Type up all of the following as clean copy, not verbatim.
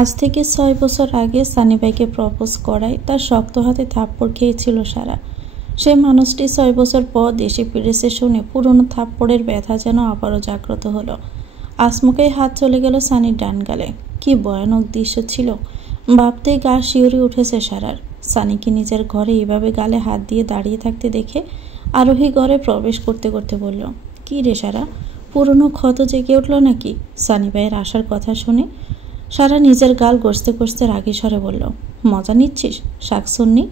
আজ থেকে ৬ বছর আগে সানি ভাইকে প্রপোজ করায় তার শক্ত হাতে থাপ্পড় খেয়েছিল সারা। সে মানুষটি ৬ বছর পর দেশে ফিরেছে শুনে পুরনো থাপ্পড়ের ব্যথা যেন আবারও জাগ্রত হলো। আসমুখেই হাত চলে গেল সানির ডান গালে। কি ভয়ানক দৃশ্য ছিল, ভাবতেই গা শিউরে উঠেছে সারার। সানিকে নিজের ঘরে এভাবে গালে হাত দিয়ে দাঁড়িয়ে থাকতে দেখে আরোহী ঘরে প্রবেশ করতে করতে বলল, কি রে সারা, পুরনো ক্ষত জেগে উঠল নাকি? সানি ভাইয়ের আসার কথা শুনে সারা নিজের গাল ঘষতে ঘষতে রাগী স্বরে বলল, মজা নিচ্ছিস শাকসুন্নি?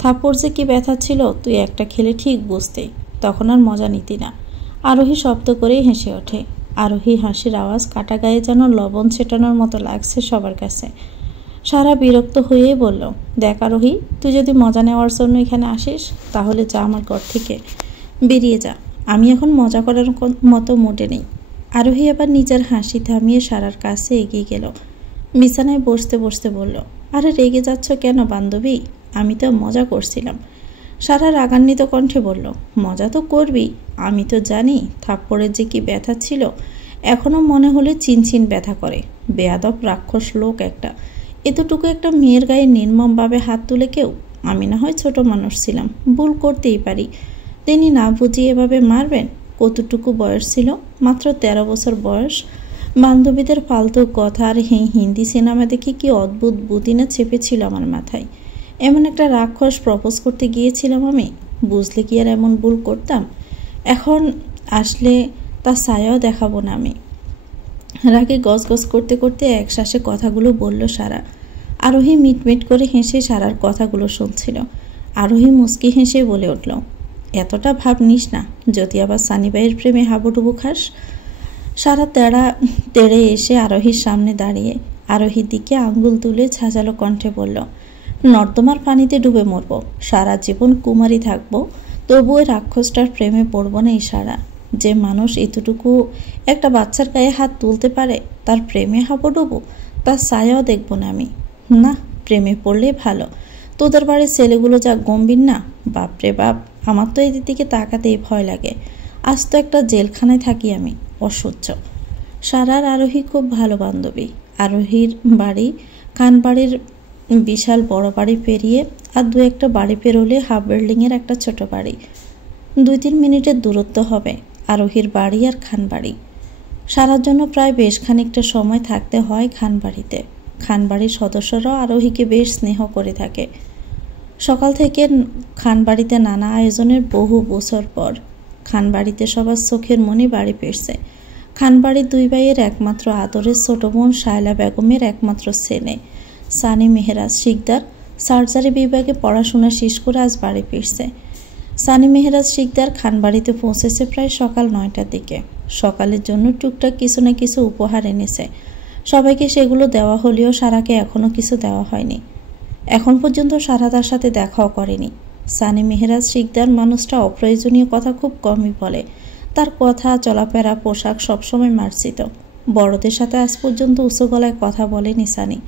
থাপ্পড় যে কি ব্যথা ছিল তুই একটা খেলে ঠিক বুঝতে, তখন আর মজা নিতি না। আরোহী শব্দ করেই হেসে ওঠে। আরোহী হাসির আওয়াজ কাটা গায়ে যেন লবণ ছেটানোর মতো লাগছে সবার কাছে। সারা বিরক্ত হয়েই বলল, দেখ আরোহী, তুই যদি মজা নেওয়ার জন্য এখানে আসিস তাহলে যা আমার ঘর থেকে বেরিয়ে যা। আমি এখন মজা করার মতো মোটে নেই। আরোহী আবার নিজের হাসি থামিয়ে সারার কাছে এগিয়ে গেল। বিছানায় বসতে বসতে বলল, আরে রেগে যাচ্ছ কেন বান্ধবী? আমি তো মজা করছিলাম। সারা রাগান্বিত কণ্ঠে বলল, মজা তো করবি, আমি তো জানি থাপ্পড়ের যে কি ব্যথা ছিল, এখনো মনে হলে চিনচিন ব্যথা করে। বেয়াদব রাক্ষস লোক একটা, এতটুকু একটা মেয়ের গায়ে নির্মমভাবে হাত তুলে কেউ? আমি না হয় ছোট মানুষ ছিলাম, ভুল করতেই পারি। তিনি না বুঝিয়ে এভাবে মারবেন? কতটুকু বয়স ছিল? মাত্র 13 বছর বয়স। বান্ধবীদের ফালতু কথা আর হিন্দি সিনেমা দেখে কি অদ্ভুত বুদিনা চেপেছিল আমার মাথায়। এমন একটা রাক্ষস প্রপোজ করতে গিয়েছিলাম আমি, বুঝলে কি আর এমন ভুল করতাম? এখন আসলে তা ছায়াও দেখাবো না আমি। রাগে গজগজ করতে করতে একশ্বাসে কথাগুলো বলল সারা। আরোহী মিটমিট করে হেসে সারার কথাগুলো শুনছিল। আরোহী মুচকি হেসে বলে উঠল, এতটা ভাব নিস না, যদি আবার সানিবাইয়ের প্রেমে হাবুডুবু খাস। সারা তেড়ে এসে আরোহীর সামনে দাঁড়িয়ে আরোহীর দিকে আঙ্গুল তুলে ঝাঁঝালো কণ্ঠে বলল, নর্দমার পানিতে ডুবে মরব, সারা জীবন কুমারী থাকবো, তবুও রাক্ষসটার প্রেমে পড়ব না। এই সারা যে মানুষ এতটুকু একটা বাচ্চার গায়ে হাত তুলতে পারে, তার প্রেমে হাবুডুবু, তার ছায়াও দেখব না আমি। না, প্রেমে পড়লে ভালো। তোদের বাড়ির ছেলেগুলো যা গম্ভীর না, বাপরে বাপ, আমার তো এদের দিকে তাকাতেই ভয় লাগে। আজ তো একটা জেলখানায় থাকি আমি, অসহ্য। সারার আরোহী খুব ভালো বান্ধবী। আরোহীর বাড়ি খানবাড়ির বিশাল বড় বাড়ি পেরিয়ে আর 2-1টা বাড়ি পেরোলে হাফ বিল্ডিংয়ের একটা ছোট বাড়ি। 2-3 মিনিটের দূরত্ব হবে আরোহীর বাড়ি আর খানবাড়ি। সারার জন্য প্রায় বেশ খানিকটা সময় থাকতে হয় খানবাড়িতে। খানবাড়ির সদস্যরাও আরোহীকে বেশ স্নেহ করে থাকে। সকাল থেকে খানবাড়িতে নানা আয়োজনের বহু বছর পর খানবাড়িতে সবার চোখের মনি বাড়ি ফিরছে। খানবাড়ির 2 ভাইয়ের একমাত্র আদরের ছোট বোন শায়লা বেগমের একমাত্র ছেলে সানি মেহরাজ শিকদার সার্জারি বিভাগে পড়াশোনা শেষ করে আজ বাড়ি ফিরছে। সানি মেহরাজ শিকদার খানবাড়িতে পৌঁছেছে প্রায় সকাল 9টার দিকে। সকালের জন্য টুকটাক কিছু না কিছু উপহার এনেছে। সবাইকে সেগুলো দেওয়া হলেও সারাকে এখনও কিছু দেওয়া হয়নি। এখন পর্যন্ত সারা তার সাথে দেখাও করেনি। সানি মেহরাজ শিকদার মানুষটা অপ্রয়োজনীয় কথা খুব কমই বলে। তার কথা, চলাফেরা, পোশাক সবসময় মার্জিত। বড়দের সাথে আজ পর্যন্ত উঁচু গলায় কথা বলেনি সানি।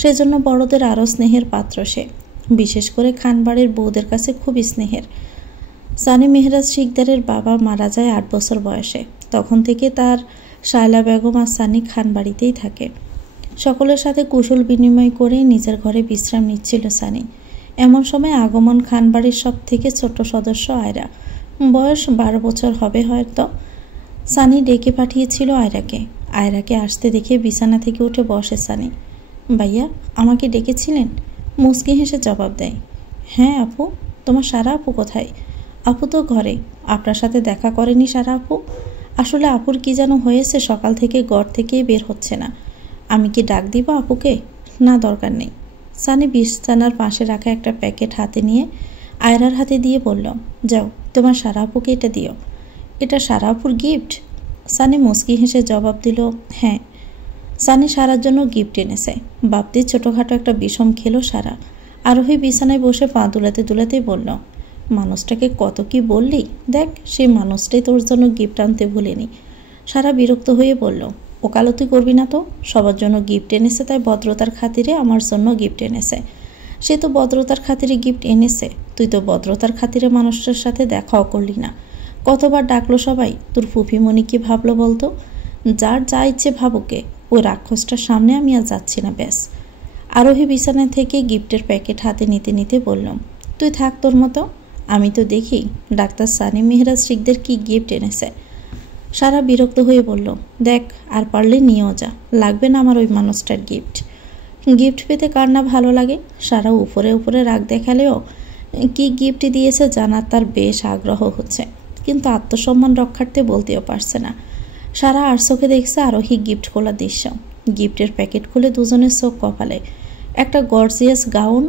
সেজন্য বড়দের আরও স্নেহের পাত্র সে। বিশেষ করে খানবাড়ির বউদের কাছে খুবই স্নেহের। সানি মেহরাজ শিকদারের বাবা মারা যায় 8 বছর বয়সে। তখন থেকে তার শায়লা বেগম আর সানি খানবাড়িতেই থাকে। সকলের সাথে কুশল বিনিময় করে নিজের ঘরে বিশ্রাম নিচ্ছিল সানি। এমন সময় আগমন খানবাড়ির সব থেকে ছোট সদস্য আয়রা। বয়স 12 বছর হবে হয়তো। সানি ডেকে পাঠিয়েছিল আয়রাকে। আয়রাকে আসতে দেখে বিছানা থেকে উঠে বসে সানি। ভাইয়া, আমাকে ডেকেছিলেন? মুচকি হেসে জবাব দেয়, হ্যাঁ আপু। তোমার সারা আপু কোথায়? আপু তো ঘরে। আপনার সাথে দেখা করেনি সারা আপু? আসলে আপুর কি যেন হয়েছে, সকাল থেকে ঘর থেকেই বের হচ্ছে না। আমি কি ডাক দিব আপুকে? না, দরকার নেই। সানি বিছানার পাশে রাখা একটা প্যাকেট হাতে নিয়ে আয়রার হাতে দিয়ে বলল, যাও তোমার সারা আপুকে এটা দিও। এটা সারা আপুর গিফট? সানি মুচকি হেসে জবাব দিল, হ্যাঁ। সানি সারার জন্য গিফট এনেছে। ভাবতে ছোটোখাটো একটা বিষম খেলো সারা। আরোহী বিছানায় বসে পা দুলাতে দুলাতেই বলল, মানুষটাকে কত কি বললি, দেখ সেই মানুষটাই তোর জন্য গিফট আনতে ভুলেনি। সারা বিরক্ত হয়ে বলল, ওকালতি করবি না তো, সবার জন্য গিফট এনেছে, তাই ভদ্রতার খাতিরে আমার জন্য গিফট এনেছে। সে তো ভদ্রতার খাতিরে গিফট এনেছে, তুই তো ভদ্রতার খাতিরে মানুষটার সাথে দেখাও করলি না। কতবার ডাকলো সবাই, তোর ফুফিমণি কি ভাবলো বলতো? যার যা ইচ্ছে ভাবুকে, ওই রাক্ষসটার সামনে আমি আর যাচ্ছি না, ব্যাস। আরোহী বিছানা থেকে গিফটের প্যাকেট হাতে নিতে নিতে বললাম, তুই থাক তোর মতো, আমি তো দেখি ডাক্তার সানি মেহরাজ শিকদার কি গিফট এনেছে। সারা বিরক্ত হয়ে বলল, দেখ আর পারলে নিয়েও যা, লাগবে না আমার ওই মানুষটার গিফট। গিফট পেতে কার না ভালো লাগে। সারা উপরে উপরে রাগ দেখালেও কি গিফট দিয়েছে জানার তার বেশ আগ্রহ হচ্ছে, কিন্তু আত্মসম্মান রক্ষার্থে বলতেও পারছে না। সারা আর চোখে দেখছে আরোহী গিফট খোলার দৃশ্য। গিফটের প্যাকেট খুলে দুজনের চোখ কপালে। একটা গর্জিয়াস গাউন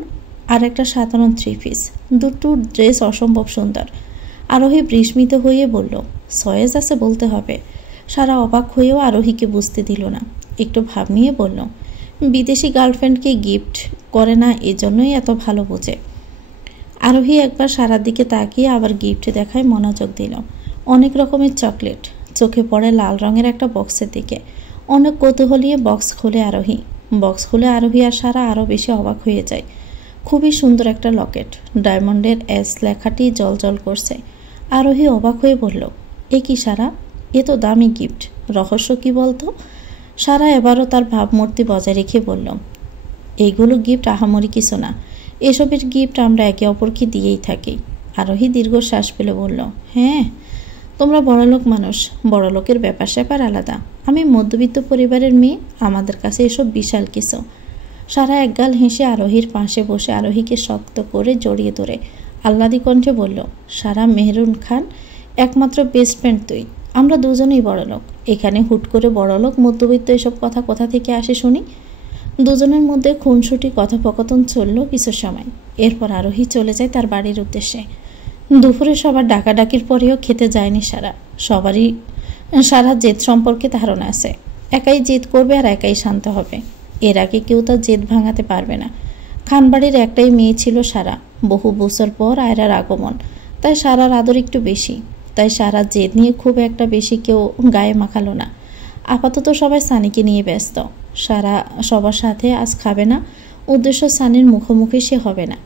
আর একটা সাধারণ 3 পিস, দুটো ড্রেস অসম্ভব সুন্দর। আরোহী বিস্মিত হয়ে বলল, সয়েজ আছে বলতে হবে। সারা অবাক হয়েও আরোহীকে বুঝতে দিল না, একটু ভাব নিয়ে বলল, বিদেশি গার্লফ্রেন্ডকে গিফট করে না, এজন্যই এত ভালো বোঝে। আরোহী একবার সারার দিকে তাকিয়ে আবার গিফট দেখায় মনোযোগ দিল। অনেক রকমের চকলেট। চোখে পড়ে লাল রঙের একটা বক্সের দিকে। অনেক কৌতূহলিয়ে বক্স খুলে আরোহী। বক্স খুলে আরোহী আর সারা আরও বেশি অবাক হয়ে যায়। খুবই সুন্দর একটা লকেট, ডায়মন্ডের এস লেখাটি জল করছে। আরোহী অবাক হয়ে বলল, এ কি সারা, এ তো দামি গিফট, রহস্য কি বলতো? সারা এবারও তার ভাবমূর্তি বজায় রেখে বলল, এইগুলো গিফট আহামরি কিছু না, এসবের গিফট আমরা একে অপরকে দিয়েই থাকি। আরোহী দীর্ঘশ্বাস ফেলে বলল, হ্যাঁ, তোমরা বড়লোক মানুষ, বড়লোকের ব্যাপার স্যাপার আলাদা। আমি মধ্যবিত্ত পরিবারের মেয়ে, আমাদের কাছে এসব বিশাল কিছু। সারা একগাল হেসে আরোহীর পাশে বসে আরোহীকে শক্ত করে জড়িয়ে ধরে আহ্লাদি কণ্ঠে বলল, সারা মেহরুন খান একমাত্র বেস্ট ফ্রেন্ড তুই, আমরা দুজনেই বড়লোক। এখানে হুট করে বড়লোক মধ্যবিত্ত এসব কথা কোথা থেকে আসে শুনি। দুজনের মধ্যে খুনসুটি কথোপকথন চলল কিছু সময়। এরপর আরোহী চলে যায় তার বাড়ির উদ্দেশ্যে। দুপুরে সবার ডাকাডাকির পরেও খেতে যায়নি সারা। সবারই সারা জেদ সম্পর্কে ধারণা আছে, একাই জেদ করবে আর একাই শান্ত হবে। এর আগে কেউ তার জেদ ভাঙাতে পারবে না। খানবাড়ির একটাই মেয়ে ছিল সারা, বহু বছর পর আয়রার আগমন, তাই সারার আদর একটু বেশি। তাই সারা জেদ নিয়ে খুব একটা বেশি কেউ গায়ে মাখালো না। আপাতত সবাই সানিকে নিয়ে ব্যস্ত। সারা সবার সাথে আজ খাবে না, উদ্দেশ্য সানির মুখোমুখি সে হবে না।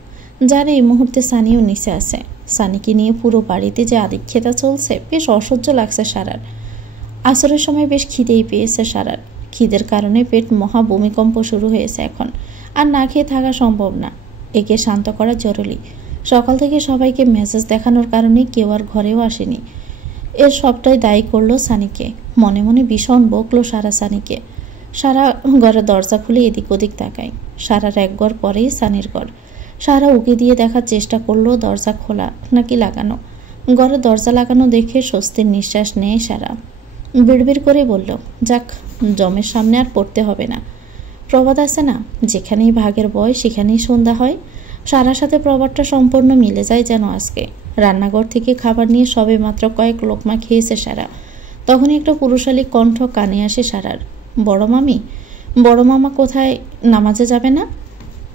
জানে এই মুহূর্তে সানিও নিচে আছে। সানিকে নিয়ে পুরো বাড়িতে যে আদিক্ষেতা চলছে, বেশ অসহ্য লাগছে সারার। আসরের সময় বেশ খিদেই পেয়েছে সারার। খিদের কারণে পেট মহা ভূমিকম্প শুরু হয়েছে এখন, আর না খেয়ে থাকা সম্ভব না। একে শান্ত করা জরুরি। সকাল থেকে সবাইকে মেসেজ দেখানোর কারণে কেউ আর ঘরেও আসেনি। এর সবটাই দায়ী করলো সানিকে। মনে মনে ভীষণ বকলো সারা সানিকে। সারা ঘরের দরজা খুলে এদিক ওদিক তাকায়। সারার এক ঘর পরেই সানির ঘর। সারা উকি দিয়ে দেখার চেষ্টা করলো দরজা খোলা নাকি লাগানো। ঘরের দরজা লাগানো দেখে স্বস্তির নিঃশ্বাস নেয় সারা। বিড়বিড় করে বলল, যাক, জমের সামনে আর পড়তে হবে না। প্রবাদ আছে না, যেখানেই ভাগের বয় সেখানেই সন্ধ্যা হয়। সারার সাথে প্রবাদটা সম্পূর্ণ মিলে যায় যেন আজকে। রান্নাঘর থেকে খাবার নিয়ে সবে মাত্র কয়েক লোকমা খেয়েছে সারা। তখনই একটা পুরুষালী কণ্ঠ কানে আসে সারার, বড় মামি, বড় মামা কোথায়, নামাজে যাবে না?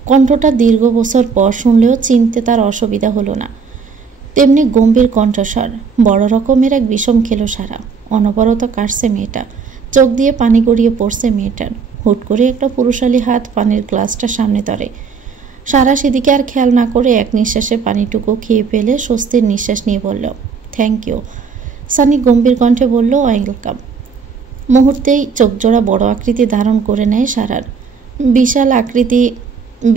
কণ্ঠটা দীর্ঘ বছর পর শুনলেও চিনতে তার অসুবিধা হলো না। তেমনি গম্ভীর কণ্ঠস্বর, বড় রকমের এক বিষম খেলো সারা। অনবরত কাটছে মেয়েটা, চোখ দিয়ে পানি গড়িয়ে পড়ছে মেয়েটার। হুট করে একটা পুরুষালী হাত পানির গ্লাসটা সামনে ধরে। সারা সেদিকে আর খেয়াল না করে এক নিঃশ্বাসে পানিটুকু খেয়ে ফেলে স্বস্তির নিঃশ্বাস নিয়ে বলল, থ্যাংক ইউ। সানি গম্ভীর কণ্ঠে বলল, ওয়েলকাম। মুহূর্তেই চোখজোড়া বড় আকৃতি ধারণ করে নেয় সারার। বিশাল আকৃতি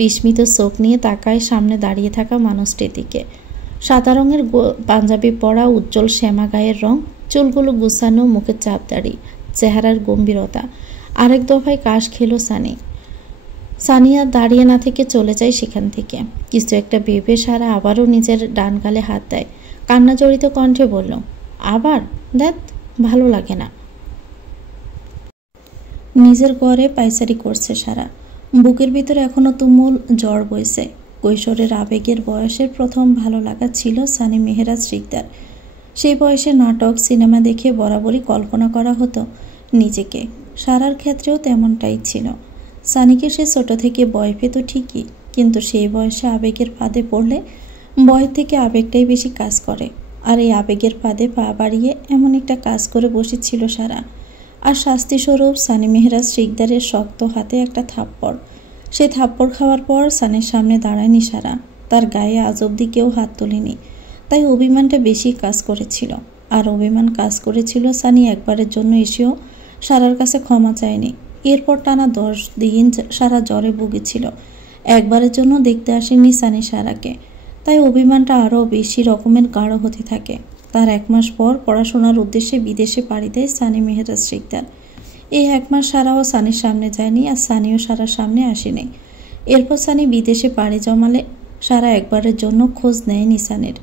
বিস্মিত চোখ নিয়ে তাকায় সামনে দাঁড়িয়ে থাকা মানুষটির দিকে। সাদা রঙের পাঞ্জাবি পরা, উজ্জ্বল শ্যামা গায়ের রং, চুলগুলো গুছানো, মুখে চাপ দাড়ি, চেহারার গম্ভীরতা। আরেক দফায় কাশ খেলো সানি। সানিয়া দাঁড়িয়ে না থেকে চলে যায় সেখান থেকে। কিছু একটা ভেবে সারা আবারও নিজের ডান গালে হাত দেয়। কান্না জড়িত কণ্ঠে বলল, আবার দেখ, ভালো লাগে না। নিজের ঘরে পায়চারি করছে সারা। বুকের ভিতরে এখনো তুমুল জ্বর বইছে। কৈশোরের আবেগের বয়সের প্রথম ভালো লাগা ছিল সানি মেহরাজ শিকদার। সেই বয়সে নাটক, সিনেমা দেখে বরাবরই কল্পনা করা হতো নিজেকে। সারার ক্ষেত্রেও তেমনটাই ছিল। সানিকে সে ছোট থেকে ভয় পেত ঠিকই, কিন্তু সেই বয়সে আবেগের ফাঁদে পড়লে ভয় থেকে আবেগটাই বেশি কাজ করে। আর এই আবেগের ফাঁদে পা বাড়িয়ে এমন একটা কাজ করে বসেছিল সারা। আর শাস্তিস্বরূপ সানি মেহরাজ শিকদারের শক্ত হাতে একটা থাপ্পড়। সেই থাপ্পড় খাওয়ার পর সানির সামনে দাঁড়ায়নি সারা। তার গায়ে আজ অব্দি কেউ হাত তোলেনি। তাই অভিমানটা বেশি কাজ করেছিল। আর অভিমান কাজ করেছিল সানি একবারের জন্য এসেও সারার কাছে ক্ষমা চায়নি। এরপর টানা 10 দিন সারা জ্বরে ভুগেছিল। একবারের জন্য দেখতে আসেনি সানি সারাকে, তাই অভিমানটা আরও বেশি রকমের গাঢ় হতে থাকে। তার 1 মাস পর পড়াশোনার উদ্দেশ্যে বিদেশে পাড়ি দেয় সানি মেহরাজ শিকদার। এই 1 মাস সারাও সানির সামনে যায়নি, আর সানিও সারার সামনে আসেনি। এরপর সানি বিদেশে পাড়ি জমালে সারা একবারের জন্য খোঁজ নেয়নি সানির।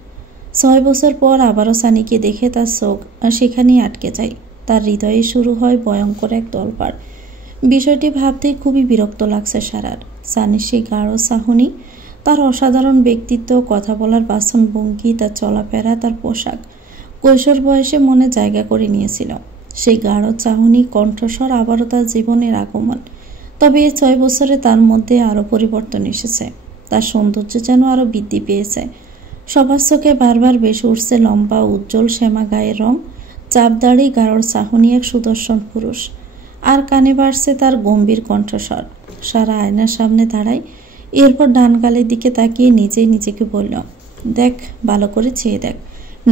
6 বছর পর আবারও সানিকে দেখে তার চোখ সেখানেই আটকে যায়। তার হৃদয়ে শুরু হয় ভয়ঙ্কর এক তোলপাড়। বিষয়টি ভাবতেই খুবই বিরক্ত লাগছে সারার। সানির সেই গাঢ় চাহনি, তার অসাধারণ ব্যক্তিত্ব, কথা বলার বাচনভঙ্গি, তার চলাফেরা, তার পোশাক কৈশোর বয়সে মনে জায়গা করে নিয়েছিল। সেই গাঢ় চাহনি, কণ্ঠস্বর আবারও তার জীবনের আগমন। তবে এই 6 বছরে তার মধ্যে আরও পরিবর্তন এসেছে। তার সৌন্দর্য যেন আরও বৃদ্ধি পেয়েছে। সবার চোখে বারবার বেশি উঠছে লম্বা উজ্জ্বল শ্যামা গায়ের রং, চাপদাড়ি, গাঢ় চাহনি, এক সুদর্শন পুরুষ। আর কানে বাড়ছে তার গম্ভীর কণ্ঠস্বর। সারা আয়নার সামনে দাঁড়ায়, এরপর ডান গালের দিকে তাকিয়ে নিজেই নিজেকে বলল, দেখ, ভালো করে চেয়ে দেখ।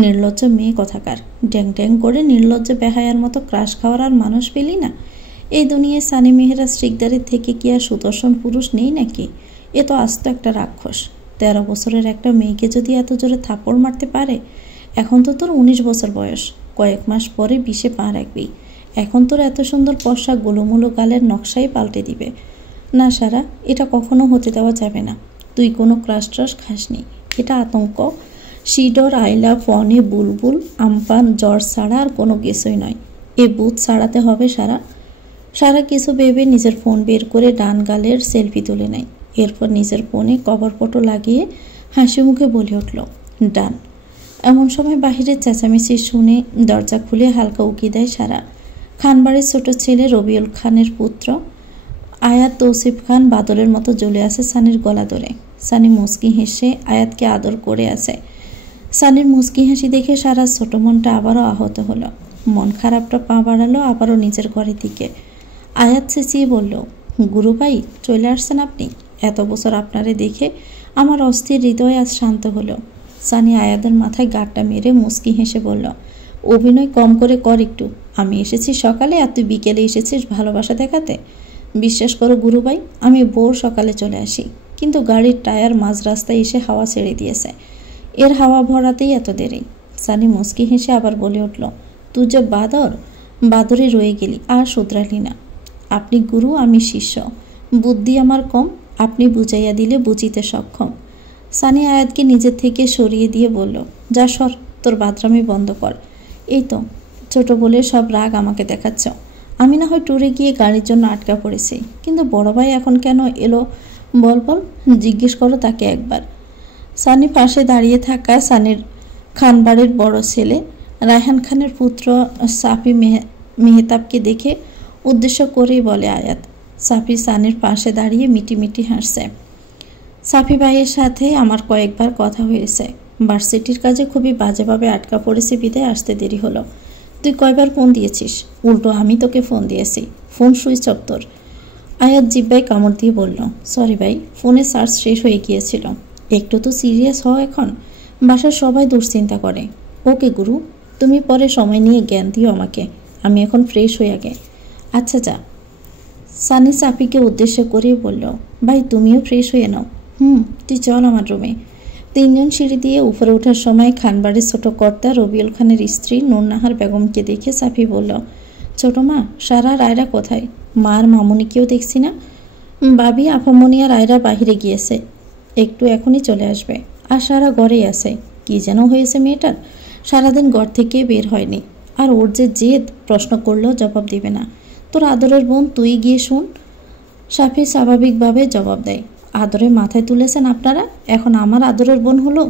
নির্লজ্জ মেয়ে কথাকার। ড্যাং ড্যাং করে নির্লজ্জ বেহায়ার মতো ক্রাশ খাওয়ার আর মানুষ পেলি না? এই দুনিয়ায় সানি মেহরাজ শিকদারের থেকে কি আর সুদর্শন পুরুষ নেই নাকি? এ তো আস্ত একটা রাক্ষস। 13 বছরের একটা মেয়েকে যদি এত জোরে থাপ্পড় মারতে পারে! এখন তো তোর 19 বছর বয়স, কয়েক মাস পরে 20-এ পা রাখবি। এখন তোর এত সুন্দর পশা গোলুমুলো গালের নকশাই পাল্টে দিবে। না সারা, এটা কখনো হতে দেওয়া যাবে না। তুই কোনো ক্রাশ ট্রাশ খাসনি। এটা আতঙ্ক। সিডর, আইলা, ফনি, বুলবুল, আমপান, জ্বর ছাড়া আর কোনো কিছুই নয়। এ বুথ ছাড়াতে হবে সারা। সারা কিছু ভেবে নিজের ফোন বের করে ডান গালের সেলফি তুলে নেয়। এরপর নিজের ফোনে কভার ফটো লাগিয়ে হাসি মুখে বলে উঠল, ডান। এমন সময় বাহিরের চেঁচামেচি শুনে দরজা খুলে হালকা উকি দেয় সারা। খানবাড়ির ছোট ছেলে রবিউল খানের পুত্র আয়াত তৌসিফ খান বাদরের মতো জ্বলে আছে সানির গলা ধরে। সানি মুচকি হেসে আয়াতকে আদর করে আছে। সানির মুচকি হাসি দেখে সারা ছোট মনটা আবারও আহত হলো। মন খারাপটা পা বাড়ালো আবারও নিজের ঘরের দিকে। আয়াত চেঁচিয়ে বলল, গুরু ভাই, চলে আসছেন আপনি? এত বছর আপনারে দেখে আমার অস্থির হৃদয় আজ শান্ত হলো। সানি আয়াতের মাথায় গাঁটটা মেরে মুচকি হেসে বলল, অভিনয় কম করে কর একটু। আমি এসেছি সকালে আর তুই বিকেলে এসেছিস ভালোবাসা দেখাতে? বিশ্বাস করো গুরু ভাই, আমি ভোর সকালে চলে আসি, কিন্তু গাড়ির টায়ার মাঝ রাস্তায় এসে হাওয়া ছেড়ে দিয়েছে। এর হাওয়া ভরাতেই এত দেরি। সানি মুচকি হেসে আবার বলে উঠল, তুই যে বাদরে রয়ে গেলি, আর শুধরালি না। আপনি গুরু, আমি শিষ্য। বুদ্ধি আমার কম, আপনি বুঝাইয়া দিলে বুঝিতে সক্ষম। সানি আয়াতকে নিজের থেকে সরিয়ে দিয়ে বলল, যা সর, তোর বাদরামি বন্ধ কর। এই তো ছোট বলে সব রাগ আমাকে দেখাচ্ছ। আমি না হয় ট্যুরে গিয়ে গাড়ির জন্য আটকা পড়েছি, কিন্তু বড় ভাই এখন কেন এলো বল বল, জিজ্ঞেস করো তাকে একবার। সানি পাশে দাঁড়িয়ে থাকা সানির খানবাড়ির বড় ছেলে রায়হান খানের পুত্র সাফি মেহতাবকে দেখে উদ্দেশ্য করেই বলে আয়াত। সাফি সানির পাশে দাঁড়িয়ে মিটি মিটি হাসছে। সাফি ভাইয়ের সাথে আমার কয়েকবার কথা হয়েছে। ভার্সিটির কাজে খুবই বাজেভাবে আটকা পড়েছি, বিদায় আসতে দেরি হলো। তুই কয়বার ফোন দিয়েছিস? উল্টো আমি তোকে ফোন দিয়েছি, ফোন সুইচ অফ তোর। আয়াত জিব্বায় কামড় দিয়ে বলল, সরি ভাই, ফোনে চার্জ শেষ হয়ে গিয়েছিল। একটু তো সিরিয়াস হও এখন, বাসার সবাই দুশ্চিন্তা করে। ওকে গুরু, তুমি পরে সময় নিয়ে জ্ঞান দিও আমাকে, আমি এখন ফ্রেশ হয়ে গে। আচ্ছা যা। সানি সাফিকে উদ্দেশ্য করে বলল, ভাই তুমিও ফ্রেশ হয়ে নাও। তুই চল আমার রুমে। 3 জন সিঁড়ি দিয়ে উপরে ওঠার সময় খানবাড়ির ছোট কর্তা রবিউল খানের স্ত্রী নুরনাহার বেগমকে দেখে সাফি বলল, ছোট মা, সারা রায়রা কোথায়? মার মামুনিকেও দেখছি না। ভাবি, আপামনি আর রায়রা বাহিরে গিয়েছে, একটু এখনই চলে আসবে। আর সারা ঘরেই আছে। কি যেন হয়েছে মেয়েটার, সারাদিন ঘর থেকে বের হয়নি। আর ওর যে জেদ, প্রশ্ন করলেও জবাব দিবে না। তোর আদরের বোন, তুই গিয়ে শুন। সাফি স্বাভাবিকভাবে জবাব দেয়, আদরে মাথায় তুলেছেন আপনারা, এখন আমার আদরের বোন হলো?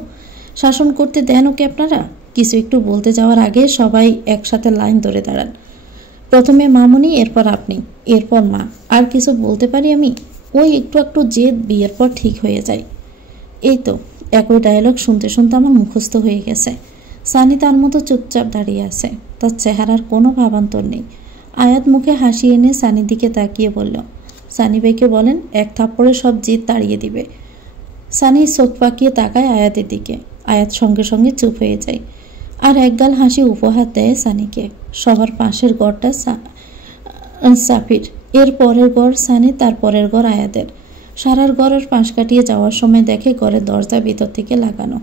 শাসন করতে দেন ওকে আপনারা? কিছু একটু বলতে যাওয়ার আগে সবাই একসাথে লাইন ধরে দাঁড়ান। প্রথমে মামুনি, এরপর আপনি, এরপর মা। আর কিছু বলতে পারি আমি? ওই একটু একটু জেদ বিয়ের পর ঠিক হয়ে যায়। এই তো একই ডায়লগ শুনতে শুনতে আমার মুখস্থ হয়ে গেছে। সানি তার মতো চুপচাপ দাঁড়িয়ে আছে, তার চেহারার কোনো ভাবান্তর নেই। আয়াত মুখে হাসি এনে সানির দিকে তাকিয়ে বলল, সানি ভাইকে বলেন 1 থাপ্পড়ে সব জেদ তাড়িয়ে দিবে। সানি চোখ পাকিয়ে তাকায় আয়াতের দিকে। আয়াত সঙ্গে সঙ্গে চুপ হয়ে যায়, আর একগাল হাসি উপহার দেয় সানিকে। সবার পাশের ঘরটা সাফির। এর পরের ঘর সানি, তার পরের ঘর আয়াদের। সারার ঘরের পাশ কাটিয়ে যাওয়ার সময় দেখে ঘরের দরজা ভিতর থেকে লাগানো।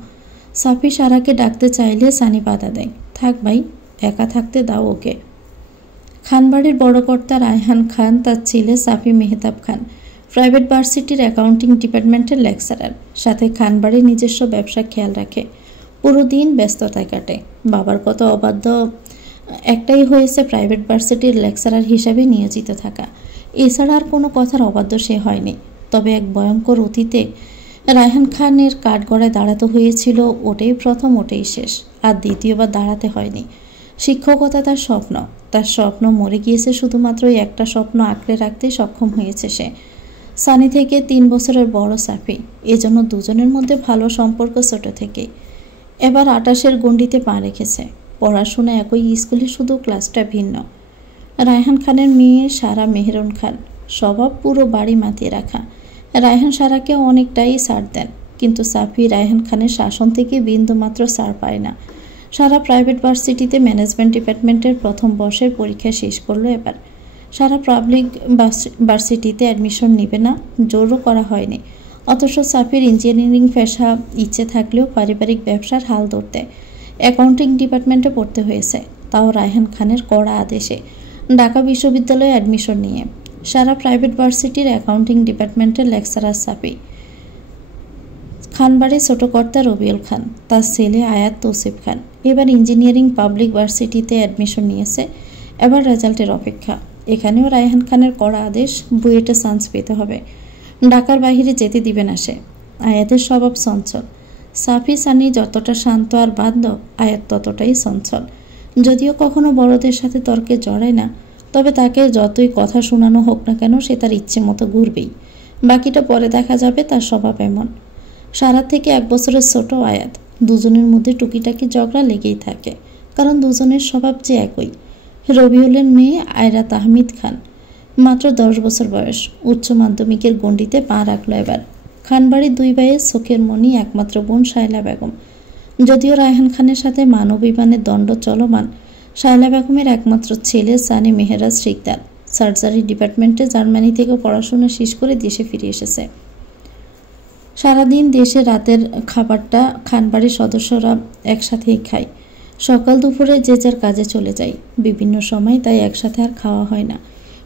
সাফি সারাকে ডাকতে চাইলে সানি বাধা দেয়। থাক ভাই, একা থাকতে দাও ওকে। খানবাড়ির বড় কর্তা রায়হান খান তার ছেলে সাফি মেহতাব খান প্রাইভেট ভার্সিটির অ্যাকাউন্টিং ডিপার্টমেন্টের লেকচারার। সাথে খানবাড়ির নিজস্ব ব্যবসা খেয়াল রাখে। পুরো দিন ব্যস্ততায় কাটে। বাবার কত অবাধ্য, একটাই হয়েছে প্রাইভেট ভার্সিটির লেকচারার হিসাবে নিয়োজিত থাকা। এছাড়া আর কোনো কথার অবাধ্য সে হয়নি। তবে এক ভয়ঙ্কর অতীতে রায়হান খানের কাঠগড়ায় দাঁড়াতে হয়েছিল। ওটাই প্রথম, ওটাই শেষ, আর দ্বিতীয়বার দাঁড়াতে হয়নি। শিক্ষকতা তার স্বপ্ন। তার স্বপ্ন মরে গিয়েছে, শুধুমাত্র একটা স্বপ্ন আঁকড়ে রাখতে সক্ষম হয়েছে সে। সানি থেকে 3 বছরের বড় সাফি, এজন্য দুজনের মধ্যে ভালো সম্পর্ক ছোট থেকে। এবার 28-এর গণ্ডিতে পা রেখেছে। পড়াশোনা একই স্কুলে, শুধু ক্লাসটা ভিন্ন। রায়হান খানের মেয়ে সারা মেহরুন খান, স্বভাব পুরো বাড়ি মাতিয়ে রাখা। রায়হান সারাকে অনেকটাই ছাড় দেন, কিন্তু সাফি রায়হান খানের শাসন থেকে বিন্দুমাত্র ছাড় পায় না। সারা প্রাইভেট ভার্সিটিতে ম্যানেজমেন্ট ডিপার্টমেন্টের প্রথম বর্ষের পরীক্ষা শেষ করলো এবার। সারা পাবলিক ভার্সিটিতে অ্যাডমিশন নেবে না, জোরও করা হয়নি। অথচ সাফির ইঞ্জিনিয়ারিং পেশা ইচ্ছে থাকলেও পারিবারিক ব্যবসার হাল ধরতে অ্যাকাউন্টিং ডিপার্টমেন্টে পড়তে হয়েছে, তাও রায়হান খানের কড়া আদেশে। ঢাকা বিশ্ববিদ্যালয়ে অ্যাডমিশন নিয়ে। সারা প্রাইভেট ভার্সিটির অ্যাকাউন্টিং ডিপার্টমেন্টের লেকচারার সাফি। খানবাড়ির ছোট কর্তা রবিউল খান, তার ছেলে আয়াত তৌসিফ খান এবার ইঞ্জিনিয়ারিং পাবলিক ভার্সিটিতে অ্যাডমিশন নিয়েছে। এবার রেজাল্টের অপেক্ষা। এখানেও রায়হান খানের কড়া আদেশ, বুয়েটে চান্স পেতে হবে। ঢাকার বাইরে যেতে দিবে না সে। আয়াতের স্বভাব চঞ্চল। সাফি সানি যতটা শান্ত আর বাধ্য, আয়াত ততটাই চঞ্চল। যদিও কখনো বড়দের সাথে তর্কে জড়ায় না, তবে তাকে যতই কথা শোনানো হোক না কেন সে তার ইচ্ছে মতো ঘুরবেই। বাকিটা পরে দেখা যাবে। তার স্বভাব এমন। সারা থেকে 1 বছরের ছোট আয়াত। দুজনের মধ্যে টুকিটাকি ঝগড়া লেগেই থাকে, কারণ দুজনের স্বভাব যে একই। রবিউলের মেয়ে আয়রা তাহমিদ খান, মাত্র 10 বছর বয়স। উচ্চ মাধ্যমিকের গণ্ডিতে পা রাখলো এবার। খানবাড়ির 2 ভাইয়ের চোখের মনি একমাত্র বোন শায়লা বেগম। যদিও রায়হান খানের সাথে মানবিমানের দ্বন্দ্ব চলমান, শায়লা বেগমের একমাত্র ছেলে সানি মেহরাজ শিকদার সার্জারি ডিপার্টমেন্টে জার্মানি থেকে পড়াশোনা শেষ করে দেশে ফিরে এসেছে। সারাদিন দেশে রাতের খাবারটা খানবাড়ির সদস্যরা একসাথেই খায়। সকাল দুপুরে যে যার কাজে চলে যায় বিভিন্ন সময়, তাই একসাথে আর খাওয়া হয় না।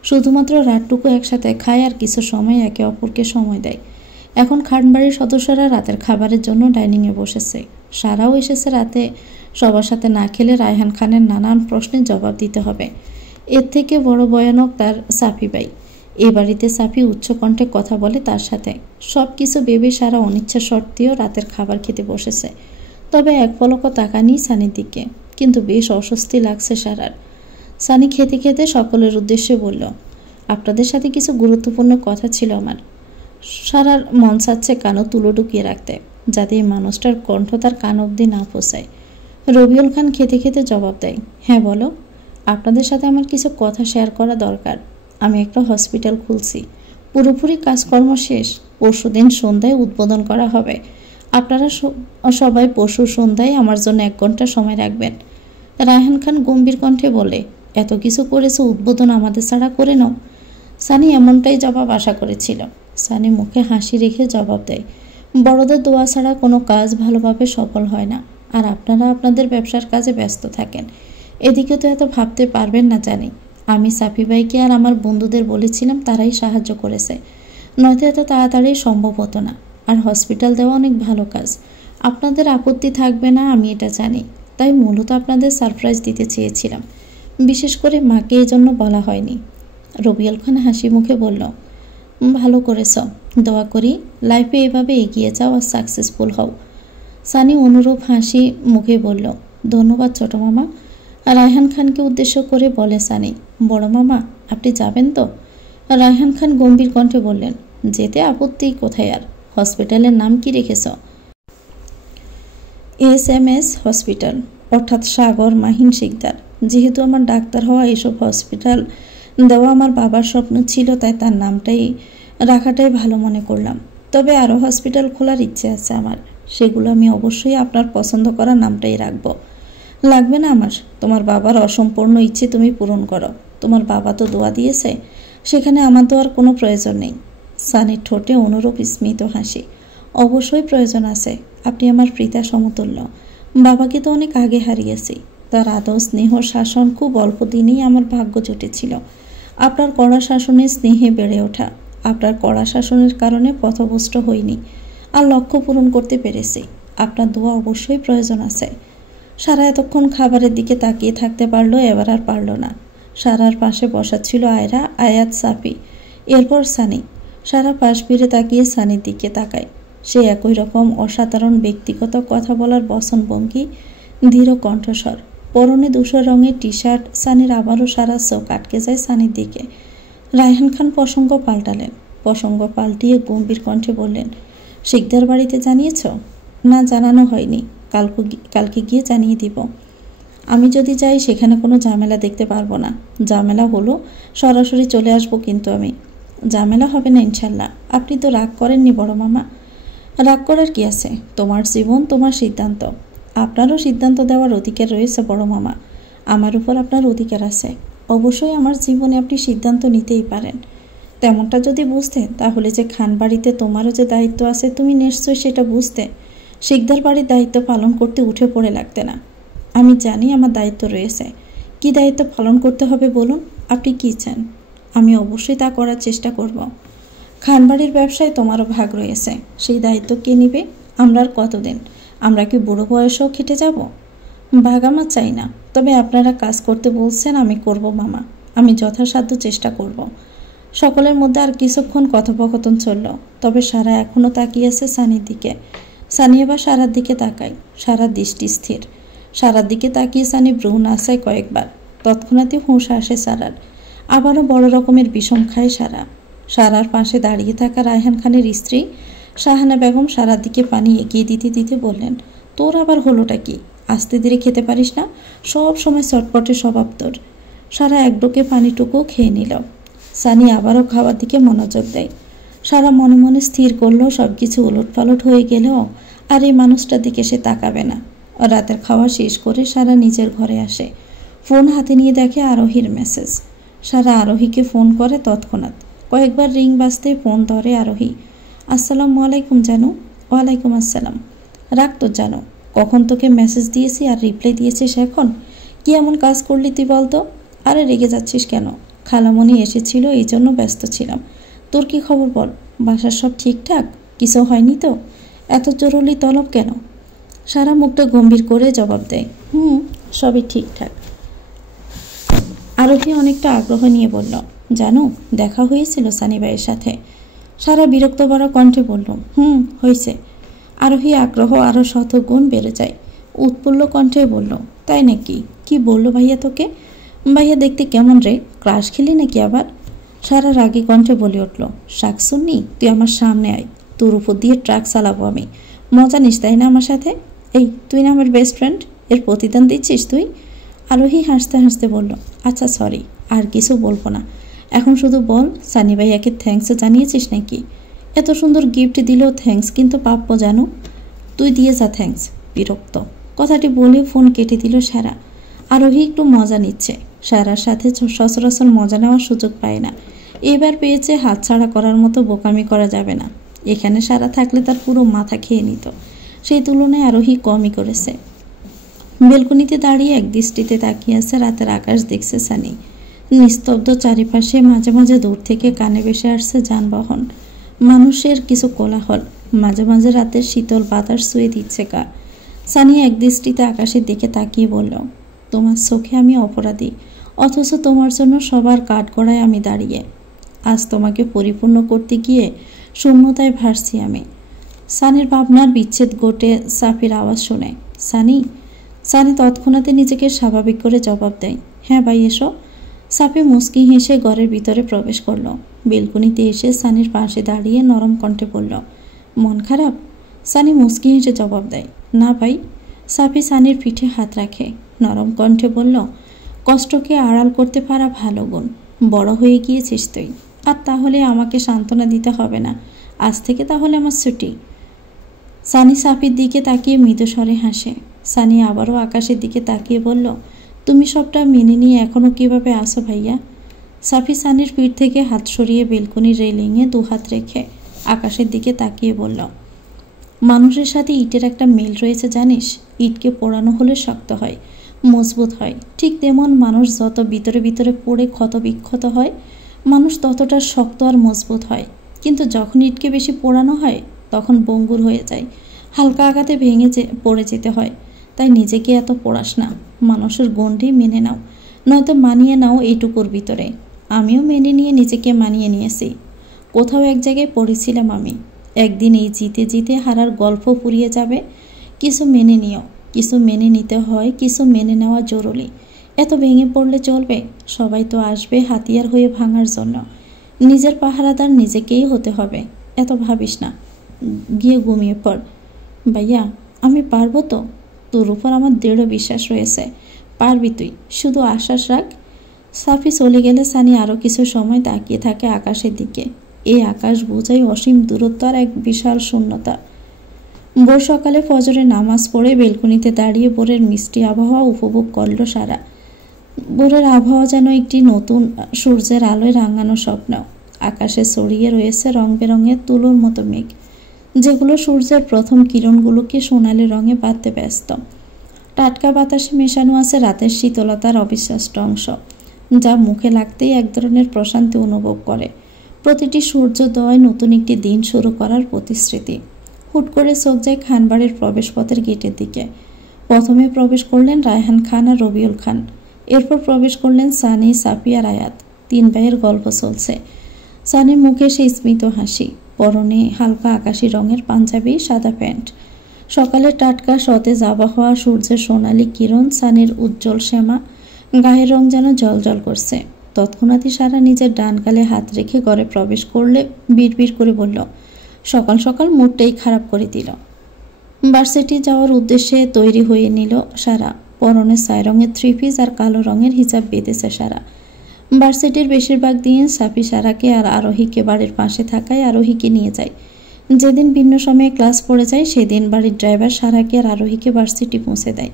শুধুমাত্র রাতটুকু একসাথে খায় আর কিছু সময় একে অপরকে সময় দেয়। এখন খানবাড়ির সদস্যরা রাতের খাবারের জন্য ডাইনিংয়ে বসেছে। সারাও এসেছে রাতে। সবার সাথে না খেলে রায়হান খানের নানান প্রশ্নের জবাব দিতে হবে। এর থেকে বড় ভয়ানক তার সাফি ভাই। এ বাড়িতে সাফি উচ্চকণ্ঠে কথা বলে তার সাথে। সব কিছু ভেবে সারা অনিচ্ছা সত্ত্বেও রাতের খাবার খেতে বসেছে। তবে এক পলকও তাকানি সানির দিকে, কিন্তু বেশ অস্বস্তি লাগছে সারার। সানি খেতে খেতে সকলের উদ্দেশ্যে বলল, আপনাদের সাথে কিছু গুরুত্বপূর্ণ কথা ছিল আমার। সারার মন চাচ্ছে কানও তুলো ঢুকিয়ে রাখতে, যাতে এই মানুষটার কণ্ঠ তার কান অবধি না পৌঁছায়। রবিউল খান খেতে খেতে জবাব দেয়, হ্যাঁ বলো। আপনাদের সাথে আমার কিছু কথা শেয়ার করা দরকার। আমি একটা হসপিটাল খুলছি। পুরোপুরি কাজকর্ম শেষ। পরশুদিন সন্ধ্যায় উদ্বোধন করা হবে। আপনারা সবাই পরশু সন্ধ্যায় আমার জন্য 1 ঘন্টা সময় রাখবেন। রায়হান খান গম্ভীর কণ্ঠে বলে, এত কিছু করেছে, উদ্বোধন আমাদের ছাড়া করে নাও। সানি এমনটাই জবাব আশা করেছিল। সানি মুখে হাসি রেখে জবাব দেয়, বড়দের দোয়া ছাড়া কোনো কাজ ভালোভাবে সফল হয় না। আর আপনারা আপনাদের ব্যবসার কাজে ব্যস্ত থাকেন। এদিকে তো এত ভাবতে পারবেন না জানি। আমি সাফি ভাইকে আর আমার বন্ধুদের বলেছিলাম, তারাই সাহায্য করেছে, নয়তো এত তাড়াতাড়ি সম্ভব হতো না। আর হসপিটাল দেওয়া অনেক ভালো কাজ। আপনাদের আপত্তি থাকবে না আমি এটা জানি, তাই মূলত আপনাদের সারপ্রাইজ দিতে চেয়েছিলাম। বিশেষ করে মাকে এই জন্য বলা হয়নি। রবিউল খান হাসি মুখে বলল, ভালো করেছ। দোয়া করি লাইফে এভাবে এগিয়ে যাও আর সাকসেসফুল হও। সানি অনুরূপ হাসি মুখে বলল, ধন্যবাদ ছোট মামা। রায়হান খানকে উদ্দেশ্য করে বলে সানি, বড় মামা আপনি যাবেন তো? রায়হান খান গম্ভীর কণ্ঠে বললেন, যেতে আপত্তি কোথায় আর। হসপিটালের নাম কি রেখেছ? SMS হসপিটাল, অর্থাৎ সাগর মাহিন শিকদার। যেহেতু আমার ডাক্তার হওয়া, এসব হসপিটাল দেওয়া আমার বাবার স্বপ্ন ছিল, তাই তার নামটাই রাখাটাই ভালো মনে করলাম। তবে আরও হসপিটাল খোলার ইচ্ছে আছে আমার। সেগুলো আমি অবশ্যই আপনার পছন্দ করা নামটাই রাখবো। লাগবে না আমার। তোমার বাবার অসম্পূর্ণ ইচ্ছে তুমি পূরণ করো। তোমার বাবা তো দোয়া দিয়েছে। সেখানে আমার তো আর কোনো প্রয়োজন নেই। সানির ঠোঁটে অনুরূপ স্মিত হাসি। অবশ্যই প্রয়োজন আছে, আপনি আমার পিতা সমতুল্য। বাবাকে তো অনেক আগে হারিয়েছি। তার আদর স্নেহ শাসন খুব অল্প দিনেই আমার ভাগ্য জুটেছিল। আপনার কড়া শাসনের স্নেহে বেড়ে ওঠা, আপনার কড়া শাসনের কারণে পথভ্রষ্ট হইনি, আর লক্ষ্য পূরণ করতে পেরেছি। আপনার দোয়া অবশ্যই প্রয়োজন আছে। সারা এতক্ষণ খাবারের দিকে তাকিয়ে থাকতে পারলো, এবার আর পারল না। সারার পাশে বসা ছিল আয়রা, আয়াত, সাফি, এরপর সানি। সারা পাশ ফিরে তাকিয়ে সানির দিকে তাকায়। সে একই রকম অসাধারণ ব্যক্তিগত কথা বলার বচনভঙ্গি, দৃঢ় কণ্ঠস্বর, পরনে ধূসর রঙের টি শার্ট। সানির আবারও সারা চোখ আটকে যায় সানির দিকে। রায়হান খান প্রসঙ্গ পাল্টালেন। প্রসঙ্গ পাল্টিয়ে গম্ভীর কণ্ঠে বললেন, শিকদার বাড়িতে জানিয়েছ? না, জানানো হয়নি। কালকে গিয়ে জানিয়ে দিব। আমি যদি যাই সেখানে কোনো ঝামেলা দেখতে পারবো না। ঝামেলা হলো সরাসরি চলে আসবো, কিন্তু আমি। ঝামেলা হবে না ইনশাল্লাহ। আপনি তো রাগ করেননি বড় মামা? রাগ করার কি আছে? তোমার জীবন, তোমার সিদ্ধান্ত। আপনারও সিদ্ধান্ত দেওয়ার অধিকার রয়েছে বড় মামা। আমার উপর আপনার অধিকার আছে। অবশ্যই আমার জীবনে আপনি সিদ্ধান্ত নিতেই পারেন। তেমনটা যদি বুঝতেন তাহলে যে খান বাড়িতে তোমারও যে দায়িত্ব আছে তুমি নিশ্চয়ই সেটা বুঝতে। শিকদার বাড়ির দায়িত্ব পালন করতে উঠে পড়ে লাগতে না। আমি জানি আমার দায়িত্ব রয়েছে। কি দায়িত্ব পালন করতে হবে বলুন? আপনি কি চান? আমি অবশ্যই তা করার চেষ্টা করব। খানবাড়ির ব্যবসায় তোমারও ভাগ রয়েছে, সেই দায়িত্ব কে নিবে? আমরা আর কতদিন? আমরা কি বুড়ো বয়সেও খেটে যাব? ভাগ আমার চাই না, তবে আপনারা কাজ করতে বলছেন, আমি করব মামা। আমি যথাসাধ্য চেষ্টা করব। সকলের মধ্যে আর কিছুক্ষণ কথোপকথন চলল। তবে সারা এখনও তাকিয়ে আছে সানির দিকে। সানি এবার সারার দিকে তাকায়। সারার দৃষ্টি স্থির। সারার দিকে তাকিয়ে সানি ভ্রু নাচায় কয়েকবার। তৎক্ষণাৎই হুঁশ আসে সারার। আবারও বড় রকমের বিষম খায় সারা। সারার পাশে দাঁড়িয়ে থাকা রায়হান খানের স্ত্রী শাহানা বেগম সারার দিকে পানি এগিয়ে দিতে দিতে বললেন, তোর আবার হলোটা কি? আস্তে ধীরে খেতে পারিস না? সব সময় চটপটে স্বভাব তোর। সারা এক ডোকে পানিটুকু খেয়ে নিল। সানি আবারও খাওয়ার দিকে মনোযোগ দেয়। সারা মনে মনে স্থির করলো সব কিছু উলটপালট হয়ে গেলেও আর এই মানুষটার দিকে সে তাকাবে না। রাতের খাওয়া শেষ করে সারা নিজের ঘরে আসে। ফোন হাতে নিয়ে দেখে আরোহীর মেসেজ। সারা আরোহীকে ফোন করে তৎক্ষণাৎ। কয়েকবার রিং বাজতে ফোন ধরে আরোহী। আসসালামু আলাইকুম জানু। ওয়ালাইকুম আসসালাম। রাখ তো জানো, কখন তোকে মেসেজ দিয়েছি আর রিপ্লাই দিয়েছিস এখন? কি এমন কাজ করলি তুই বলতো? আরে রেগে যাচ্ছিস কেন? খালামণি এসেছিল, এই জন্য ব্যস্ত ছিলাম। তোর কি খবর বল? বাসার সব ঠিকঠাক? কিছু হয়নি তো? এত জরুরি তলব কেন? সারা মুখটা গম্ভীর করে জবাব দেয়, সবই ঠিকঠাক। আরোহী অনেকটা আগ্রহ নিয়ে বলল, জানো দেখা হয়েছিল সানি ভাইয়ের সাথে? সারা বিরক্ত ভরা কণ্ঠে বলল, হয়েছে। আরোহী আগ্রহ আরও শতগুণ বেড়ে যায়। উৎফুল্ল কণ্ঠে বলল, তাই নাকি? কি বললো ভাইয়া তোকে? ভাইয়া দেখতে কেমন রে? ক্রাশ খেলি নাকি আবার? সারা রাগী কণ্ঠে বলে উঠল, শাক শুননি? তুই আমার সামনে আয়, তোর উপর দিয়ে ট্রাক চালাবো আমি। মজা নিস তাই না আমার সাথে? এই তুই না আমার বেস্ট ফ্রেন্ড, এর প্রতিদান দিচ্ছিস তুই? আরোহী হাসতে হাসতে বলল, আচ্ছা সরি, আর কিছু বলবো না। এখন শুধু বল, সানি ভাইয়াকে থ্যাঙ্কস জানিয়েছিস নাকি? এত সুন্দর গিফট দিলেও থ্যাঙ্কস কিন্তু প্রাপ্য জানো। তুই দিয়ে যা থ্যাঙ্কস। বিরক্ত। কথাটি বলে ফোন কেটে দিল সারা। আরোহী একটু মজা নিচ্ছে। সারার সাথে সচরাচর মজা নেওয়ার সুযোগ পায় না। এবার পেয়েছে, হাতছাড়া করার মতো বোকামি করা যাবে না। এখানে সারা থাকলে তার পুরো মাথা খেয়ে নিত। সেই তুলনায় আরোহী কমই করেছে। বেলকনিতে দাঁড়িয়ে এক দৃষ্টিতে তাকিয়ে আছে রাতের আকাশ দেখছে সানি। নিস্তব্ধ চারিপাশে মাঝে মাঝে দূর থেকে কানে ভেসে আসছে যানবাহন, মানুষের কিছু কোলাহল। মাঝে মাঝে রাতের শীতল বাতাস ছুঁয়ে দিচ্ছে গা। সানি এক দৃষ্টিতে আকাশের দিকে তাকিয়ে বলল, তোমার চোখে আমি অপরাধী, অথচ তোমার জন্য সবার কাঠগড়ায় আমি দাঁড়িয়ে। আজ তোমাকে পরিপূর্ণ করতে গিয়ে শূন্যতায় ভাসছি আমি। সানির ভাবনার বিচ্ছেদ ঘটে সাফির আওয়াজ শুনে, সানি। সানি তৎক্ষণাৎ নিজেকে স্বাভাবিক করে জবাব দেয়, হ্যাঁ ভাই এসো। সাফি মুচকি হেসে ঘরের ভিতরে প্রবেশ করল। বেলকনিতে এসে সানির পাশে দাঁড়িয়ে নরম কণ্ঠে বলল, মন খারাপ? সানি মুচকি হেসে জবাব দেয়, না ভাই। সাফি সানির পিঠে হাত রাখে, নরম কণ্ঠে বলল, কষ্টকে আড়াল করতে পারা ভালো গুণ। বড় হয়ে গিয়েছিস তুই, আর তাহলে আমাকে সান্ত্বনা দিতে হবে না। আজ থেকে তাহলে আমার ছুটি। সানি সাফির দিকে তাকিয়ে মৃদু স্বরে হাসে। সানি আবারও আকাশের দিকে তাকিয়ে বলল, তুমি সবটা মেনে নিয়ে এখনও কিভাবে আসো ভাইয়া? সাফি সানির পিঠ থেকে হাত সরিয়ে বেলকনির রেলিংয়ে দু হাত রেখে আকাশের দিকে তাকিয়ে বলল, মানুষের সাথে ইটের একটা মিল রয়েছে জানিস। ইটকে পোড়ানো হলে শক্ত হয়, মজবুত হয়, ঠিক তেমন মানুষ যত ভিতরে ভিতরে পড়ে ক্ষত বিক্ষত হয়, মানুষ ততটা শক্ত আর মজবুত হয়। কিন্তু যখন ইটকে বেশি পোড়ানো হয় তখন বঙ্গুর হয়ে যায়, হালকা আঘাতে ভেঙে পড়ে যেতে হয়। তাই নিজেকে এত পোড়াস না, মানুষের গণ্ডি মেনে নাও, নয়তো মানিয়ে নাও এইটুকুর ভিতরে। আমিও মেনে নিয়ে নিজেকে মানিয়ে নিয়েছি। কোথাও এক জায়গায় পড়েছিলাম আমি, একদিন এই জিতে জিতে হারার গল্প ফুরিয়ে যাবে। কিছু মেনে নিও, কিছু মেনে নিতে হয়, কিছু মেনে নেওয়া জরুরি। এত ভেঙে পড়লে চলবে? সবাই তো আসবে হাতিয়ার হয়ে ভাঙার জন্য। নিজের পাহারাদার নিজেকেই হতে হবে। এত ভাবিস না, গিয়ে ঘুমিয়ে পড়। ভাইয়া, আমি পারবো তো? তোর উপর আমার দৃঢ় বিশ্বাস রয়েছে, পারবি তুই, শুধু আশ্বাস রাখ। সাফি চলে গেলে সানি আরও কিছু সময় তাকিয়ে থাকে আকাশের দিকে। এই আকাশ বোঝাই অসীম দূরত্ব আর এক বিশাল শূন্যতা। ভোর সকালে ফজরে নামাজ পড়ে বেলকনিতে দাঁড়িয়ে ভোরের মিষ্টি আবহাওয়া উপভোগ করল সারা। ভোরের আবহাওয়া যেন একটি নতুন সূর্যের আলোয় রাঙানো স্বপ্ন। আকাশে ছড়িয়ে রয়েছে রং বেরঙের তুলোর মতো মেঘ, যেগুলো সূর্যের প্রথম কিরণগুলোকে সোনালি রঙে বাঁধতে ব্যস্ত। টাটকা বাতাসে মেশানো আছে রাতের শীতলতার অবিশ্বাস্য অংশ, যা মুখে লাগতেই এক ধরনের প্রশান্তি অনুভব করে। প্রতিটি সূর্যোদয় নতুন একটি দিন শুরু করার প্রতিশ্রুতি। হুট করে চোখ যায় খানবাড়ির প্রবেশপথের গেটের দিকে। প্রথমে প্রবেশ করলেন রায়হান খান আর রবিউল খান। এরপর প্রবেশ করলেন সানি, সাফি আর আয়াত। তিন ভাইয়ের গল্প চলছে। সানির মুখে সেই স্মিত হাসি, পরনে হালকা আকাশি রঙের পাঞ্জাবি, সাদা প্যান্ট। সকালে টাটকা সতেজ আবহাওয়া, সূর্যের সোনালি কিরণ, সানির উজ্জ্বল শ্যামা, গায়ের রং যেন জলজল করছে। তৎক্ষণাৎই সারা নিজের ডান গালে হাত রেখে ঘরে প্রবেশ করলে বিড়বিড় করে বলল, সকাল সকাল মুডটাই খারাপ করে দিল। ভার্সিটি যাওয়ার উদ্দেশ্যে তৈরি হয়ে নিল সারা। পরনে ছাই রঙের থ্রি পিস আর কালো রঙের হিজাব বেঁধেছে সারা। ভার্সিটির বেশিরভাগ দিন সাফি সারাকে আর আরোহীকে বাড়ির পাশে থাকায় আরোহীকে নিয়ে যায়। যেদিন ভিন্ন সময়ে ক্লাস পড়ে যায় সেদিন বাড়ির ড্রাইভার সারাকে আর আরোহীকে ভার্সিটি পৌঁছে দেয়,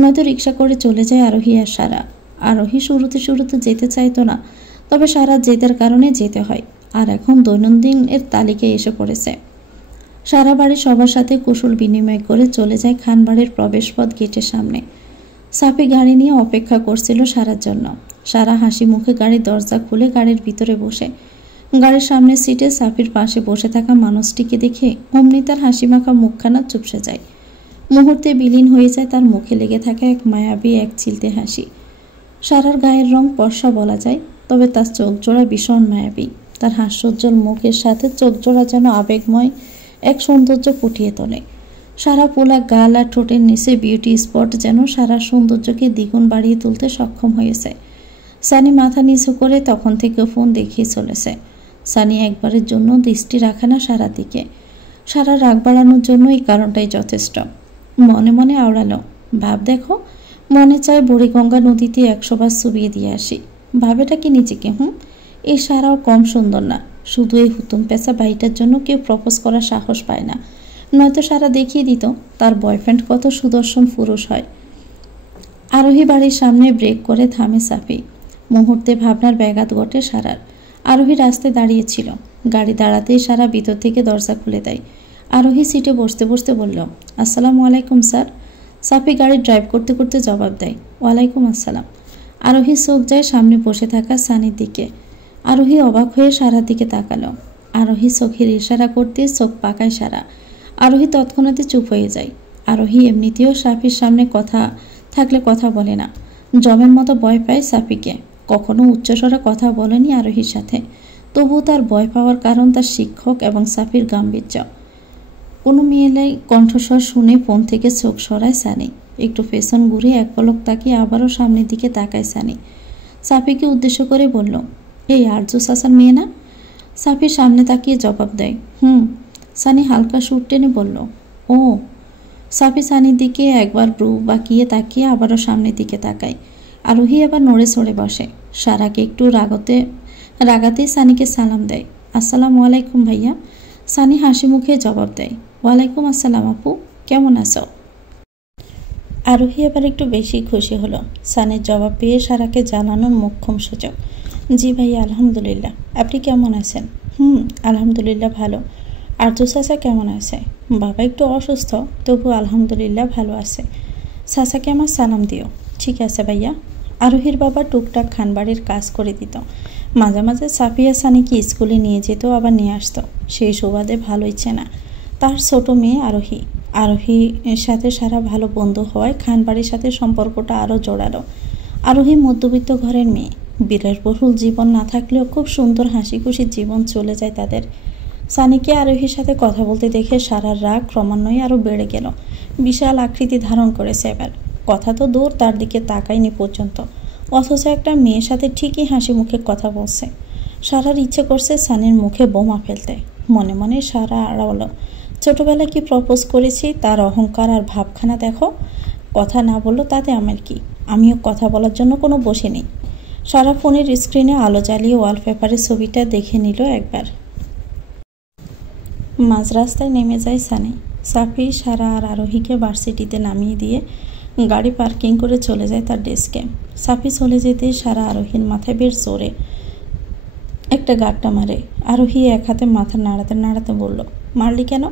নয়তো রিক্সা করে চলে যায় আরোহী আর সারা। আরোহী শুরুতে যেতে চাইতো না, তবে সারা জেদের কারণে যেতে হয়। আর এখন দৈনন্দিনের তালিকায় এসে পড়েছে। সারা বাড়ির সবার সাথে কুশল বিনিময় করে চলে যায় খানবাড়ির প্রবেশপথ গেটের সামনে। সাফি গাড়ি নিয়ে অপেক্ষা করছিল সারার জন্য। সারা হাসি মুখে গাড়ির দরজা খুলে গাড়ির ভিতরে বসে। গাড়ির সামনের সিটে সাফির পাশে বসে থাকা মানুষটিকে দেখে অমনি তার হাসি মাখা মুখখানা চুপসে যায়। মুহূর্তে বিলীন হয়ে যায় তার মুখে লেগে থাকা এক মায়াবী এক চিলতে হাসি। সারার গায়ের রং ফর্সা বলা যায়, তবে তার চোখ জোড়া ভীষণ মায়াবী। তার হাস্যোজ্জ্বল মুখের সাথে চোখ জোড়া যেন আবেগময় এক সৌন্দর্য ফুটিয়ে তোলে। সারা পোলা গাল আর ঠোঁটের নিচে বিউটি স্পট যেন সারার সৌন্দর্যকে দ্বিগুণ বাড়িয়ে তুলতে সক্ষম হয়েছে। সানি মাথা নিচু করে তখন থেকে ফোন দেখিয়ে চলেছে। সানি একবারের জন্য দৃষ্টি রাখে না সারার দিকে। সারা রাগ বাড়ানোর জন্য এই কারণটাই যথেষ্ট। মনে মনে আওড়ালো, ভাব দেখো, মনে চায় বুড়িগঙ্গা নদীতে 100 বার চুবিয়ে দিয়ে আসি। ভাবেটা কি নিজেকে? এই সারাও কম সুন্দর না। শুধু এই হুতুম পেঁচা বাড়িটার জন্য কেউ প্রপোজ করার সাহস পায় না, নয়তো সারা দেখিয়ে দিত তার বয়ফ্রেন্ড কত সুদর্শন পুরুষ হয়। আরোহী বাড়ির সামনে ব্রেক করে থামে সাফি। মুহূর্তে ভাবনার ব্যাঘাত ঘটে সারার। আরোহী রাস্তায় দাঁড়িয়েছিল। গাড়ি দাঁড়াতেই সারা ভিতর থেকে দরজা খুলে দেয়। আরোহী সিটে বসতে বসতে বলল, আসসালামু আলাইকুম স্যার। সাফি গাড়ি ড্রাইভ করতে করতে জবাব দেয়, ওয়ালাইকুম আসসালাম। আরোহী চোখ যায় সামনে বসে থাকা সানির দিকে। আরোহী অবাক হয়ে সারার দিকে তাকালো। আরোহী চোখের ইশারা করতে চোখ পাকায় সারা। আরোহী তৎক্ষণাৎ চুপ হয়ে যায়। আরোহী এমনিতেও সাফির সামনে কথা থাকলে কথা বলে না, জমের মতো ভয় পায় সাফিকে। কখনো উচ্চস্বরে কথা বলেনি আরোহীর সাথে, তবুও তার ভয় পাওয়ার কারণ তার শিক্ষক এবং সাফির গাম্ভীর্য। কোনো মেয়েলাই কণ্ঠস্বর শুনে ফোন থেকে চোখ সরায় সানি। একটু পেছন ঘুরে এক পলক তাকিয়ে আবারও সামনের দিকে তাকায় সানি। সাফিকে উদ্দেশ্য করে বলল, এই আর্য চাচার মেয়ে না? সাফি সামনে তাকিয়ে জবাব দেয়, সানি হালকা সুর টেনে বলল, ও। সাফি সানির দিকে একবার ব্রু বাঁকিয়ে তাকিয়ে আবারও সামনের দিকে তাকায়। আরোহী আবার নড়ে চড়ে বসে। সারাকে একটু রাগাতেই সানিকে সালাম দেয়, আসসালামু আলাইকুম ভাইয়া। সানি হাসি মুখে জবাব দেয়, ওয়ালাইকুম আসসালাম আপু, কেমন আছো? আরোহী এবার একটু বেশি খুশি হলো। সানির জবাব পেয়ে সারাকে জানানোর মোক্ষম সুযোগ। জি ভাইয়া, আলহামদুলিল্লাহ। আপনি কেমন আছেন? আলহামদুলিল্লাহ ভালো। আরজু চাচা কেমন আছে? বাবা একটু অসুস্থ, তবু আলহামদুলিল্লাহ ভালো আছে। চাচাকে আমার সালাম দিও। ঠিক আছে ভাইয়া। আরোহীর বাবা টুকটাক খানবাড়ির কাজ করে দিত। মাঝে মাঝে সাফিয়া সানিকে স্কুলে নিয়ে যেত, আবার নিয়ে আসতো। সেই সুবাদে ভালোই চেনা। তার ছোট মেয়ে আরোহী। আরোহীর সাথে সারা ভালো বন্ধু হওয়ায় খানবাড়ির সাথে সম্পর্কটা আরও জোরালো। আরোহী মধ্যবিত্ত ঘরের মেয়ে। বিলাসবহুল জীবন না থাকলেও খুব সুন্দর হাসি খুশি জীবন চলে যায় তাদের। সানিকে আরোহীর সাথে কথা বলতে দেখে সারার রাগ ক্রমান্বয়ে আরও বেড়ে গেল। বিশাল আকৃতি ধারণ করেছে এবার। কথা তো দূর, তার দিকে তাকায়নি পর্যন্ত, অথচ একটা মেয়ের সাথে ঠিকই হাসি মুখে কথা বলছে। সারার ইচ্ছে করছে সানির মুখে বোমা ফেলতে। মনে মনে সারা আড়ালো, ছোটবেলায় কি প্রপোজ করেছি, তার অহংকার আর ভাবখানা দেখো। কথা না বললো তাতে আমার কি, আমিও কথা বলার জন্য কোনো বসে নেই। সারা ফোনের স্ক্রিনে আলো জ্বালিয়ে ওয়ালপেপারের ছবিটা দেখে নিল একবার। মাঝ রাস্তায় নেমে যায় সানি। সাফি, সারা আর আরোহীকে ভার্সিটিতে নামিয়ে দিয়ে গাড়ি পার্কিং করে চলে যায় তার ডেস্কে। সাফি চলে যেতেই সারা আরোহীর মাথায় বেশ জোরে একটা গাঁটটা মারে। আরোহী এক হাতে মাথা নাড়াতে নাড়াতে বলল, মারলি কেন?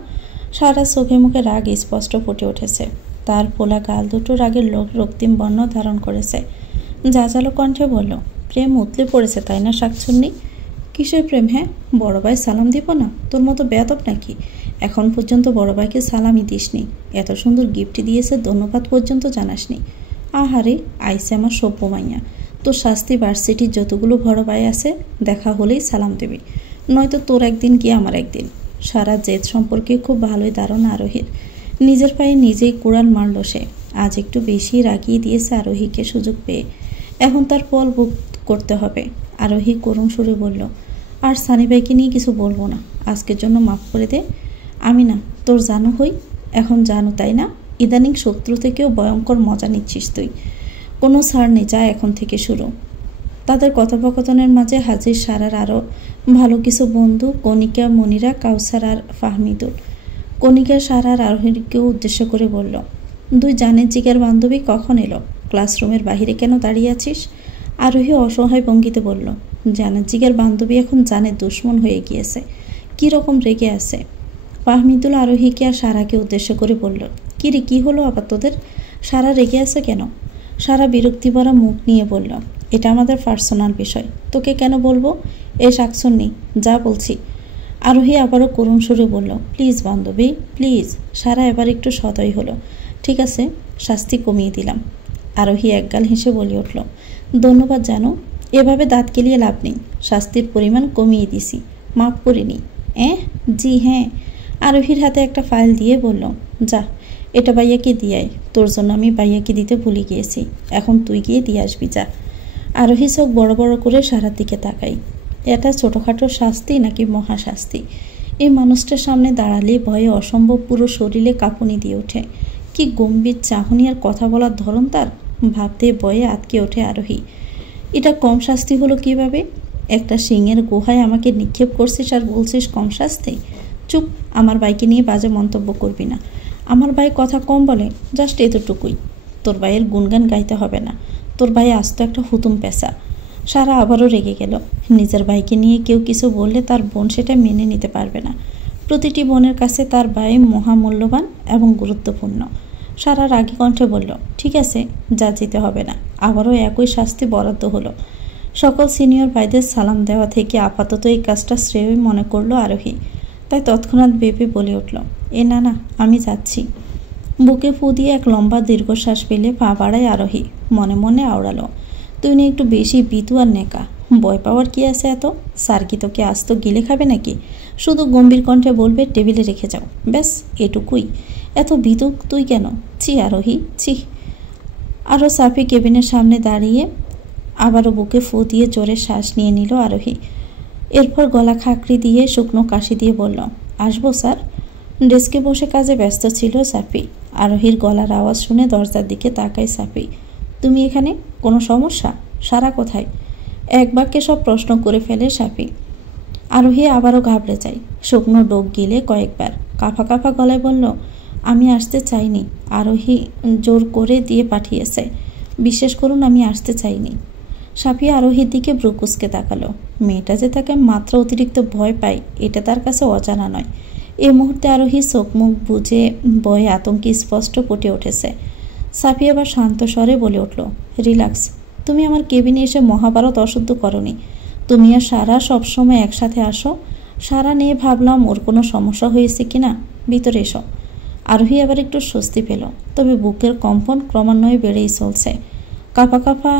সারা চোখে মুখে রাগ স্পষ্ট ফুটে উঠেছে। তার পোলা গাল দুটো রাগের রক্তিম বর্ণ ধারণ করেছে। জাজালো কণ্ঠে বলল, প্রেম উতলে পড়েছে তাই না শাকচুন্নি? কিসের প্রেম? হ্যাঁ, বড় ভাই সালাম দিব না? তোর মতো বেয়াদব নাকি? এখন পর্যন্ত বড় ভাইকে সালামই দিসনি। এত সুন্দর গিফট দিয়েছে, ধন্যবাদ পর্যন্ত জানাসনি। আহারে, আইসে আমার সভ্য মাইয়া। তোর শাস্তি ভার্সিটির যতগুলো বড় ভাই আছে, দেখা হলেই সালাম দেবে, নয়তো তোর একদিন কি আমার একদিন। সারা জেদ সম্পর্কে খুব ভালোই ধারণা আরোহীর। নিজের পায়ে নিজেই কুড়াল মারল সে। আজ একটু বেশি রাগিয়ে দিয়েছে আরোহীকে সুযোগ পেয়ে। এখন তার ফল ভোগ করতে হবে। আরোহী করুণ সুরে বলল, আর সানি ভাইকে নিয়ে কিছু বলবো না, আজকের জন্য মাফ করে দে। আমি না, তোর জানু হই। এখন জানো তাই না? ইদানিং শত্রু থেকেও ভয়ঙ্কর মজা নিচ্ছিস তুই। কোনো ছাড় নেই, যা এখন থেকে শুরু। তাদের কথোপকথনের মাঝে হাজির সারার আরও ভালো কিছু বন্ধু, কণিকা, মনিরা, কাউসার আর ফাহমিদুল। কণিকা সারার আরোহীকেও উদ্দেশ্য করে বলল, দুই জানের জিগার বান্ধবী কখন এলো? ক্লাসরুমের বাহিরে কেন দাঁড়িয়ে আছিস? আরোহী অসহায় ভঙ্গিতে বলল, জানের জিগার বান্ধবী এখন জানের দুশ্মন হয়ে গিয়েছে, কীরকম রেগে আছে। ফাহমিদুল আরোহীকে আর সারাকে উদ্দেশ্য করে বলল, কিরে, কি হলো আবার তোদের? সারা রেগে আছে কেন? সারা বিরক্তি ভরা মুখ নিয়ে বলল, এটা আমাদের পার্সোনাল বিষয়, তোকে কেন বলবো? এ শাকচুন্নি, যা বলছি। আরোহী আবারও করুণ সুরে বলল, প্লিজ বান্ধবী, প্লিজ। সারা এবার একটু সদয় হলো। ঠিক আছে, শাস্তি কমিয়ে দিলাম। আরোহী একগাল হেসে বলে উঠল, ধন্যবাদ জানো, এভাবে দাঁত কেলিয়ে লাভ নেই। শাস্তির পরিমাণ কমিয়ে দিছি, মাফ করিনি। জি হ্যাঁ। আরোহীর হাতে একটা ফাইল দিয়ে বলল, যা, এটা ভাইয়াকে দিয়ে আয়। তোর জন্য আমি ভাইয়াকে দিতে ভুলে গিয়েছি, এখন তুই গিয়ে দিয়ে আসবি, যা। আরোহী চোখ বড় বড় করে সারার দিকে তাকাই। এটা ছোটোখাটো শাস্তি নাকি মহাশাস্তি? এই মানুষটার সামনে দাঁড়ালে ভয়ে অসম্ভব পুরো শরীরে কাঁপুনি দিয়ে ওঠে। কি গম্ভীর চাহনি আর কথা বলার ধরন তার! ভাবতে ভয়ে আটকে ওঠে আরোহী। এটা কম শাস্তি হলো কিভাবে? একটা সিংহের গুহায় আমাকে নিক্ষেপ করছিস আর বলছিস কম শাস্তি? চুপ, আমার ভাইকে নিয়ে বাজে মন্তব্য করবি না। আমার ভাই কথা কম বলে, জাস্ট এতটুকুই। তোর ভাইয়ের গুণগান গাইতে হবে না। তোর ভাই আস্ত একটা হুতুম পেঁচা। সারা আবারও রেগে গেল। নিজের ভাইকে নিয়ে কেউ কিছু বললে তার বোন সেটা মেনে নিতে পারবে না। প্রতিটি বোনের কাছে তার ভাই মহামূল্যবান এবং গুরুত্বপূর্ণ। সারা রাগী কণ্ঠে বলল, ঠিক আছে, যা যেতে হবে না। আবারও একই শাস্তি বরাদ্দ হলো। সকল সিনিয়র ভাইদের সালাম দেওয়া থেকে আপাতত এই কাজটা শ্রেয় মনে করলো আরোহী। তাই তৎক্ষণাৎ ভেবে বলে উঠল, না না, আমি যাচ্ছি। বুকে ফু দিয়ে এক লম্বা দীর্ঘশ্বাস পেলে পা বাড়ায় আরোহী। মনে মনে আওড়ালো, তুই না একটু বেশি বিতু আর নেকা। ভয় পাওয়ার কি আছে এত? স্যার কি তোকে আস্ত গিলে খাবে নাকি? শুধু গম্ভীর কণ্ঠে বলবে, টেবিলে রেখে যাও, ব্যাস এটুকুই। এত বিতু তুই কেন? ছি আরোহী, ছি। আরও সাফি কেবিনের সামনে দাঁড়িয়ে আবারও বুকে ফু দিয়ে জোরে শ্বাস নিয়ে নিল আরোহী। এরপর গলা খাঁকড়ি দিয়ে শুকনো কাশি দিয়ে বলল, আসবো স্যার। ডেস্কে বসে কাজে ব্যস্ত ছিল সাফি। আরোহীর গলার আওয়াজ শুনে দরজার দিকে তাকায় সাফি। তুমি এখানে? কোনো সমস্যা? সারা কোথায়? এক বাক্যে সব প্রশ্ন করে ফেলে সাফি। আরোহী আবারও ঘাবড়ে যায়। শুকনো ডোক গিলে কয়েকবার কাঁপা কাঁপা গলায় বলল, আমি আসতে চাইনি। আরোহী জোর করে দিয়ে পাঠিয়েছে। বিশ্বাস করুন, আমি আসতে চাইনি। সাফিয়া আরোহীর দিকে ব্রুকুসকে তাকালো। মেয়েটা যে তাকে মাত্র অতিরিক্ত ভয় পায় এটা তার কাছে অজানা নয়। এই মুহূর্তে আরোহী চোখ মুখ বুঝে ভয়ে আতঙ্কে স্পষ্ট ফুটে উঠেছে। সাফিয়া আবার শান্ত স্বরে বলে উঠল, রিল্যাক্স, তুমি আমার কেবিনে এসে মহাভারত অশুদ্ধ করনি। তুমি আর সারা সবসময় একসাথে আসো। সারা নিয়ে ভাবলাম ওর কোনো সমস্যা হয়েছে কিনা, ভিতরে এসো। আরোহী আবার একটু স্বস্তি পেল, তবে বুকের কম্পন ক্রমান্বয়ে বেড়েই চলছে। কাঁপা কাঁপা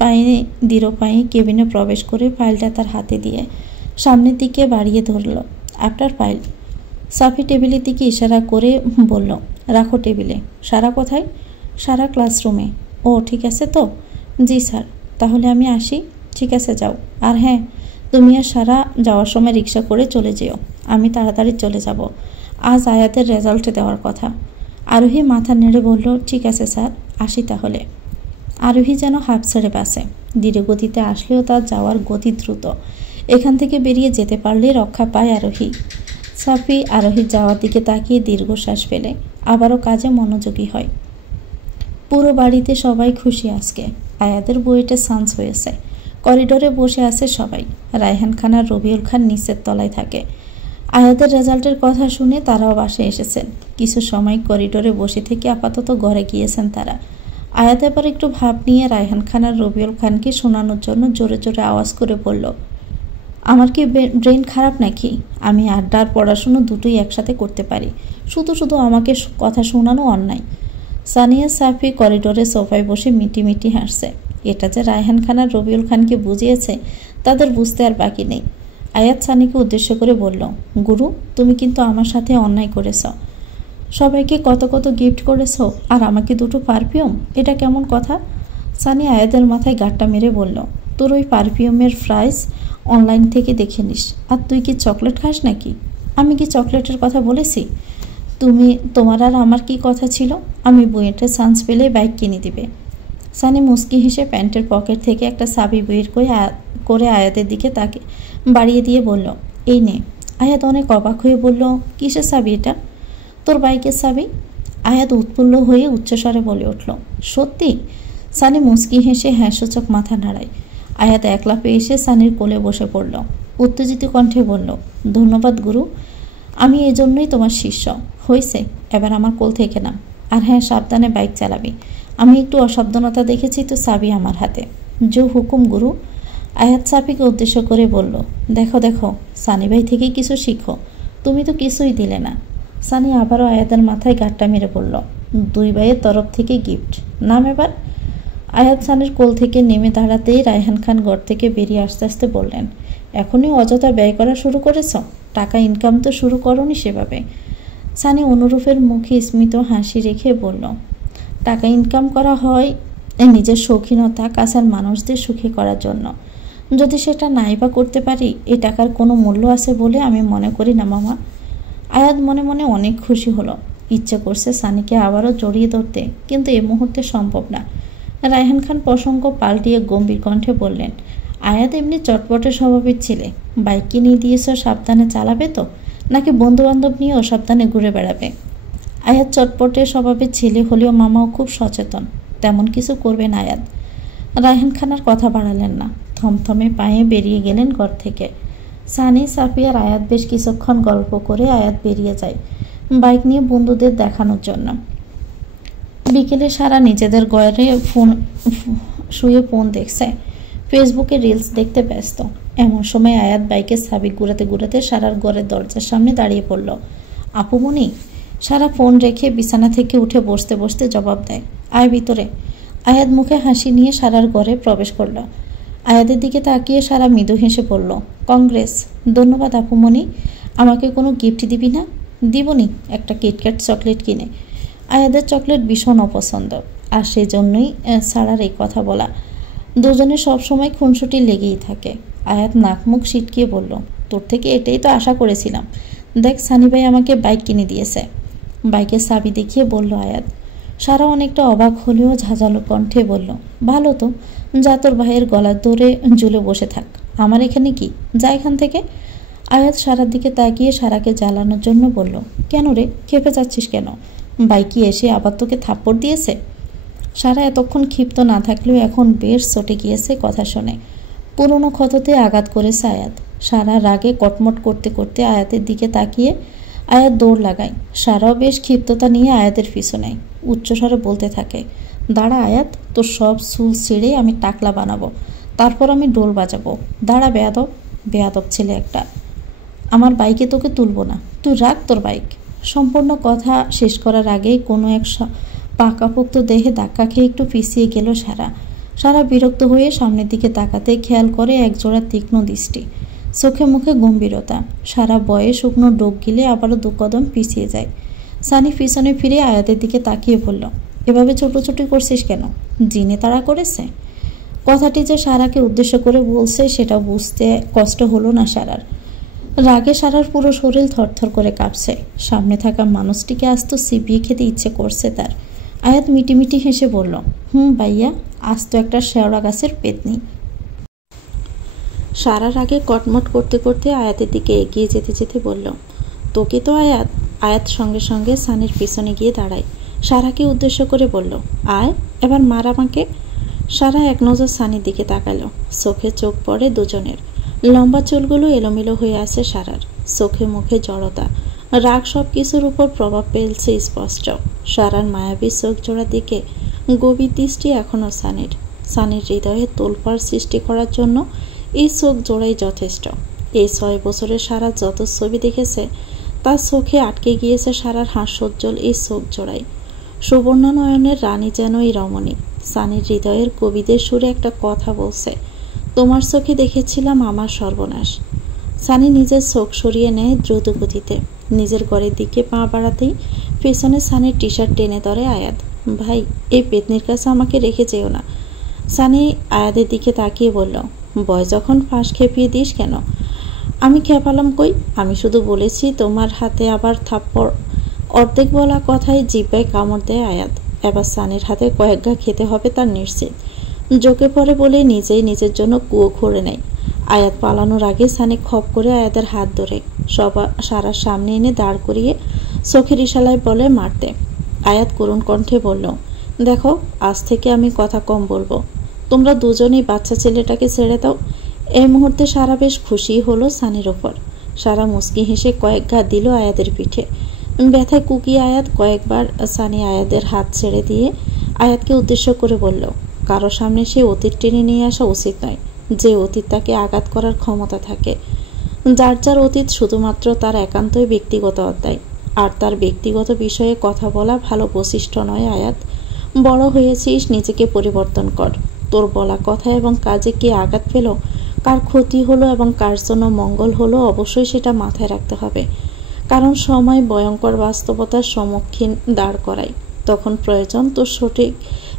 পায়ে দৃঢ় পায়ে কেবিনে প্রবেশ করে ফাইলটা তার হাতে দিয়ে সামনের দিকে বাড়িয়ে ধরল। After file. সাফি টেবিলের দিকে ইশারা করে বলল, রাখো টেবিলে। সারা কোথায়? সারা ক্লাসরুমে। ও ঠিক আছে তো? জি স্যার। তাহলে আমি আসি? ঠিক আছে, যাও। আর হ্যাঁ, তুমি আর সারা যাওয়ার সময় রিক্সা করে চলে যেও। আমি তাড়াতাড়ি চলে যাব। আজ আয়াতের রেজাল্ট দেওয়ার কথা। আরোহী মাথা নেড়ে বলল, ঠিক আছে স্যার, আসি তাহলে। আরোহী যেন হাঁপ ছেড়ে বাসে। ধীর গতিতে আসলেও তার যাওয়ার গতি দ্রুত। এখান থেকে বেরিয়ে যেতে পারলে রক্ষা পায় আরোহী। সাফি আরোহীর যাওয়ার দিকে তাকিয়ে দীর্ঘশ্বাস ফেলে আবারও কাজে মনোযোগী হয়। পুরো বাড়িতে সবাই খুশি আজকে। আয়াতের বুয়েটে চান্স হয়েছে। করিডোরে বসে আছে সবাই। রায়হান খান আর রবিউল খান নিচের তলায় থাকে। আয়াতের রেজাল্টের কথা শুনে তারাও বাসে এসেছেন। কিছু সময় করিডোরে বসে থেকে আপাতত ঘরে গিয়েছেন তারা। আয়াত এবার একটু ভাব নিয়ে রায়হান খান আর রবিউল খানকে শোনানোর জন্য জোরে জোরে আওয়াজ করে বলল, আমার কি ব্রেন খারাপ নাকি? আমি আড্ডা আর পড়াশুনো দুটোই একসাথে করতে পারি। শুধু শুধু আমাকে কথা শোনানো অন্যায়। সানিয়া সাফি করিডোরে সোফায় বসে মিটি মিটি হাসছে। এটা যে রায়হান খান আর রবিউল খানকে বুঝিয়েছে তাদের বুঝতে আর বাকি নেই। আয়াত সানিকে উদ্দেশ্য করে বলল, গুরু, তুমি কিন্তু আমার সাথে অন্যায় করেছ। সবাইকে কত কত গিফট করেছ আর আমাকে দুটো পারফিউম, এটা কেমন কথা? সানি আয়াতের মাথায় গাঁটটা মেরে বলল, তোর ওই পারফিউমের প্রাইস অনলাইন থেকে দেখে নিস। আর তুই কি চকলেট খাস নাকি? আমি কি চকলেটের কথা বলেছি? তোমার আর আমার কি কথা ছিল? আমি বুয়েটে চান্স পেলে বাইক কিনে দিবে। সানি মুস্কি হেসে প্যান্টের পকেট থেকে একটা চাবি বের করে আয়াতের দিকে তাকে বাড়িয়ে দিয়ে বলল, এই নে। আয়াত অনেক অবাক হয়ে বলল, কিসের চাবি এটা? তোর বাইকের চাবি। আয়াত উৎফুল্ল হয়ে উচ্চস্বরে বলে উঠল, সত্যি? সানি মুস্কি হেসে হ্যাঁসূচক মাথা নাড়ায়। আয়াত একলা পেয়ে এসে সানির কোলে বসে পড়ল। উত্তেজিত কণ্ঠে বলল, ধন্যবাদ গুরু, আমি এই জন্যই তোমার শিষ্য। হয়েছে, এবার আমার কোল থেকে নাম। আর হ্যাঁ, সাবধানে বাইক চালাবি। আমি একটু অসাবধানতা দেখেছি তো চাবি আমার হাতে। জো হুকুম গুরু। আয়াত সাফিকে উদ্দেশ্য করে বলল, দেখো দেখো, সানি ভাই থেকে কিছু শিখো। তুমি তো কিছুই দিলে না। সানি আবারও আয়াতের মাথায় গাঁটটা মেরে বলল, দুই ভাইয়ের তরফ থেকে গিফট। নাম এবার। আয়াত সানির কোল থেকে নেমে দাঁড়াতেই রায়হান খান ঘর থেকে বেরিয়ে আস্তে আস্তে বললেন, এখনই অযথা ব্যয় করা শুরু করেছ? টাকা ইনকাম তো শুরু করনি সেভাবে। সানি অনুরূপের মুখে স্মিত হাসি রেখে বলল, টাকা ইনকাম করা হয় নিজের শৌখিনতা কাছের মানুষদের সুখী করার জন্য। যদি সেটা নাই বা করতে পারি, এই টাকার কোনো মূল্য আছে বলে আমি মনে করি না মামা। আয়াত মনে মনে অনেক খুশি হলো। ইচ্ছে করছে সানিকে আবারও জড়িয়ে ধরতে, কিন্তু এ মুহূর্তে সম্ভব না। রায়হান খান প্রসঙ্গ পাল্টিয়ে গম্ভীর কণ্ঠে বললেন, আয়াত এমনি চটপটে স্বভাবের ছেলে। বাইক কিনে দিয়েছ, সাবধানে চালাবে তো, নাকি বন্ধুবান্ধব নিয়ে অসাবধানে ঘুরে বেড়াবে? আয়াত চটপটে স্বভাবের ছেলে হলেও মামাও খুব সচেতন। তেমন কিছু করবেন আয়াত। রায়হান খান আর কথা বাড়ালেন না, থমথমে পায়ে বেরিয়ে গেলেন ঘর থেকে। সানি, সাফি আর আয়াত বেশ কিছুক্ষণ গল্প করে আয়াত বেরিয়ে যায় বাইক নিয়ে বন্ধুদের দেখানোর জন্য। বিকেলে সারা নিজেদের ঘরে শুয়ে ফোন দেখছে, ফেসবুকে রিলস দেখতে ব্যস্ত। এমন সময় আয়াত বাইকের চাবি ঘুরাতে ঘুরাতে সারার ঘরের দরজার সামনে দাঁড়িয়ে পড়ল। আপুমনি। সারা ফোন রেখে বিছানা থেকে উঠে বসতে বসতে জবাব দেয়, আয় ভিতরে। আয়াত মুখে হাসি নিয়ে সারার ঘরে প্রবেশ করল। আয়াতের দিকে তাকিয়ে সারা মৃদু হেসে বলল, কংগ্রেস। ধন্যবাদ আপুমনি। আমাকে কোনো গিফট দিবি না? দিবনি, একটা কিটক্যাট চকলেট কিনে। আয়াতের চকলেট ভীষণ অপছন্দ, আর সেই জন্যই সারার এই কথা বলা। দুজনে সবসময় খুনসুটি লেগেই থাকে। আয়াত নাক মুখ সিটকিয়ে বলল, তোর থেকে এটাই তো আশা করেছিলাম। দেখ, সানি ভাই আমাকে বাইক কিনে দিয়েছে। বাইকের চাবি দেখিয়ে বলল আয়াত। সারা অনেকটা অবাক হলেও ঝাঁঝালো কণ্ঠে বলল, ভালো তো, যা তোর ভাইয়ের গলার দৌড়ে ঝুলে বসে থাক। আমার এখানে কি, যা এখান থেকে। আয়াত সারার দিকে তাকিয়ে সারাকে জ্বালানোর জন্য বলল, কেন রে, খেপে যাচ্ছিস কেন? বাইকে এসে আবার তোকে থাপ্পড় দিয়েছে? সারা এতক্ষণ ক্ষিপ্ত না থাকলেও এখন বেশ চটে গিয়েছে কথা শুনে। পুরনো ক্ষততে আঘাত করেছে আয়াত। সারা রাগে কটমট করতে করতে আয়াতের দিকে তাকিয়ে আয়াত দৌড় লাগায়। সারাও বেশ ক্ষিপ্ততা নিয়ে আয়াতের পিছু নেয়। উচ্চস্বরে বলতে থাকে, দাঁড়া আয়াত, তোর সব চুল ছিঁড়ে আমি টাকলা বানাবো, তারপর আমি ডোল বাজাবো। দাঁড়া বেয়াদব, বেয়াদব ছেলে একটা। আমার বাইকে তোকে তুলবো না, তুই রাখ তোর বাইক। সম্পূর্ণ কথা শেষ করার আগেই কোনো এক পাকাপোক্ত দেহে ধাক্কা খেয়ে একটু পিছিয়ে গেল সারা। সারা বিরক্ত হয়ে সামনের দিকে তাকাতে খেয়াল করে একজোড়া তীক্ষ্ণ দৃষ্টি, চোখে মুখে গম্ভীরতা। সারা বয়ে শুকনো ডোক গিলে আবারও 2 কদম পিছিয়ে যায়। সানি পিছনে ফিরে আয়াতের দিকে তাকিয়ে বলল, এভাবে ছোটোছুটি করছিস কেন? জিনে তাড়া করেছে? কথাটি যে সারাকে উদ্দেশ্য করে বলছে সেটা বুঝতে কষ্ট হলো না সারার। রাগে সারার পুরো শরীর থরথর করে কাঁপছে। সামনে থাকা মানুষটিকে আজ তো চিবিয়ে খেতে ইচ্ছে করছে তার। আয়াত মিটিমিটি হেসে বলল, ভাইয়া, আজ তো একটা শেওড়া গাছের পেতনি। সারার আগে কটমট করতে করতে আয়াতের দিকে এগিয়ে যেতে যেতে বলল, তোকে তো আয়াত। আয়াত সঙ্গে সঙ্গে সানির পিছনে গিয়ে দাঁড়ায়। সারাকে উদ্দেশ্য করে বলল, আয় এবার মার আমাকে। সারা এক নজর সানির দিকে তাকালো। চোখে চোখ পড়ে দুজনের। লম্বা চুলগুলো এলোমেলো হয়ে আছে সারার। চোখে মুখে জড়তা, রাগ সব কিছুর উপর প্রভাব ফেলছে স্পষ্ট। সারার মায়াবী চোখ জোড়ার দিকে গভীর দৃষ্টি এখনও সানির। সানির হৃদয়ে তোলপাড় সৃষ্টি করার জন্য এই চোখ জোড়াই যথেষ্ট। এই 6 বছরে সারা যত ছবি দেখেছে তার চোখে আটকে গিয়েছে সারার হাস্যোজ্জ্বল এই চোখ জোড়াই। সুবর্ণ নয়নের রানী যেন এই রমণী। সানির হৃদয়ের কবিদের সুরে একটা কথা বলছে, তোমার চোখে দেখেছিলাম আমার সর্বনাশ। সানি নিজের চোখ সরিয়ে নেয় দ্রুত গতিতে। নিজের ঘরের দিকে পা বাড়াতেই পেছনে সানির টি শার্ট টেনে ধরে আয়াত। ভাই, এই পেতনির কাছে আমাকে রেখে যেও না। সানি আয়াতের দিকে তাকিয়ে বলল, বয় যখন ফাঁস খেপিয়ে দিস কেন? আমি খেপালাম কই? আমি শুধু বলেছি তোমার হাতে আবার থাপ্পড়। অর্ধেক বলা কথায় জিব্বায় কামড় দেয় আয়াত। এবার সানির হাতে কয়েক ঘা খেতে হবে তার নিশ্চিত। জোকে পড়ে বলে নিজেই নিজের জন্য কুয়ো খুঁড়ে নেয়। আয়াত পালানোর আগে সানি খপ করে আয়াতের হাত ধরে সারার সামনে এনে দাঁড় করিয়ে চোখের ইশারায় বলে, মারতে। আয়াত করুণ কণ্ঠে বলল, দেখো, আজ থেকে আমি কথা কম বলবো। তোমরা দুজনেই বাচ্চা ছেলেটাকে ছেড়ে দাও। এই মুহূর্তে সারা বেশ খুশি হলো সানির ওপর। সারা মুচকি হেসে কয়েক ঘা দিল আয়াতের পিঠে। ব্যথায় কুকিয়ে আয়াত কয়েকবার। সানি আয়াতের হাত ছেড়ে দিয়ে আয়াতকে উদ্দেশ্য করে বলল, কারো সামনে সে অতীত টেনে নিয়ে আসা উচিত নয়। যে অতীত তাকে আঘাত করার ক্ষমতা থাকে। যার যার অতীত শুধুমাত্র তার একান্তই ব্যক্তিগত অধ্যায়। আর তার ব্যক্তিগত বিষয়ে কথা বলা ভালো বৈশিষ্ট্য নয় আয়াত। বড় হয়েছিস, নিজেকে পরিবর্তন কর। তোর বলা কথা এবং কাজে কে আঘাত পেল, কার ক্ষতি হলো এবং কার জন্য মঙ্গল হলো, অবশ্যই সেটা মাথায় রাখতে হবে। কারণ সময় ভয়ঙ্কর বাস্তবতার সম্মুখীন দাঁড় করায়। তখন প্রয়োজন তোর সঠিক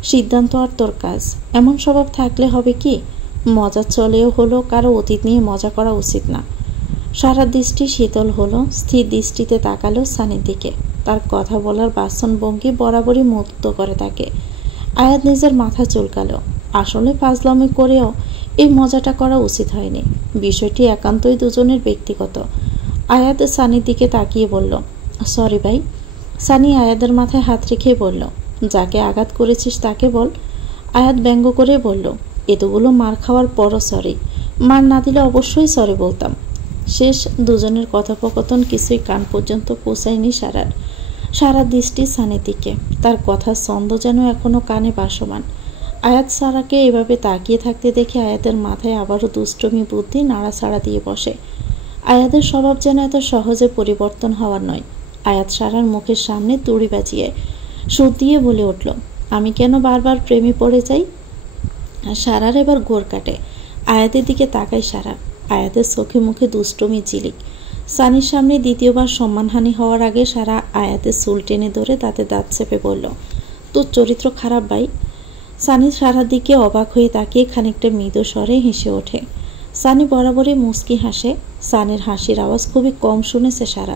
সিদ্ধান্ত আর তোর কাজ। এমন স্বভাব থাকলে হবে কি, মজা চলেও হলো, কারো অতীত নিয়ে মজা করা উচিত না। সারা দৃষ্টি শীতল হলো, স্থির দৃষ্টিতে তাকালো সানির দিকে। তার কথা বলার বাচনভঙ্গি বরাবরই মুগ্ধ করে তাকে। আয়াত নিজের মাথা চুলকালো। আসলে ফাজলামি করেও এই মজাটা করা উচিত হয়নি। বিষয়টি একান্তই দুজনের ব্যক্তিগত। আয়াত সানির দিকে তাকিয়ে বলল, সরি ভাই। সানি আয়াতের মাথায় হাত রেখে বলল, যাকে আঘাত করেছিস তাকে বল। আয়াত ব্যঙ্গ করে বলল, এতগুলো মার খাওয়ার পরও সরি। মার না দিলে অবশ্যই সরি বলতাম। শেষ দুজনের কথোপকথন কিছুই কান পর্যন্ত পৌঁছায়নি সারার। সারা দৃষ্টি সানির দিকে। তার কথার ছন্দ যেন এখনো কানে ভাসমান। আয়াত সারাকে এভাবে তাকিয়ে থাকতে দেখে আয়াতের মাথায় আবারও দুষ্টমি বুদ্ধি নাড়াচাড়া দিয়ে বসে। আয়াতের স্বভাব যেন এত সহজে পরিবর্তন হওয়ার নয়। আয়াত সারার মুখের সামনে তুড়ি বাজিয়ে সুর দিয়ে বলে উঠল, আমি কেন বারবার প্রেমে পড়ে যাই? সারার এবার ঘোর কাটে। আয়াতের দিকে তাকায় সারা। আয়াতের চোখে মুখে দুষ্টমি জিলিক। সানির সামনে দ্বিতীয়বার সম্মানহানি হওয়ার আগে সারা আয়াতের চুল টেনে ধরে দাঁতে দাঁত চেপে বলল, তোর চরিত্র খারাপ ভাই। সানি সারার দিকে অবাক হয়ে তাকিয়ে খানিকটা মৃদু স্বরে হেসে ওঠে। সানি বরাবরই মুচকি হাসে। সানির হাসির আওয়াজ খুবই কম শুনেছে সারা।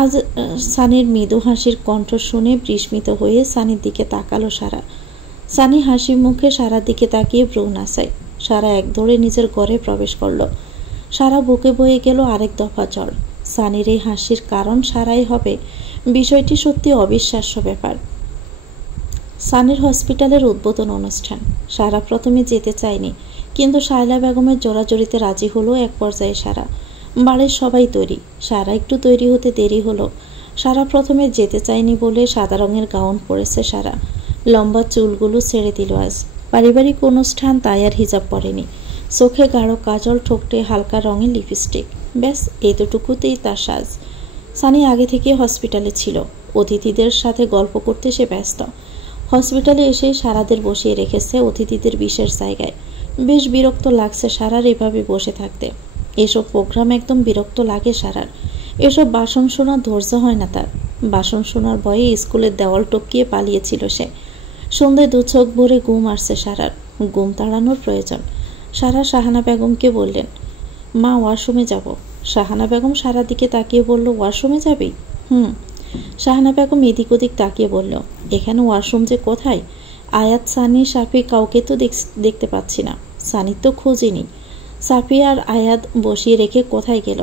আজ সানির মৃদু হাসির কণ্ঠ শুনে বিস্মিত হয়ে সানির দিকে তাকালো সারা। সানি হাসি মুখে সারার দিকে তাকিয়ে ভ্রু নাচায়। সারা এক দৌড়ে নিজের ঘরে প্রবেশ করল। সারা বুকে বয়ে গেল আরেক দফা জ্বর। সানির এই হাসির কারণ সারাই হবে, বিষয়টি সত্যি অবিশ্বাস্য ব্যাপার। সানির হসপিটালের উদ্বোধন অনুষ্ঠান। সারা প্রথমে যেতে চায়নি, কিন্তু শায়লা বেগমের জোরাজুরিতে রাজি হলো এক পর্যায়ে সারা। বাড়ির সবাই তৈরি, সারা একটু তৈরি হতে দেরি হলো। সারা প্রথমে যেতে চায়নি বলে সাদা রঙের গাউন পরেছে সারা। লম্বা চুলগুলো ছেড়ে দিল আজ। পারিবারিক অনুষ্ঠান, তাই আর হিজাব পরেনি। চোখে গাঢ় কাজল, ঠোঁটে হালকা রঙের লিপস্টিক, ব্যাস এতটুকুতেই তার সাজ। সানি আগে থেকে হসপিটালে ছিল, অতিথিদের সাথে গল্প করতে সে ব্যস্ত। হসপিটালে এসে সারাদের বসিয়ে রেখেছে অতিথিদের বিশেষ জায়গায়। বেশ বিরক্ত লাগছে সারার এভাবে বসে থাকতে। এসব প্রোগ্রাম একদম বিরক্ত লাগে সারার। এসব বাসন শোনার ধৈর্য হয় না তার। বাসন শোনার ভয়ে স্কুলের দেওয়াল টপকিয়ে পালিয়েছিল সে। সন্ধ্যায় দু চোখ ভরে ঘুম আসছে সারার। ঘুম তাড়ানোর প্রয়োজন। সারা শাহানা বেগমকে বললেন, মা ওয়াশরুমে যাব। শাহানা বেগম সারার দিকে তাকিয়ে বলল, ওয়াশরুমে যাবি? শাহানা বেগম এদিক ওদিক তাকিয়ে বলল, এখানে ওয়াশরুম যে কোথায়? আয়াত, সানি, সাফি কাউকে তো দেখতে পাচ্ছি না। সানির তো খোঁজই নেই। সাফি আর আয়াত বসিয়ে রেখে কোথায় গেল?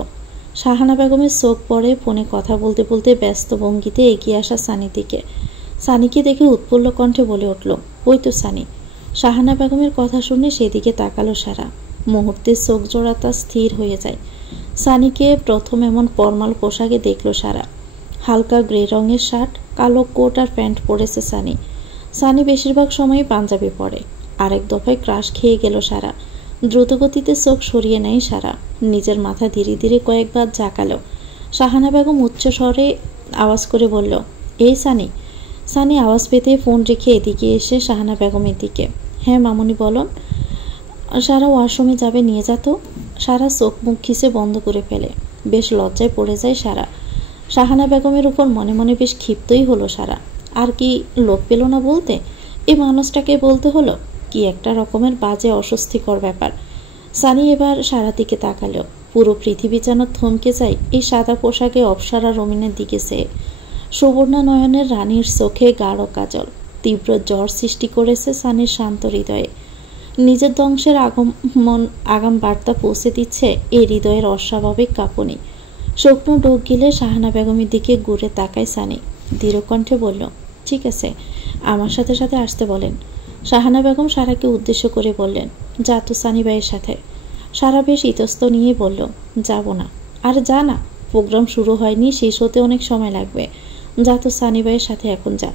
শাহানা বেগমের চোখ পড়ে ফোনে কথা বলতে বলতে ব্যস্ত ভঙ্গিতে এগিয়ে আসা সানির দিকে। সানিকে দেখে উৎফুল্ল কণ্ঠে বলে উঠল, ওই তো সানি। শাহানা বেগমের কথা শুনে সেদিকে তাকালো সারা। মুহূর্তে চোখ জোড়া তার স্থির হয়ে যায়। সানিকে প্রথম এমন ফরমাল পোশাকে দেখল সারা। হালকা গ্রে রঙের শার্ট, কালো কোট আর প্যান্ট পরেছে সানি। সানি বেশিরভাগ সময় পাঞ্জাবি পরে। আরেক দফায় ক্রাশ খেয়ে গেল সারা। দ্রুতগতিতে চোখ সরিয়ে নেয় সারা। নিজের মাথা ধীরে ধীরে কয়েকবার ঝাঁকালো। শাহানা বেগম উচ্চ স্বরে আওয়াজ করে বলল, এই সানি। সানি আওয়াজ পেতে ফোন রেখে এদিকে এসে শাহানা বেগমের দিকে, হ্যাঁ মামুনি বলুন। সারা ওয়াশরুমে যাবে, নিয়ে যেত। সারা চোখ মুখ খিসে বন্ধ করে ফেলে। বেশ লজ্জায় পড়ে যায় সারা। শাহানা বেগমের উপর মনে মনে বেশ ক্ষিপ্তই হলো সারা। আর কি লোক পেল না বলতে? এই মানুষটাকে বলতে হলো। কি একটা রকমের বাজে অস্বস্তিকর ব্যাপার। সানি এবার সারা দিকে তাকালো। পুরো পৃথিবী যেন থমকে যায় এই সাদা পোশাকে অপসরা রমিনের দিকে সে। সুবর্ণা নয়নের রানীর চোখে গাঢ় কাজল তীব্র জ্বর সৃষ্টি করেছে সানির শান্ত হৃদয়ে। নিজের ধ্বংসের আগাম বার্তা পৌঁছে দিচ্ছে এই হৃদয়ের অস্বাভাবিক কাঁপুনি। শুকনো ডোক গিলে শাহানা বেগমের দিকে ঘুরে তাকায় সানি। দৃঢ়কণ্ঠে বলল, ঠিক আছে, আমার সাথে সাথে আসতে বলেন। শাহানা বেগম সারাকে উদ্দেশ্য করে বললেন, যা তো সানি ভাইয়ের সাথে। সারা বেশ ইতস্ত নিয়ে বলল, যাব না। আর যা না, প্রোগ্রাম শুরু হয়নি, শেষ হতে অনেক সময় লাগবে। যা তো সানি ভাইয়ের সাথে এখন যা।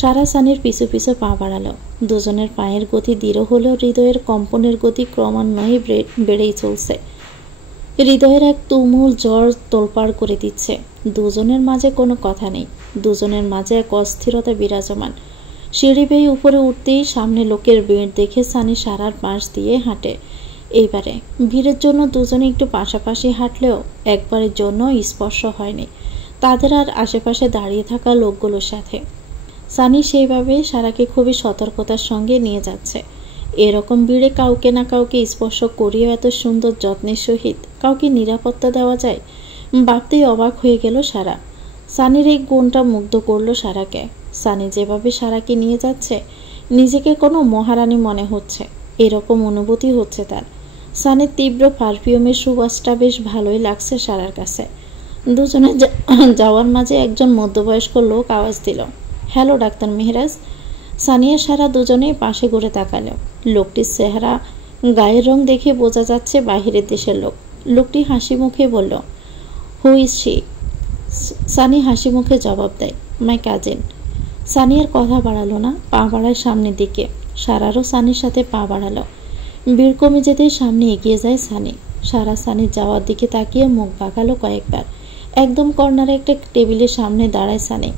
সারা সানির পিছু পিছু পা বাড়ালো। দুজনের পায়ের গতি দৃঢ় হলেও হৃদয়ের কম্পনের গতি ক্রমান্বয়ে বেড়েই চলছে। হৃদয়ের এক তুমুল জ্বর তোলপাড় করে দিচ্ছে। দুজনের মাঝে কোনো কথা নেই। দুজনের মাঝে এক অস্থিরতা বিরাজমান। সিঁড়ি বেয়ে উপরে উঠতেই সামনে লোকের ভিড় দেখে সানি সারার পাশ দিয়ে হাঁটে। এইবারে ভিড়ের জন্য দুজনে একটু পাশাপাশি হাঁটলেও একবারের জন্য স্পর্শ হয়নি তাদের আর আশেপাশে দাঁড়িয়ে থাকা লোকগুলোর সাথে। সানি সেইভাবে সারাকে খুবই সতর্কতার সঙ্গে নিয়ে যাচ্ছে। এরকম ভিড়ে কাউকে না কাউকে স্পর্শ করিয়েও এত সুন্দর যত্নের সহিত কাউকে নিরাপত্তা দেওয়া যায়, ভাবতেই অবাক হয়ে গেল সারা। সানির এই গুণটা মুগ্ধ করলো সারাকে। সানি যেভাবে সারাকে নিয়ে যাচ্ছে, নিজেকে কোনো মহারানী মনে হচ্ছে, এরকম অনুভূতি হচ্ছে তার। সানির তীব্র পারফিউমের সুবাসটা বেশ ভালোই লাগছে সারার কাছে। দুজনে যাওয়ার মাঝে একজন মধ্যবয়স্ক লোক আওয়াজ দিল, হ্যালো ডাক্তার মেহরাজ। সানিয়া সারা দুজনেই পাশে ঘুরে তাকালো। লোকটির চেহারা, গায়ের রং দেখে বোঝা যাচ্ছে বাহিরের দেশের লোক। লোকটি হাসি মুখে বলল, হু ইজ শি? সানি হাসি মুখে জবাব দেয়, মাই কাজিন। সানিয়ার কথা বাড়ালো না, পা বাড়ায় সামনের দিকে। সারারও সানির সাথে পা বাড়ালো। ভিড় কমে যেতেই সামনে এগিয়ে যায় সানি। সারা সানির যাওয়ার দিকে তাকিয়ে মুখ বাঁকালো কয়েকবার। একদম কর্নারে একটা টেবিলের সামনে দাঁড়ায় সানি।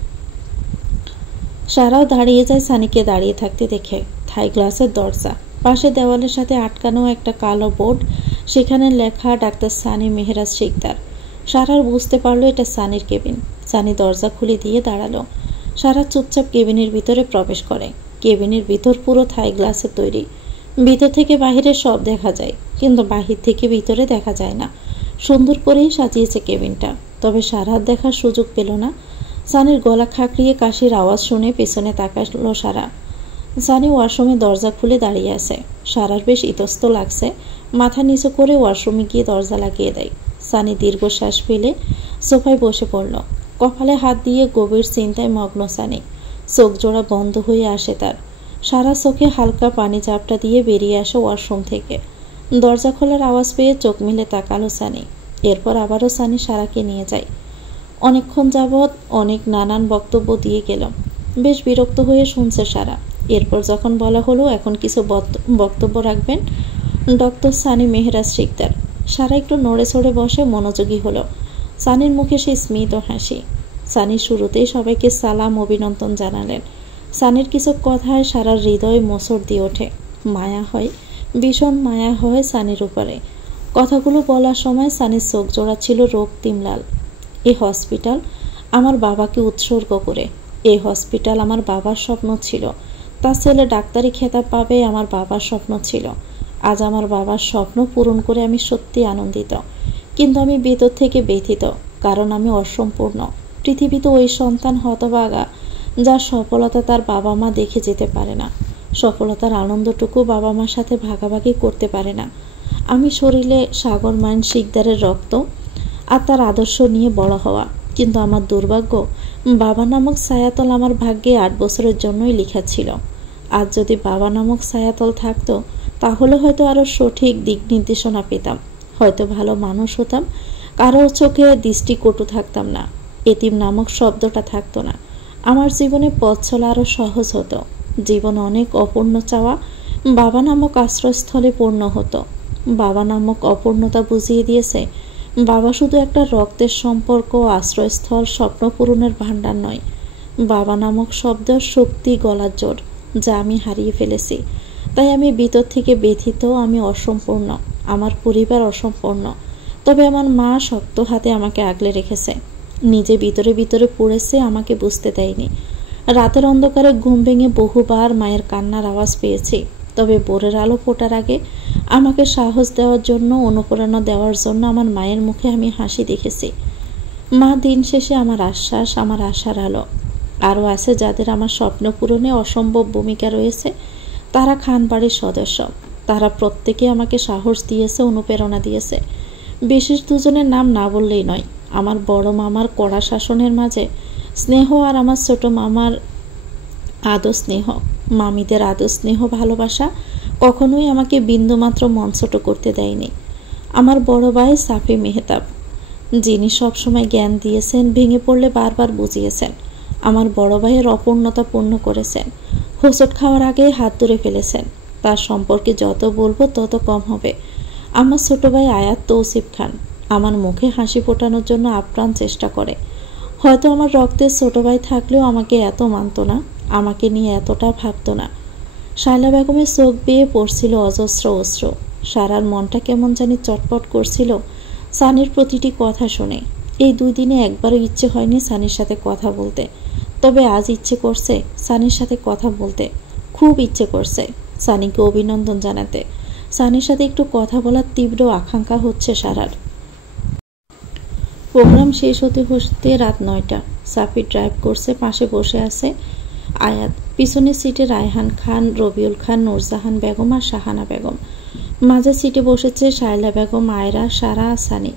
সারাও দাঁড়িয়ে যায় সানিকে দাঁড়িয়ে থাকতে দেখে। থাই গ্লাসের দরজা, পাশে দেওয়ালের সাথে আটকানো একটা কালো বোর্ড, সেখানে লেখা ডাক্তার সানি মেহরাজ শিকদার। সারার বুঝতে পারলো এটা সানির কেবিন। সানি দরজা খুলে দিয়ে দাঁড়ালো। সারা চুপচাপ কেবিনের ভিতরে প্রবেশ করে। কেবিনের ভিতর পুরো থাই গ্লাসের তৈরি। ভিতর থেকে বাহিরে সব দেখা যায়, কিন্তু বাহির থেকে ভিতরে দেখা যায় না। সুন্দর করেই সাজিয়েছে কেবিনটা। তবে সারার দেখার সুযোগ পেল না। সানির গলা খাঁকড়িয়ে কাশির আওয়াজ শুনে পেছনে তাকালো সারা। সানি ওয়াশরুমে দরজা খুলে দাঁড়িয়ে আছে। সারার বেশ ইতস্ত লাগছে। মাথা নিচু করে ওয়াশরুমে গিয়ে দরজা লাগিয়ে দেয়। সানি দীর্ঘশ্বাস ফেলে সোফায় বসে পড়ল। কপালে হাত দিয়ে গভীর চিন্তায় মগ্ন সানি। চোখ জোড়া বন্ধ হয়ে আসে তার। সারা চোখে হালকা পানি ঝাপটা দিয়ে বেরিয়ে আসে ওয়াশরুম থেকে। দরজা খোলার আওয়াজ পেয়ে চোখ মিলে তাকালো সানি। এরপর আবারও সানি সারাকে নিয়ে যায়। অনেকক্ষণ যাবৎ অনেক নানান বক্তব্য দিয়ে গেল। বেশ বিরক্ত হয়ে শুনছে সারা। এরপর যখন বলা হলো এখন কিছু বক্তব্য রাখবেন ডক্টর সানি মেহরাজ শিকদার, সারা একটু নড়ে চড়ে বসে মনোযোগী হলো। সানির মুখে সেই স্মিত হাসি। সানি শুরুতেই সবাইকে সালাম অভিনন্দন জানালেন। সানির কিছু কথায় সারার হৃদয়ে মোচড় দিয়ে ওঠে। মায়া হয়, ভীষণ মায়া হয় সানির উপরে। কথাগুলো বলার সময় সানির চোখ জোড়া ছিল রক্তিম লাল। এই হসপিটাল আমার বাবাকে উৎসর্গ করে, এই হসপিটাল আমার বাবার স্বপ্ন ছিল। তার ছেলে ডাক্তারি খেতাব পাবে আমার বাবার স্বপ্ন ছিল। আজ আমার বাবার স্বপ্ন পূরণ করে আমি সত্যি আনন্দিত, কিন্তু আমি ভেতর থেকে ব্যথিত, কারণ আমি অসম্পূর্ণ। পৃথিবীতে ওই সন্তান হতভাগা যার সফলতা তার বাবা মা দেখে যেতে পারে না, সফলতার আনন্দটুকু বাবা মার সাথে ভাগাভাগি করতে পারে না। আমি শরীরে সাগর মাইন শিকদারের রক্ত আর তার আদর্শ নিয়ে বড় হওয়া, কিন্তু আমার দুর্ভাগ্য বাবা নামক ছায়াতল আমার ভাগ্যে 8 বছরের জন্যই লেখা ছিল। আজ যদি বাবা নামক ছায়াতল থাকতো তাহলে হয়তো আরও সঠিক দিক নির্দেশনা পেতাম, হয়তো ভালো মানুষ হতাম, কারো চোখে দৃষ্টিকটু থাকতাম না, এতিম নামক শব্দটা থাকতো না। আমার জীবনে পথ চলা আরও সহজ হতো। জীবন অনেক অপূর্ণ চাওয়া বাবা নামক আশ্রয়স্থলে পূর্ণ হতো। বাবা নামক অপূর্ণতা বুঝিয়ে দিয়েছে বাবা শুধু একটা রক্তের সম্পর্ক, আশ্রয়স্থল, স্বপ্ন পূরণের ভাণ্ডার নয়। বাবা নামক শব্দের শক্তি গলার জোর, যা আমি হারিয়ে ফেলেছি। তাই আমি ভিতর থেকে ব্যথিত, আমি অসম্পূর্ণ, আমার পরিবার অসম্পূর্ণ। তবে আমার মা শক্ত হাতে আমাকে আগলে রেখেছে, নিজে ভিতরে ভিতরে পড়েছে, আমাকে বুঝতে দেয়নি। রাতের অন্ধকারে ঘুম ভেঙে বহুবার মায়ের কান্নার আওয়াজ পেয়েছি, তবে ভোরের আলো ফোটার আগে আমাকে সাহস দেওয়ার জন্য, অনুপ্রেরণা দেওয়ার জন্য আমার মায়ের মুখে আমি হাসি দেখেছি। মা দিন শেষে আমার আশ্বাস, আমার আশার আলো। আরও আছে যাদের আমার স্বপ্ন পূরণে অসম্ভব ভূমিকা রয়েছে, তারা খান বাড়ির সদস্য। তারা প্রত্যেকে আমাকে সাহস দিয়েছে, অনুপ্রেরণা দিয়েছে। বিশেষ দুজনের নাম না বললেই নয়। আমার বড় মামার কড়া শাসনের মাঝে স্নেহ, আর আমার ছোট মামার আদর স্নেহ, মামিদের আদর স্নেহ ভালোবাসা কখনোই আমাকে বিন্দুমাত্র মন ছোট করতে দেয়নি। আমার বড় ভাই সাফি মেহতাব, যিনি সবসময় জ্ঞান দিয়েছেন, ভেঙে পড়লে বারবার বুঝিয়েছেন। আমার বড় ভাইয়ের অপূর্ণতা পূর্ণ করেছেন, হোঁচট খাওয়ার আগে হাত ধরে ফেলেছেন। তার সম্পর্কে যত বলবো তত কম হবে। আমার ছোট ভাই আয়াত তৌসিফ খান আমার মুখে হাসি ফোটানোর জন্য আপ্রাণ চেষ্টা করে। হয়তো আমার রক্তের ছোট ভাই থাকলেও আমাকে এত মানত না, আমাকে নিয়ে এতটা ভাবত না। শায়লা বেগমের চোখ বেয়ে পড়ছিল অজস্র অশ্র। সারার মনটা কেমন জানি চটপট করছিল সানির প্রতিটি কথা শুনে। এই 2 দিনে একবারও ইচ্ছে হয়নি সানির সাথে কথা বলতে, তবে আজ ইচ্ছে করছে সানির সাথে কথা বলতে, খুব ইচ্ছে করছে সানিকে অভিনন্দন জানাতে। সানির সাথে একটু কথা বলার তীব্র আকাঙ্ক্ষা হচ্ছে সারার। প্রোগ্রাম শেষ হতে হতে রাত 9টা। সাফি ড্রাইভ করছে, পাশে বসে আছে আয়াত, পিছনের সিটে রায়হান খান, রবিউল খান, নূরজাহান বেগম আর শাহানা বেগম। মাঝের সিটে বসেছে শায়লা বেগম, আয়রা, সারা, সানি।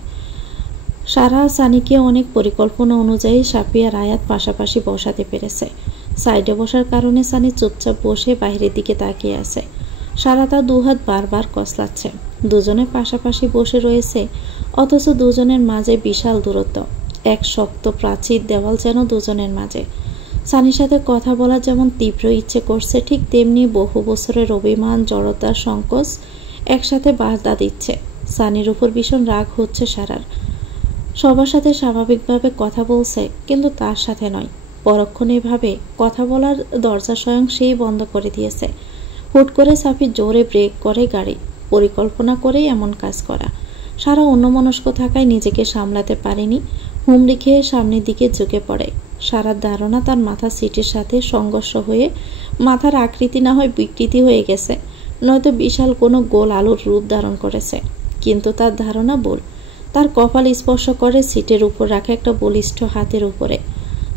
সারা সানিকে অনেক পরিকল্পনা অনুযায়ী সাফি আর আয়াত পাশাপাশি বসাতে পেরেছে। সাইডে বসার কারণে সানি চুপচাপ বসে বাইরের দিকে তাকিয়ে আছে। সারা তার 2 হাত বারবার কসলাচ্ছে। দুজনে পাশাপাশি বসে রয়েছে, অথচ দুজনের মাঝে বিশাল দূরত্ব। এক শক্ত প্রাচীর দেওয়াল যেন দুজনের মাঝে। সানির সাথে কথা বলার যেমন তীব্র ইচ্ছে করছে, ঠিক তেমনি বহু বছরের অভিমান, জড়তার সংকোচ একসাথে বাধা দিচ্ছে। সানির উপর ভীষণ রাগ হচ্ছে সারার। সবার সাথে স্বাভাবিকভাবে কথা বলছে, কিন্তু তার সাথে নয়। পরক্ষণেভাবে কথা বলার দরজা স্বয়ং সেই বন্ধ করে দিয়েছে। হুট করে সাফি জোরে ব্রেক করে গাড়ি। পরিকল্পনা করেই এমন কাজ করা। সারা অন্যমনস্ক থাকায় নিজেকে সামলাতে পারেনি, হুমড়ি খেয়ে সামনের দিকে ঝুঁকে পড়ে। সারার ধারণা তার মাথা সিটের সাথে সংঘর্ষ হয়ে মাথার আকৃতি না হয় বিকৃতি হয়ে গেছে, নয়তো বিশাল কোনো গোল আলোর রূপ ধারণ করেছে। কিন্তু তার ধারণা ভুল। তার কপাল স্পর্শ করে সিটের উপর রাখা একটা বলিষ্ঠ হাতের উপরে।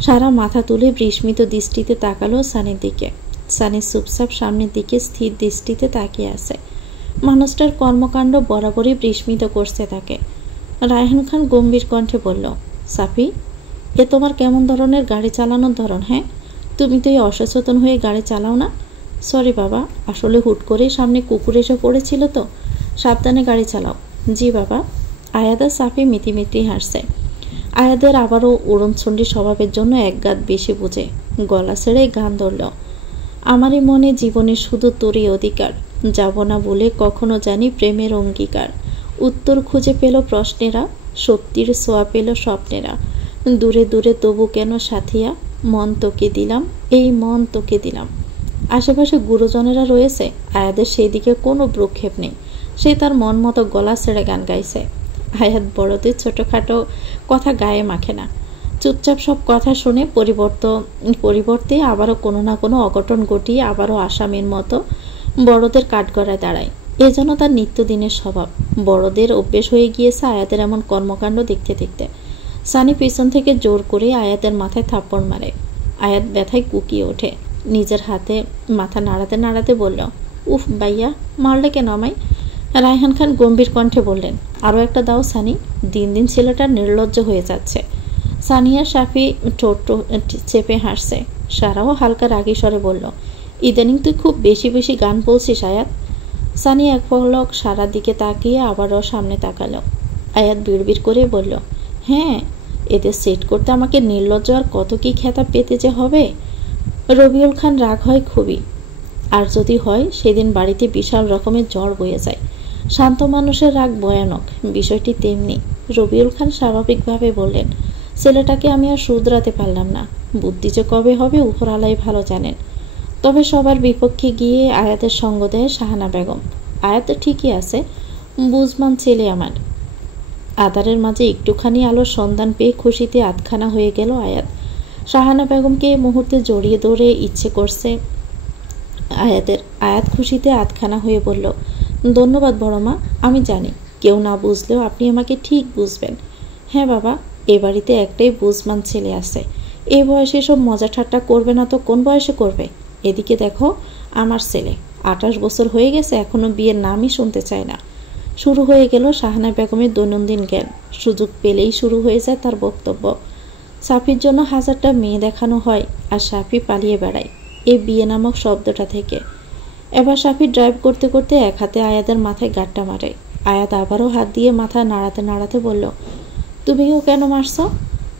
সারা মাথা তুলে বিস্মিত দৃষ্টিতে তাকালো সানির দিকে। সানি চুপচাপ সামনের দিকে স্থির দৃষ্টিতে তাকিয়ে আছে। মানুষটার কর্মকাণ্ড বরাবরই বিস্মিত করছে তাকে। রায়হান খান গম্ভীর কণ্ঠে বলল, সাফি, এ তোমার কেমন ধরনের গাড়ি চালানোর ধরন? হ্যাঁ, তুমি তো এই অসচেতন হয়ে গাড়ি চালাও না? সরি বাবা, আসলে হুট করে সামনে কুকুর এসে পড়েছিল তো। সাবধানে গাড়ি চালাও। জি বাবা। আয়াত আর সাফি মিটিমিটি হাসছে। আয়াদের আবারও উড়নছন্ডি স্বভাবের জন্য একগাদ বেশি বুঝে গলা ছেড়ে গান ধরল। আমারই মনে জীবনে শুধু তোরই অধিকার, যাব না বলে কখনো জানি প্রেমের অঙ্গীকার। উত্তর খুঁজে পেল প্রশ্নেরা, সত্যির ছোঁয়া পেল স্বপ্নেরা। দূরে দূরে তবু কেন সাথিয়া, মন তোকে দিলাম, এই মন তোকে দিলাম। আশেপাশে গুরুজনেরা রয়েছে, আয়াদের সেই দিকে কোনো ভ্রুক্ষেপ নেই। সে তার মন মতো গলা ছেড়ে গান গাইছে। আয়াত বড়দের ছোটোখাটো কথা গায়ে মাখে না, চুপচাপ সব কথা শুনে পরিবর্তে আবারও কোনো না কোনো অঘটন ঘটিয়ে আবারও আসামির মতো বড়দের কাঠগড়ায় দাঁড়ায়। এ যেন তার নিত্যদিনের স্বভাব। বড়দের অভ্যেস হয়ে গিয়েছে আয়াতের এমন কর্মকাণ্ড দেখতে দেখতে। সানি পিছন থেকে জোর করে আয়াতের মাথায় থাপ্পড় মারে। আয়াত ব্যথায় কুকিয়ে ওঠে, নিজের হাতে মাথা নাড়াতে নাড়াতে বলল, উফ বাইয়া, মারলে কেন আমায়? রায়হান খান গম্ভীর কণ্ঠে বললেন, আরও একটা দাও সানি, দিন দিন ছেলেটা নির্লজ্জ হয়ে যাচ্ছে। সানিয়া সাফি ঠোঁট চেপে হাসছে। সারাও হালকা রাগী স্বরে বলল, ইদানিং তুই খুব বেশি বেশি গান বলছিস আয়াত। সানি এক পলক সারার দিকে তাকিয়ে আবারও সামনে তাকালো। আয়াত বিড়বিড় করে বলল, হ্যাঁ, এদের সেট করতে আমাকে নির্লজ্জ আর কত কি খেতাব পেতে যে হবে। রবিউল খান রাগ হয় খুবই, আর যদি হয় সেদিন বাড়িতে বিশাল রকমের ঝড় বয়ে যায়। শান্ত মানুষের রাগ ভয়ানক, বিষয়টি তেমনি। রবিউল খান স্বাভাবিকভাবে বললেন, ছেলেটাকে আমি আর শুধরাতে পারলাম না। বুদ্ধি যে কবে হবে উপরালাই ভালো জানেন। তবে সবার বিপক্ষে গিয়ে আয়াতের সঙ্গ দেয় শাহানা বেগম। আয়াত ঠিকই আছে, বুঝমান ছেলে আমার। আধারের মাঝে একটুখানি আলোর সন্ধান পেয়ে খুশিতে আধখানা হয়ে গেল আয়াত। শাহানা বেগমকে এই মুহূর্তে জড়িয়ে ধরে ইচ্ছে করছে আয়াতের। আয়াত খুশিতে আধখানা হয়ে বলল, ধন্যবাদ বড় মা, আমি জানি কেউ না বুঝলেও আপনি আমাকে ঠিক বুঝবেন। হ্যাঁ বাবা, এ বাড়িতে একটাই বুঝমান ছেলে আছে। এই বয়সে সব মজা ঠাট্টা করবে না তো কোন বয়সে করবে? এদিকে দেখো, আমার ছেলে 28 বছর হয়ে গেছে, এখনো বিয়ের নামই শুনতে চায় না। শুরু হয়ে গেল শাহানা বেগমের দৈনন্দিন জ্ঞান। সুযোগ পেলেই শুরু হয়ে যায় তার বক্তব্য। সাফির জন্য 1000টা মেয়ে দেখানো হয়, আর সাফি পালিয়ে বেড়ায় এই বিয়ে নামক শব্দটা থেকে। এবার সাফি ড্রাইভ করতে করতে এক হাতে আয়াতের মাথায় গাঁটটা মারে। আয়াত আবারও হাত দিয়ে মাথা নাড়াতে নাড়াতে বলল, তুমিও কেন মারছ?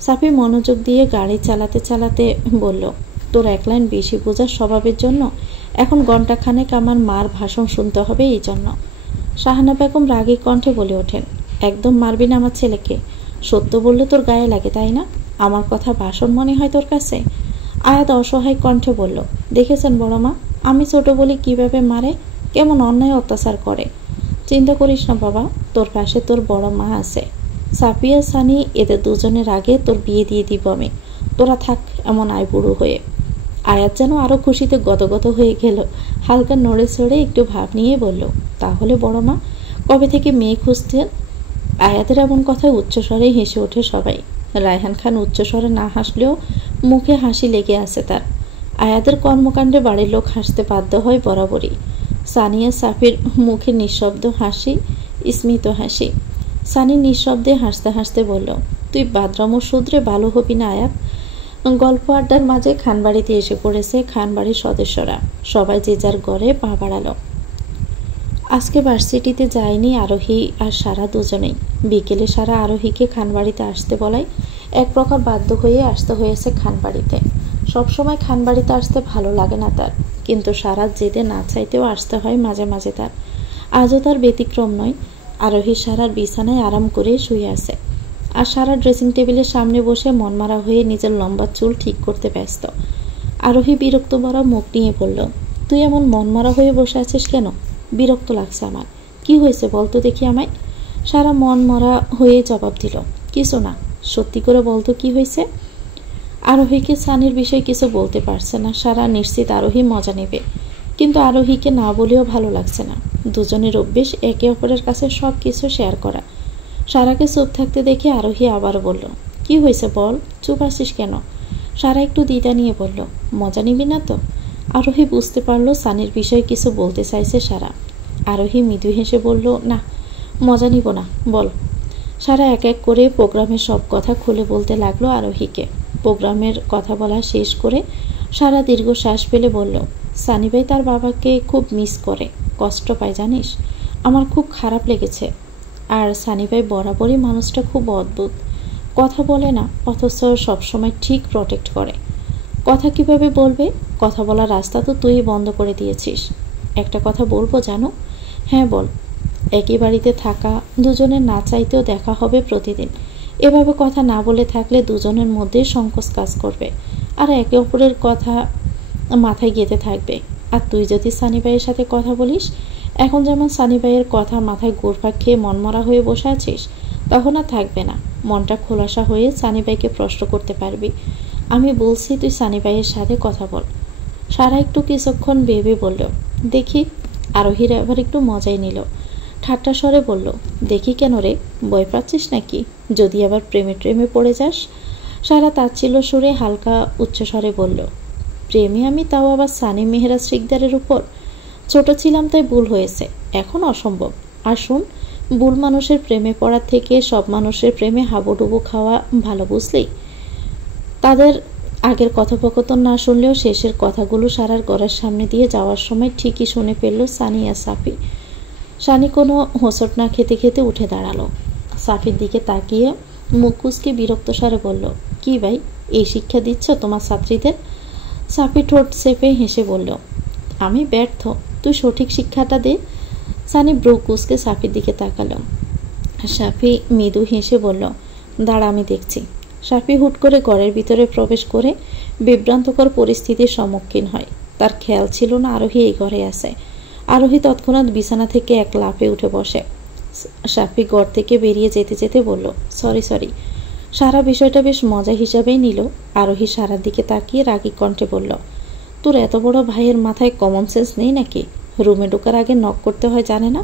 সাফি মনোযোগ দিয়ে গাড়ি চালাতে চালাতে বলল, তোর এক লাইন বেশি বোঝার স্বভাবের জন্য এখন ঘণ্টাখানেক আমার মার ভাষণ শুনতে হবে এই জন্য। শাহানা বেগম রাগী কণ্ঠে বলে ওঠেন, একদম মারবি না আমার ছেলেকে। সত্য বললে তোর গায়ে লাগে তাই না? আমার কথা ভাষণ মনে হয় তোর কাছে? আয়াত অসহায় কণ্ঠে বলল, দেখেছেন বড় মা, আমি ছোট বলি কিভাবে মারে, কেমন অন্যায় অত্যাচার করে। চিন্তা করিস না বাবা, তোর পাশে তোর বড় মা আছে। সাফিয়া সানি এদের দুজনের আগে তোর বিয়ে দিয়ে দিব আমি। তোরা থাক এমন আইবুড়ো হয়ে। আয়াত যেন আরও খুশিতে গদগদ হয়ে গেল। হালকা নড়ে চড়ে একটু ভাব নিয়ে বলল, তাহলে বড় মা, কবে থেকে মেয়ে খুঁজতেন? আয়াতের এমন কথায় উচ্চস্বরে হেসে ওঠে সবাই। রায়হান খান উচ্চস্বরে না হাসলেও মুখে হাসি লেগে আছে তার। আয়াতের কর্মকাণ্ডে বাড়ির লোক হাসতে বাধ্য হয় বরাবরই। সানিয়া সাফির মুখে নিঃশব্দ হাসি, স্মিত হাসি। সানি নিঃশব্দে হাসতে হাসতে বলল, তুই বাদরামো শুধরে ভালো হবি না আয়াত। গল্প আড্ডার মাঝে খানবাড়িতে এসে পড়েছে খানবাড়ির সদস্যরা। সবাই যে যার ঘরে পা বাড়ালো। আজকে ভার্সিটিতে যায়নি আরোহী আর সারা দুজনেই। বিকেলে সারা আরোহীকে খানবাড়িতে আসতে বলায় এক প্রকার বাধ্য হয়ে আসতে হয়েছে খানবাড়িতে। সবসময় খানবাড়িতে আসতে ভালো লাগে না তার, কিন্তু সারা জেদে না চাইতেও আসতে হয় মাঝে মাঝে তার। আজও তার ব্যতিক্রম নয়। আরোহী সারার বিছানায় আরাম করে শুয়ে আছে, আর সারা ড্রেসিং টেবিলের সামনে বসে মনমারা হয়ে নিজের লম্বা চুল ঠিক করতে ব্যস্ত। আরোহী বিরক্ত ভরা মুখ নিয়ে বলল, তুই এমন মনমারা হয়ে বসে আছিস কেন? বিরক্ত লাগছে আমার। কি হয়েছে বলতো দেখি আমায়। সারা মনমরা হয়ে জবাব দিল, কিছু না, সত্যি করে বলতো কি হয়েছে। আরোহীকে সানির বিষয়ে কিছু বলতে পারছে না। সারা নিশ্চিত আরোহী মজা নেবে, কিন্তু আরোহীকে না বলেও ভালো লাগছে না। দুজনের অভ্যেস একে অপরের কাছে সব কিছু শেয়ার করা। সারাকে চুপ থাকতে দেখে আরোহী আবার বলল, কি হয়েছে বল, চুপ আসিস কেন? সারা একটু দ্বিধা নিয়ে বলল, মজা নিবি না তো? আরোহী বুঝতে পারলো সানির বিষয়ে কিছু বলতে চাইছে সারা। আরোহী মৃদু হেসে বলল, না, মজা নিব না, বল। সারা এক এক করে প্রোগ্রামের সব কথা খুলে বলতে লাগলো আরোহীকে। প্রোগ্রামের কথা বলা শেষ করে সারা দীর্ঘশ্বাস ফেলে বলল, সানি ভাই তার বাবাকে খুব মিস করে, কষ্ট পায় জানিস। আমার খুব খারাপ লেগেছে। আর সানি ভাই বরাবরই মানুষটা খুব অদ্ভুত, কথা বলে না, অথচ সবসময় ঠিক প্রটেক্ট করে। কথা কিভাবে বলবে? কথা বলার রাস্তা তো তুই বন্ধ করে দিয়েছিস। একটা কথা বলবো জানো? হ্যাঁ বল। একই বাড়িতে থাকা, দুজনের না চাইতেও দেখা হবে প্রতিদিন। এভাবে কথা না বলে থাকলে দুজনের মধ্যে সংকোচ কাজ করবে, আর একে অপরের কথা মাথায় গেঁথে থাকবে। আর তুই যদি সানি ভাইয়ের সাথে কথা বলিস, এখন যেমন সানি ভাইয়ের কথা মাথায় ঘুরপাক খেয়ে মনমরা হয়ে বসে আছিস, তখন আর থাকবে না। মনটা খোলাসা হয়ে সানি ভাইকে প্রশ্ন করতে পারবি। আমি বলছি তুই সানি ভাইয়ের সাথে কথা বল। সারা একটু কিছুক্ষণ ভেবে বলল, দেখি। আরোহীর আবার একটু মজাই নিল। ঠাট্টা স্বরে বলল, দেখি কেন রে, ভয় পাচ্ছিস নাকি? যদি আবার প্রেমে পড়ে যাস? সারা তাচ্ছিল্য সুরে হালকা উচ্চস্বরে বলল, প্রেমে আমি, তাও আবার সানি মেহরাজ শিকদারের উপর? ছোট ছিলাম তাই ভুল হয়েছে, এখন অসম্ভব। আর শোন, ভুল মানুষের প্রেমে পড়ার থেকে সব মানুষের প্রেমে হাবুডুবু খাওয়া ভালো, বুঝলি? তাদের আগের কথোপকথন না শুনলেও শেষের কথাগুলো সারার গড়ার সামনে দিয়ে যাওয়ার সময় ঠিকই শুনে ফেলল সানি আর সাফি। সানি কোনো হোঁচট না খেতে খেতে উঠে দাঁড়ালো। সাফির দিকে তাকিয়ে মুখ কুঁচকে বিরক্ত স্বরে বলল, কি ভাই, এই শিক্ষা দিচ্ছ তোমার ছাত্রীদের? সাফি ঠোঁট চেপে হেসে বলল, আমি ব্যর্থ, তুই সঠিক শিক্ষাটা দে। সানি ব্রু কুঁচকে সাফির দিকে তাকালো। সাফি মৃদু হেসে বলল, দাঁড়া, আমি দেখছি। সাফি হুট করে ঘরের ভিতরে প্রবেশ করে বিভ্রান্তকর পরিস্থিতির সম্মুখীন হয়। তার খেয়াল ছিল না আরোহী এই ঘরে আছে। আরোহী তৎক্ষণাৎ বিছানা থেকে এক লাফে উঠে বসে। সাফি ঘর থেকে বেরিয়ে যেতে যেতে বলল, সরি। সারা বিষয়টা বেশ মজা হিসাবেই নিল। আরোহী সারার দিকে তাকিয়ে রাগী কণ্ঠে বলল, তোর এত বড় ভাইয়ের মাথায় কমন সেন্স নেই নাকি? রুমে ঢোকার আগে নক করতে হয় জানে না?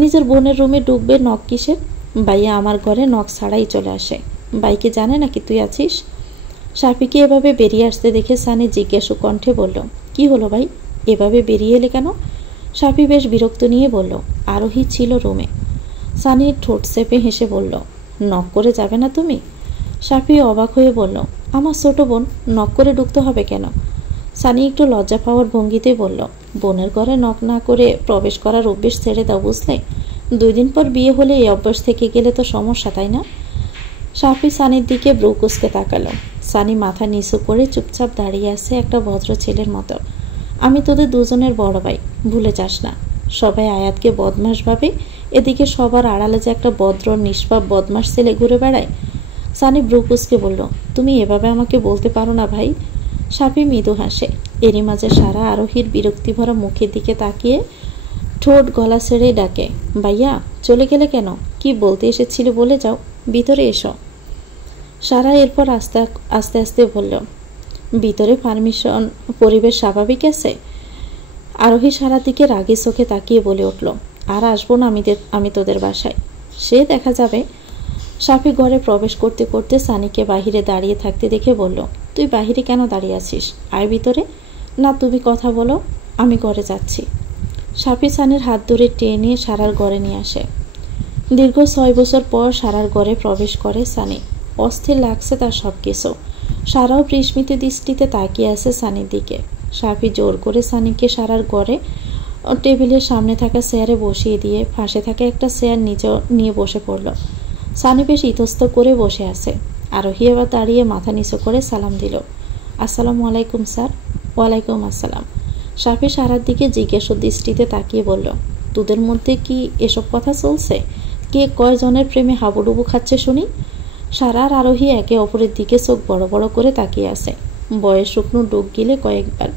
নিজের বোনের রুমে ঢুকবে নক কিসের? ভাইয়া আমার ঘরে নক ছাড়াই চলে আসে। বাইকে জানে নাকি তুই আছিস? সাফিকে এভাবে বেরিয়ে আসতে দেখে সানি জিজ্ঞাসু কণ্ঠে বলল, কি হলো ভাই, এভাবে বেরিয়ে এলে কেন? সাফি বেশ বিরক্ত নিয়ে বলল, আরোহী ছিল রুমে। সানি ঠোঁট চেপে হেসে বলল, নক করে যাবে না তুমি? সাফি অবাক হয়ে বলল, আমার ছোট বোন, নক করে ঢুকতে হবে কেন? সানি একটু লজ্জা পাওয়ার ভঙ্গিতে বলল, বোনের ঘরে নক না করে প্রবেশ করার অভ্যেস ছেড়ে দাও, বুঝলে? 2 দিন পর বিয়ে হলে এই অভ্যাস থেকে গেলে তো সমস্যা, তাই না? সাফি সানির দিকে ব্রু কুঁচকে তাকালো। সানি মাথা নিচু করে চুপচাপ দাঁড়িয়ে আছে একটা ভদ্র ছেলের মতো। আমি তোদের দুজনের বড় ভাই, ভুলে যাস না। সবাই আয়াতকে বদমাস ভাবে, এদিকে সবার আড়ালে যে একটা ভদ্র নিষ্পাপ বদমাস ছেলে ঘুরে বেড়ায়। সানি ব্রু কুঁচকে বলল, তুমি এভাবে আমাকে বলতে পারো না ভাই। সাফি মৃদু হাসে। এরই মাঝে সারা আরোহীর বিরক্তিভরা মুখের দিকে তাকিয়ে ঠোঁট গলা ছেড়ে ডাকে, ভাইয়া চলে গেলে কেন? কি বলতে এসেছিলে বলে যাও, ভিতরে এসো। সারা এরপর আস্তে আস্তে বলল, ভিতরে পারমিশন, পরিবেশ স্বাভাবিক আছে? আরোহী সারার দিকে রাগে চোখে তাকিয়ে বলে উঠল, আর আসবো না আমি তোদের বাসায়, সে দেখা যাবে। সাফি ঘরে প্রবেশ করতে করতে সানিকে বাহিরে দাঁড়িয়ে থাকতে দেখে বলল, তুই বাহিরে কেন দাঁড়িয়ে আছিস? আয় ভিতরে। না, তুমি কথা বলো, আমি ঘরে যাচ্ছি। সাফি সানির হাত ধরে টেনে সারার ঘরে নিয়ে আসে। দীর্ঘ 6 বছর পর সারার ঘরে প্রবেশ করে সানি। অস্থির লাগছে তার সব কিছু। সারাও বিস্মিত দৃষ্টিতে তাকিয়ে আছে সানির দিকে। সাফি জোর করে সানিকে সারার ঘরে টেবিলের সামনে থাকা চেয়ারে বসিয়ে দিয়ে পাশে থাকা একটা চেয়ার নিয়ে বসে পড়ল। সানি বেশ ইতস্ত করে বসে আছে। আরোহী আবার দাঁড়িয়ে মাথা নিচু করে সালাম দিল, আসসালামু আলাইকুম স্যার। ওয়ালাইকুম আসসালাম। সাফি সারার দিকে জিজ্ঞাসু দৃষ্টিতে তাকিয়ে বলল, তোদের মধ্যে কি এসব কথা চলছে? কে কয়জনের প্রেমে হাবুডুবু খাচ্ছে শুনি? সারা আর আরোহী একে অপরের দিকে চোখ বড় বড় করে তাকিয়ে আছে। বয়স শুকনো ডুব গিলে কয়েকবার।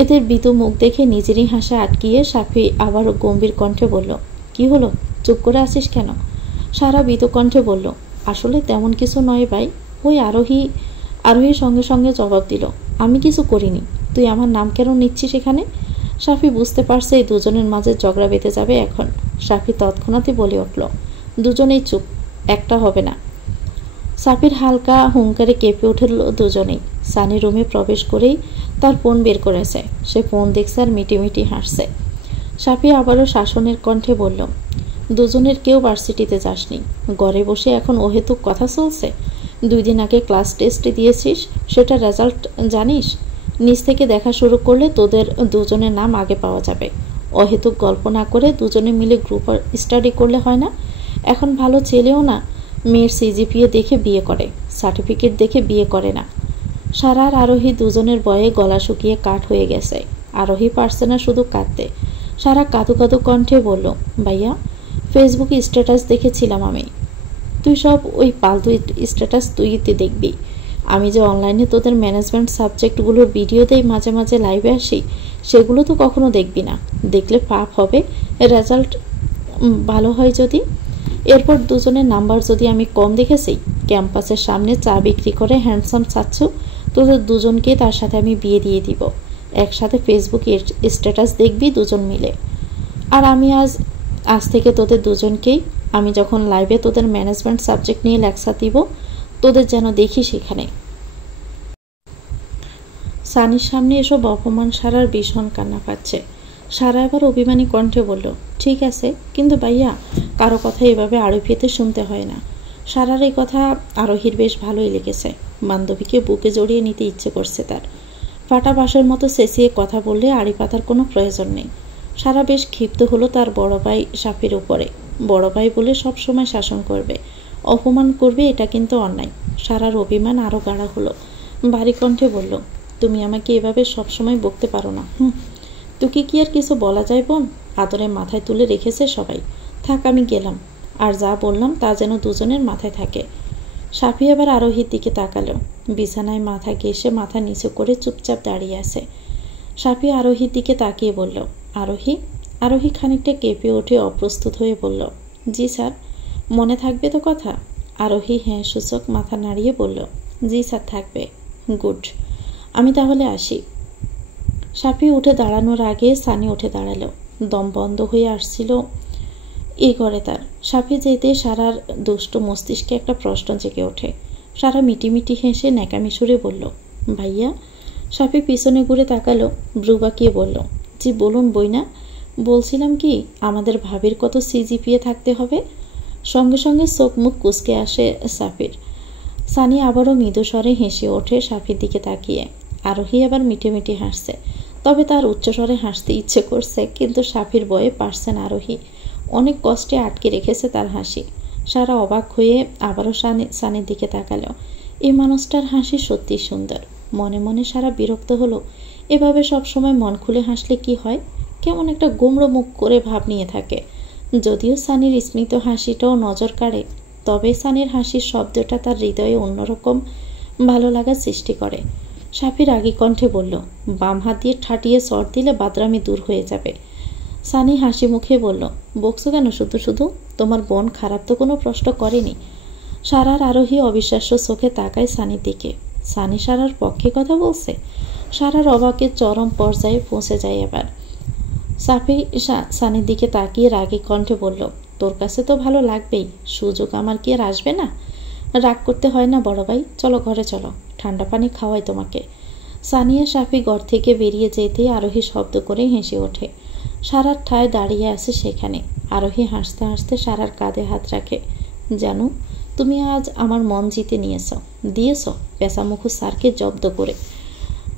এদের বিতু মুখ দেখে নিজেরই হাসা আটকিয়ে সাফি আবারও গম্ভীর কণ্ঠে বলল, কি হলো, চুপ করে আসিস কেন? সারা বিতু কণ্ঠে বলল, আসলে তেমন কিছু নয় ভাই। ওই আরোহীর সঙ্গে সঙ্গে জবাব দিল, আমি কিছু করিনি, তুই আমার নাম কেন নিচ্ছিস এখানে? সাফি বুঝতে পারছে এই দুজনের মাঝে ঝগড়া বেঁধে যাবে এখন। সাফি তৎক্ষণাৎই বলে উঠল, দুজনেই চুপ, একটা হবে না। সাফির হালকা হুঙ্কারে কেঁপে উঠল দুজনেই। সানি রুমে প্রবেশ করেই তার ফোন বের করেছে। সে ফোন দেখছে আর মিটিমিটি হাসছে। সাফি আবারও শাসনের কণ্ঠে বলল, দুজনের কেউ ভার্সিটিতে যাসনি, ঘরে বসে এখন অহেতুক কথা চলছে। 2 দিন আগে ক্লাস টেস্ট দিয়েছিস, সেটা রেজাল্ট জানিস? নিচ থেকে দেখা শুরু করলে তোদের দুজনের নাম আগে পাওয়া যাবে। অহেতুক গল্প না করে দুজনে মিলে গ্রুপ স্টাডি করলে হয় না? এখন ভালো ছেলেও না মেয়ের সিজিপিএ দেখে বিয়ে করে, সার্টিফিকেট দেখে বিয়ে করে না। সারা আর আরোহী দুজনের বয়ে গলা শুকিয়ে কাঠ হয়ে গেছে। আরোহী পারছে না শুধু কাঁদতে। সারা কাঁদু কাঁদু কণ্ঠে বলল, ভাইয়া ফেসবুকে স্ট্যাটাস দেখেছিলাম আমি। তুই সব ওই পালতু স্ট্যাটাস তুই দেখবি। আমি যে অনলাইনে তোদের ম্যানেজমেন্ট সাবজেক্টগুলোর ভিডিও দেই, মাঝে মাঝে লাইভে আসি, সেগুলো তো কখনো দেখবি না। দেখলে পাপ হবে, রেজাল্ট ভালো হয় যদি। এরপর দুজনের নাম্বার যদি আমি কম দেখেছি, ক্যাম্পাসের সামনে চা বিক্রি করে হ্যান্ডসাম চাচ্ছু, তোদের দুজনকে তার সাথে আমি বিয়ে দিয়ে দিব। একসাথে ফেসবুকে স্ট্যাটাস দেখবি দুজন মিলে। আর আমি আজ থেকে তোদের দুজনকেই, আমি যখন লাইভে তোদের ম্যানেজমেন্ট সাবজেক্ট নিয়ে লেকচার দিব, তোদের যেন দেখি সেখানে। সানির সামনে এসব অপমান সারার ভীষণ কান্না পাচ্ছে। সারা এবার অভিমানী কণ্ঠে বলল, ঠিক আছে, কিন্তু ভাইয়া কারো কথা এভাবে আরোহীতে শুনতে হয় না। সারার এই কথা আরোহীর বেশ ভালোই লেগেছে। বান্ধবীকে বুকে জড়িয়ে নিতে ইচ্ছে করছে তার। ফাটা বাঁশের মতো চেঁচিয়ে কথা বললে আড়ি পাতার কোনো প্রয়োজন নেই। সারা বেশ ক্ষিপ্ত হলো তার বড় ভাই সাফির উপরে। বড় ভাই বলে সব সময় শাসন করবে, অপমান করবে, এটা কিন্তু অন্যায়। সারার অভিমান আরও গাঢ় হলো। ভারী কণ্ঠে বলল, তুমি আমাকে এভাবে সবসময় বকতে পারো না। তোকে কি আর কিছু বলা যায় বোন? আদরে মাথায় তুলে রেখেছে সবাই। থাক, আমি গেলাম। আর যা বললাম তা যেন দুজনের মাথায় থাকে। সাফি আবার আরোহীর দিকে তাকালো। বিছানায় মাথা ঘেঁষে মাথা নিচু করে চুপচাপ দাঁড়িয়ে আছে। সাফি আরোহীর দিকে তাকিয়ে বলল, আরোহী? আরোহী খানিকটা কেঁপে ওঠে, অপ্রস্তুত হয়ে বলল, জি স্যার। মনে থাকবে তো কথা? আরোহী হ্যাঁ সূচক মাথা নাড়িয়ে বলল, জি স্যার, থাকবে। গুড, আমি তাহলে আসি। সাফি উঠে দাঁড়ানোর আগে সানি উঠে দাঁড়ালো। দম বন্ধ হয়ে আসছিল এই ঘরে তার। সাফি যেতে সারার দুষ্ট মস্তিষ্কে একটা প্রশ্ন জেগে ওঠে। সারা মিটিমিটি হেসে ন্যাকামি সুরে বলল, ভাইয়া। সাফি পিছনে ঘুরে তাকালো, ব্রু বাঁকিয়ে বলল, জি বলুন বইনা। বলছিলাম কি, আমাদের ভাবির কত সিজিপিএ থাকতে হবে? সঙ্গে সঙ্গে চোখ মুখ কুঁচকে আসে সাফির। সানি আবারও মৃদু স্বরে হেসে ওঠে সাফির দিকে তাকিয়ে। আরোহী আবার মিটিমিটি হাসছে। তবে তার উচ্চস্বরে হাসতে ইচ্ছে করছে, কিন্তু সাফির ভয়ে পারছে না আরোহী। অনেক কষ্টে আটকে রেখেছে তার হাসি। সারা অবাক হয়ে আবারও সানির দিকে তাকালো। এই মানুষটার হাসি সত্যি সুন্দর। মনে মনে সারা বিরক্ত হলো। এভাবে সবসময় মন খুলে হাসলে কি হয়? কেমন একটা গুমড়ো মুখ করে ভাব নিয়ে থাকে। যদিও সানির স্মিত হাসিটাও নজর কাড়ে, তবে সানির হাসির শব্দটা তার হৃদয়ে অন্যরকম ভালো লাগার সৃষ্টি করে। সাফির রাগী কণ্ঠে বলল, বাম হাত দিয়ে ঠাটিয়ে চড় দিলে বাদরামি দূর হয়ে যাবে। সানি হাসি মুখে বলল, বকছো কেন শুধু শুধু? তোমার বোন খারাপ তো কোনো প্রশ্ন করেনি। সারার আরোহী অবিশ্বাস্য চোখে তাকায় সানির দিকে। সানি সারার পক্ষে কথা বলছে? সারার অবাকের চরম পর্যায়ে পৌঁছে যায় এবার। সাফি সানির দিকে তাকিয়ে রাগী কণ্ঠে বলল, তোর কাছে তো ভালো লাগবেই, সুযোগ আমার কি আর আসবে না? রাগ করতে হয় না বড় ভাই, চলো ঘরে চলো, ঠান্ডা পানি খাওয়াই তোমাকে। সানিয়া সাফি ঘর থেকে বেরিয়ে যেতেই আরোহী শব্দ করে হেসে ওঠে। সারার ঠায় দাঁড়িয়ে আছে সেখানে। আরোহী হাসতে হাসতে সারার কাঁধে হাত রাখে। জানো, তুমি আজ আমার মন জিতে দিয়েছ পেঁচামুখু স্যারকে জব্দ করে।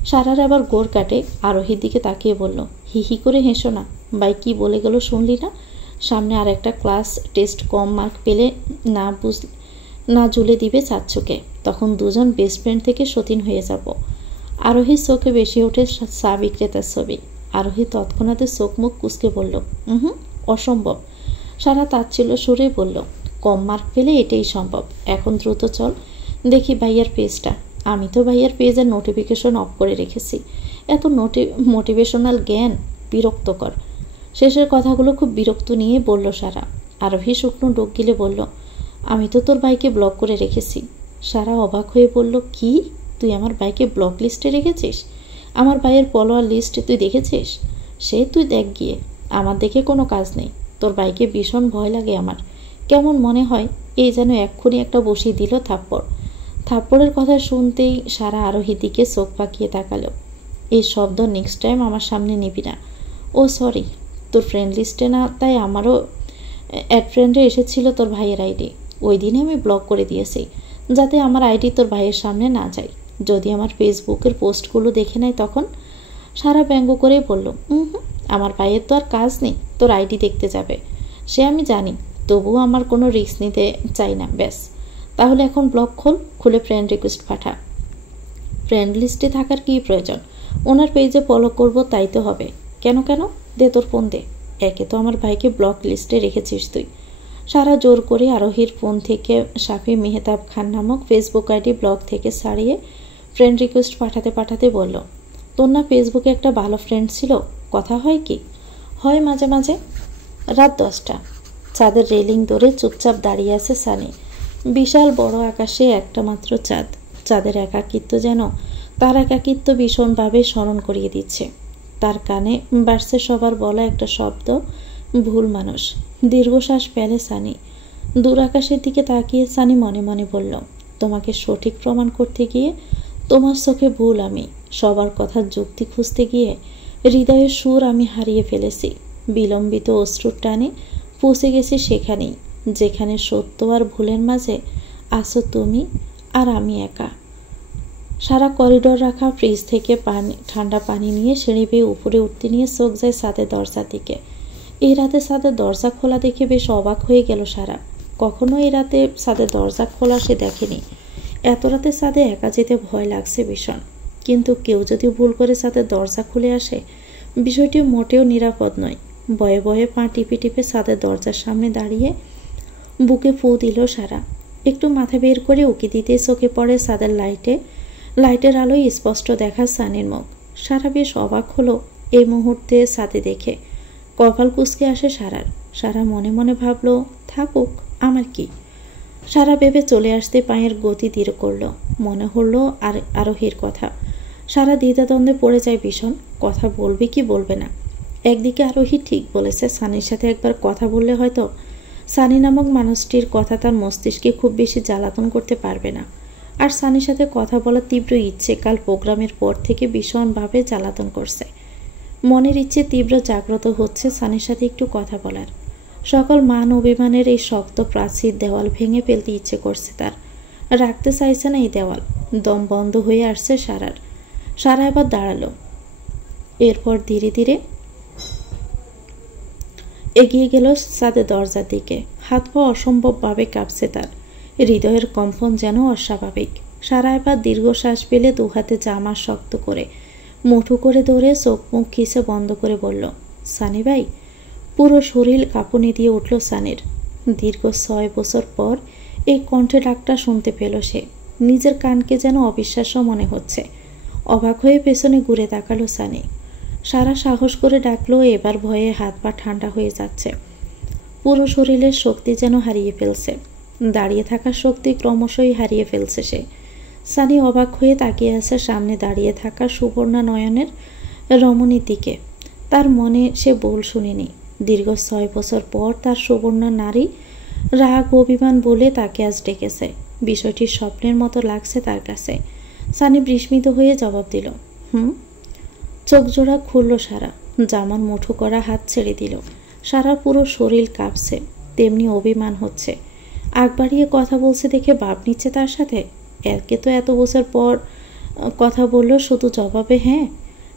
সারার আবার গোড় কাটে। আরোহীর দিকে তাকিয়ে বলল, হি হি করে হেসো না। ভাই কি বলে গেল শুনলি না? সামনে আর একটা ক্লাস টেস্ট কম মার্ক পেলে না জুলে দিবে চাচ্ছুকে। তখন দুজন বেস্ট ফ্রেন্ড থেকে সতীন হয়ে যাব। আরোহীর চোখে বেশি ওঠে চা বিক্রেতার ছবি। আরোহী তৎক্ষণাতে চোখ মুখ কুঁচকে বলল, অসম্ভব। সারা তাচ্ছিল্য সুরে বলল, কম মার্ক পেলে এটাই সম্ভব। এখন দ্রুত চল, দেখি ভাইয়ার পেজটা। আমি তো ভাইয়ার পেজের নোটিফিকেশন অফ করে রেখেছি। এত মোটিভেশনাল জ্ঞান বিরক্তকর। শেষের কথাগুলো খুব বিরক্ত নিয়ে বলল সারা। আরোহী শুকনো ডোক গিলে বলল, আমি তো তোর ভাইকে ব্লক করে রেখেছি। সারা অবাক হয়ে বলল, কি? তুই আমার ভাইকে ব্লক লিস্টে রেখেছিস? আমার ভাইয়ের ফলোয়ার লিস্ট তুই দেখেছিস? সে তুই দেখ গিয়ে, আমার দেখে কোনো কাজ নেই। তোর ভাইকে ভীষণ ভয় লাগে আমার। কেমন মনে হয় এই যেন এক্ষুনি একটা বসিয়ে দিল থাপ্পড়। থাপ্পড়ের কথা শুনতেই সারা আরোহীর দিকে চোখ পাকিয়ে তাকালো। এই শব্দ নেক্সট টাইম আমার সামনে নিবি না। ও সরি, তোর ফ্রেন্ড লিস্টে না, তাই আমারও অ্যাড ফ্রেন্ডে এসেছিল তোর ভাইয়ের আইডি। ওই দিনে আমি ব্লক করে দিয়েছি, যাতে আমার আইডি তোর ভাইয়ের সামনে না যায়। যদি আমার ফেসবুকের পোস্টগুলো দেখে নেয় তখন? সারা ব্যঙ্গ করেই বলল, আমার ভাইয়ের তো আর কাজ নেই তোর আইডি দেখতে যাবে। সে আমি জানি, তবুও আমার কোনো রিস্ক নিতে চাই না। ব্যাস, তাহলে এখন ব্লগ খোল, খুলে ফ্রেন্ড রিকোয়েস্ট পাঠা। ফ্রেন্ড লিস্টে থাকার কী প্রয়োজন? ওনার পেজে ফলো করবো তাই তো হবে। কেন কেন? দে তোর ফোন দে। একে তো আমার ভাইকে ব্লক লিস্টে রেখেছিস তুই। সারা জোর করে আরোহীর ফোন থেকে শাফি মেহতাব খান নামক ফেসবুক আইডি ব্লগ থেকে ছাড়িয়ে ফ্রেন্ড রিকোয়েস্ট পাঠাতে পাঠাতে বলল, তোর না ফেসবুকে একটা ভালো ফ্রেন্ড ছিল, কথা হয় কি? হয় মাঝে মাঝে। রাত 10টা, চাঁদের রেলিং ধরে চুপচাপ দাঁড়িয়ে আছে সানি। বিশাল বড় আকাশে একটা মাত্র চাঁদ। চাঁদের একাকিত্ব যেন তার একাকিত্ব ভীষণভাবে স্মরণ করিয়ে দিচ্ছে। তার কানে বাড়ছে সবার বলা একটা শব্দ, ভুল মানুষ। দীর্ঘশ্বাস ফেলে সানি। দূর আকাশের দিকে তাকিয়ে সানি মনে মনে বলল, তোমাকে সঠিক প্রমাণ করতে গিয়ে তোমার চোখে ভুল আমি। সবার কথার যুক্তি খুঁজতে গিয়ে হৃদয়ের সুর আমি হারিয়ে ফেলেছি। বিলম্বিত অশ্রুর টানে পৌঁছে গেছি সেখানেই, যেখানে সত্য আর ভুলের মাঝে আছো তুমি আর আমি একা। সারা করিডোর রাখা ফ্রিজ থেকে ঠান্ডা পানি নিয়ে সিঁড়ি বেয়ে উপরে উঠতে নিয়ে চোখ যায় ছাদের দরজার দিকে। এই রাতে ছাদের দরজা খোলা দেখে বেশ অবাক হয়ে গেল সারা। কখনো এই রাতে ছাদের দরজা খোলা সে দেখেনি। এত রাতে ছাদে একা যেতে ভয় লাগছে ভীষণ। কিন্তু কেউ যদি ভুল করে ছাদের দরজা খুলে আসে, বিষয়টি মোটেও নিরাপদ নয়। ভয়ে ভয়ে পা টিপে টিপে ছাদের দরজার সামনে দাঁড়িয়ে বুকে ফু দিল সারা। একটু মাথা বের করে উকি দিতে চোখে পড়ে ছাদের লাইটের আলোয় স্পষ্ট দেখা সানির মুখ। সারা বেশ অবাক হলো এই মুহূর্তে ছাদে দেখে। কপাল কুঁচকে আসে সারার। সারা মনে মনে ভাবল, থাকুক, আমার কি। সারা ভেবে চলে আসতে পায়ের গতি ধীর করল। মনে হলো আর আরোহীর কথা। সারা দ্বিধাদ্বন্দ্বে পড়ে যায় ভীষণ। কথা বলবে কি বলবে না। একদিকে আরোহী ঠিক বলেছে, সানির সাথে একবার কথা বললে হয়তো সানি নামক মানুষটির কথা তার মস্তিষ্কে খুব বেশি জ্বালাতন করতে পারবে না। আর সানির সাথে কথা বলার তীব্র ইচ্ছে কাল প্রোগ্রামের পর থেকে ভীষণভাবে জ্বালাতন করছে। মনের ইচ্ছে তীব্র জাগ্রত হচ্ছে সানির সাথে একটু কথা বলার। সকল মান অভিমানের এই শক্ত প্রাচীর দেওয়াল ভেঙে ফেলতে ইচ্ছে করছে তার। রাখতে চাইছে না এই দেওয়াল। দম বন্ধ হয়ে আসছে সারার। সারা এবার দাঁড়ালো। এরপর ধীরে ধীরে এগিয়ে গেল ছাদের দরজার দিকে। হাত পা অসম্ভবভাবে কাঁপছে তার। হৃদয়ের কম্পন যেন অস্বাভাবিক। সারা এবার দীর্ঘশ্বাস পেলে দুহাতে জামা শক্ত করে মুঠো করে ধরে চোখ মুখ খিসে বন্ধ করে বলল, সানি ভাই। পুরো শরীর কাঁপুনি দিয়ে উঠল সানির। দীর্ঘ 6 বছর পর এই কণ্ঠে ডাকটা শুনতে পেল সে। নিজের কানকে যেন অবিশ্বাস্য মনে হচ্ছে। অবাক হয়ে পেছনে ঘুরে তাকালো সানি। সারা সাহস করে ডাকলো। এবার ভয়ে হাত পা ঠান্ডা হয়ে যাচ্ছে। পুরো শরীরের শক্তি যেন হারিয়ে ফেলছে। দাঁড়িয়ে থাকার শক্তি ক্রমশই হারিয়ে ফেলছে সে। সানি অবাক হয়ে তাকিয়ে আছে সামনে দাঁড়িয়ে থাকা সুবর্ণা নয়নের রমণীর দিকে। তার মনে সে ভুল শুনেনি। দীর্ঘ 6 বছর পর তার সুবর্ণা নারী রাগ অভিমান বলে তাকে আজ ডেকেছে। বিষয়টি স্বপ্নের মতো লাগছে তার কাছে। সানি বিস্মিত হয়ে জবাব দিল, চোখ জোড়া খুলল সারা। জামার মুঠো করা হাত ছেড়ে দিল। সারা পুরো শরীর কাঁপছে। তেমনি অভিমান হচ্ছে। আগ বাড়িয়ে কথা বলছে দেখে ভাব নিচ্ছে তার সাথে। একে তো এত বছর পর কথা বলল, শুধু জবাবে হ্যাঁ।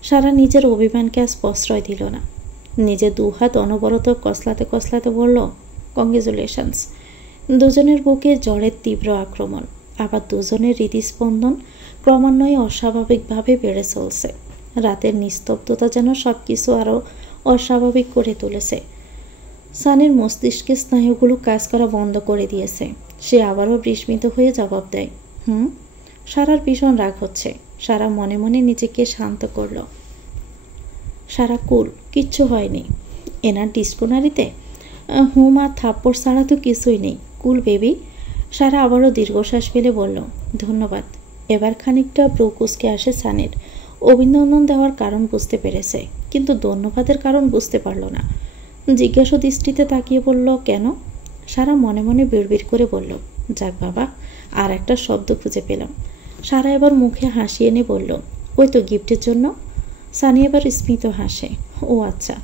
সারা নিজের অভিমানকে আজ প্রশ্রয় দিল না। নিজের দুহাত অনবরত কসলাতে কসলাতে বলল, কংগ্রেচুলেশনস। দুজনের বুকে জ্বরের তীব্র আক্রমণ। আবার দুজনের হৃদস্পন্দন ক্রমান্বয়ে অস্বাভাবিকভাবে বেড়ে চলছে। রাতের নিস্তব্ধতা যেন সবকিছু আরও অস্বাভাবিক করে তুলেছে। সানির মস্তিষ্কের স্নায়ুগুলো কাজ করা বন্ধ করে দিয়েছে। সে আবারও বিস্মিত হয়ে জবাব দেয়, সারার ভীষণ রাগ হচ্ছে। সারা মনে মনে নিজেকে শান্ত করল। সারা কুল, কিচ্ছু হয়নি। এনার ডিসকোনারিতে হুম আর থাপ্পড় ছাড়া তো কিছুই নেই। কুল বেবি। সারা আবারও দীর্ঘশ্বাস ফেলে বলল, ধন্যবাদ। এবার খানিকটা ব্রুকুসকে আসে সানির। অভিনন্দন দেওয়ার কারণ বুঝতে পেরেছে, কিন্তু ধন্যবাদের কারণ বুঝতে পারল না। জিজ্ঞাসা দৃষ্টিতে তাকিয়ে বলল, কেন? সারা মনে মনে বিড়বিড় করে বলল, যাক বাবা, আর একটা শব্দ খুঁজে পেলাম। সারা এবার মুখে হাসি এনে বলল, ওই তো গিফটের জন্য। সানি এবার স্মিত হাসে। ও আচ্ছা।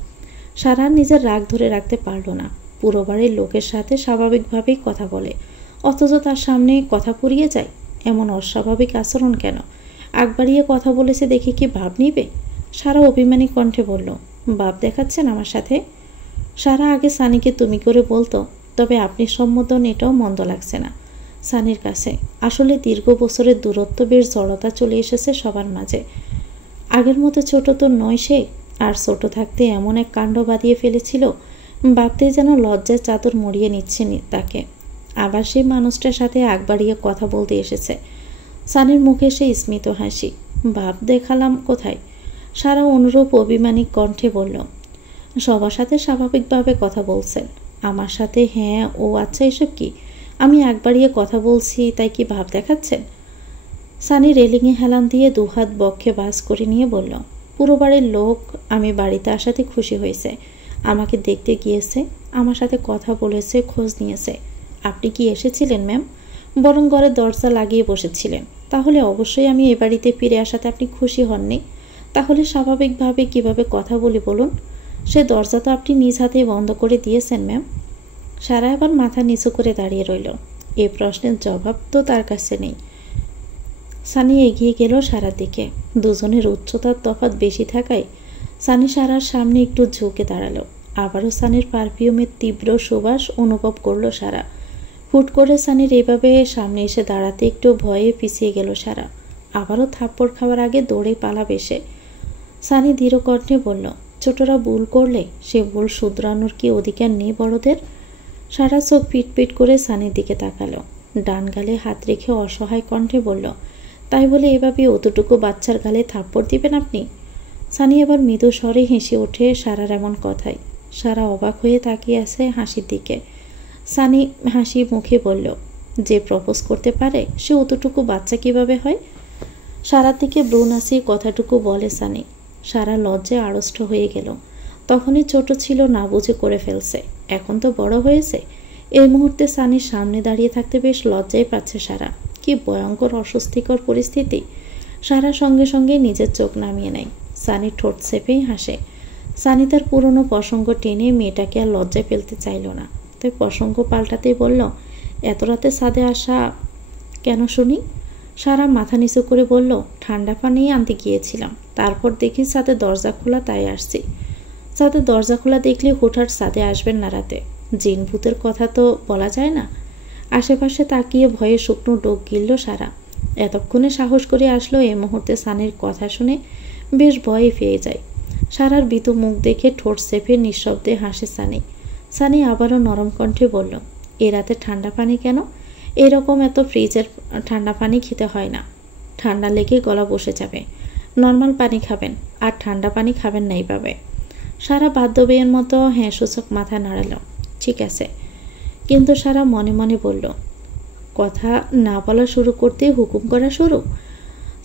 সারা নিজের রাগ ধরে রাখতে পারল না। পুরো বাড়ির লোকের সাথে স্বাভাবিকভাবেই কথা বলে, অথচ তার সামনে কথা পুড়িয়ে যায়। এমন অস্বাভাবিক আচরণ কেন? আগ বাড়িয়ে কথা বলেছে দেখে কি ভাব নিবে? সারা অভিমানী কণ্ঠে বলল, ভাব দেখাচ্ছেন আমার সাথে? সারা আগে সানিকে তুমি করে বলতো, তবে আপনি সম্বোধন এটাও মন্দ লাগছে না সানির কাছে। আসলে দীর্ঘ বছরের দূরত্ব বেশ জড়তা চলে এসেছে সবার মাঝে। আগের মতো ছোট তো নয় সে, আর ছোট থাকতে এমন এক কাণ্ড বাঁধিয়ে ফেলেছিল, ভাবতেই যেন লজ্জার চাদর মুড়িয়ে নিচ্ছে তাকে। আবার সেই মানুষটার সাথে আগ বাড়িয়ে কথা বলতে এসেছে। সানির মুখে সেই স্মিত হাসি। ভাব দেখালাম কোথায়? সারা অনুরূপ অভিমানিক কণ্ঠে বলল, সবার সাথে স্বাভাবিকভাবে কথা বলছেন, আমার সাথে হ্যাঁ ও আচ্ছা এসব কি? আমি আগ বাড়িয়ে কথা বলছি তাই কি ভাব দেখাচ্ছেন? সানি রেলিংয়ে হেলান দিয়ে দুহাত বক্ষে বাস করে নিয়ে বলল, পুরো বাড়ির লোক আমি বাড়িতে আসাতে খুশি হয়েছে, আমাকে দেখতে গিয়েছে, আমার সাথে কথা বলেছে, খোঁজ নিয়েছে। আপনি কি এসেছিলেন ম্যাম? বরং ঘরে দরজা লাগিয়ে বসেছিলেন। তাহলে অবশ্যই আমি এ বাড়িতে ফিরে আসাতে আপনি খুশি হননি। তাহলে স্বাভাবিকভাবে কিভাবে কথা বলি বলুন? সে দরজা তো আপনি নিজ হাতে বন্ধ করে দিয়েছেন ম্যাম। সারা এবার মাথা নিচু করে দাঁড়িয়ে রইল। এ প্রশ্নের জবাব তো তার কাছে নেই। সানি এগিয়ে গেল সারার দিকে। দুজনের উচ্চতার তফাৎ বেশি থাকায় সানি সারার সামনে একটু ঝুঁকে দাঁড়ালো। আবারও সানির পারফিউমের তীব্র সুবাস অনুভব করলো সারা। হুট করে সানির এভাবে সামনে এসে দাঁড়াতে একটু ভয়ে পিছিয়ে গেল সারা। আবারও থাপ্পড় খাওয়ার আগে দৌড়ে পালাবে সে। সানি ধীর কণ্ঠে বলল, ছোটরা ভুল করলে সে ভুল শুধরানোর কি অধিকার নেই বড়দের? সারা চোখ পিটপিট করে সানির দিকে তাকালো। ডান গালে হাত রেখে অসহায় কণ্ঠে বলল, তাই বলে এভাবে অতটুকু বাচ্চার গালে থাপ্পড় দিবেন আপনি? সানি এবার মৃদু স্বরে হেসে ওঠে সারার এমন কথায়। সারা অবাক হয়ে তাকিয়ে আছে হাসির দিকে। সানি হাসি মুখে বলল, যে প্রপোজ করতে পারে সে অতটুকু বাচ্চা কিভাবে হয়? সারার দিকে ব্রু নাচিয়ে কথাটুকু বলে সানি। সারা লজ্জায় আড়ষ্ট হয়ে গেল। তখনই ছোট ছিল, না বুঝে করে ফেলছে, এখন তো বড় হয়েছে। এই মুহূর্তে সানির সামনে দাঁড়িয়ে থাকতে বেশ লজ্জাই পাচ্ছে সারা। কি ভয়ঙ্কর অস্বস্তিকর পরিস্থিতি। সারা সঙ্গে সঙ্গে নিজের চোখ নামিয়ে নেয়। সানি ঠোঁট চেপেই হাসে। সানি তার পুরনো প্রসঙ্গ টেনে মেয়েটাকে আর লজ্জায় ফেলতে চাইল না, তাই প্রসঙ্গ পাল্টাতেই বলল, এত রাতে ছাদে আসা কেন শুনি? সারা মাথা নিচু করে বলল, ঠান্ডা পানি আনতে গিয়েছিলাম, তারপর দেখি ছাদে দরজা খোলা, তাই আসছি। ছাদে দরজা খোলা দেখলে হুটহাট ছাদে আসবেন না রাতে? জিন ভূতের কথা তো বলা যায় না। আশেপাশে তাকিয়ে ভয়ে শুকনো ডোক গিলল সারা। এতক্ষণে সাহস করে আসলো, এ মুহূর্তে সানির কথা শুনে বেশ ভয়ে পেয়ে যায়। সারার ভীতু মুখ দেখে ঠোঁট চেপে নিঃশব্দে হাসে সানি। সানি আবারও নরম কণ্ঠে বলল, এ রাতে ঠান্ডা পানি কেন? এরকম এত ফ্রিজের ঠান্ডা পানি খেতে হয় না, ঠান্ডা লেগে গলা বসে যাবে। নর্মাল পানি খাবেন, আর ঠান্ডা পানি খাবেন না এইভাবে। সারা বাধ্য বিয়ের মতো হ্যাঁ সূচক মাথা নাড়াল। ঠিক আছে। কিন্তু সারা মনে মনে বলল, কথা না বলা শুরু করতে হুকুম করা শুরু।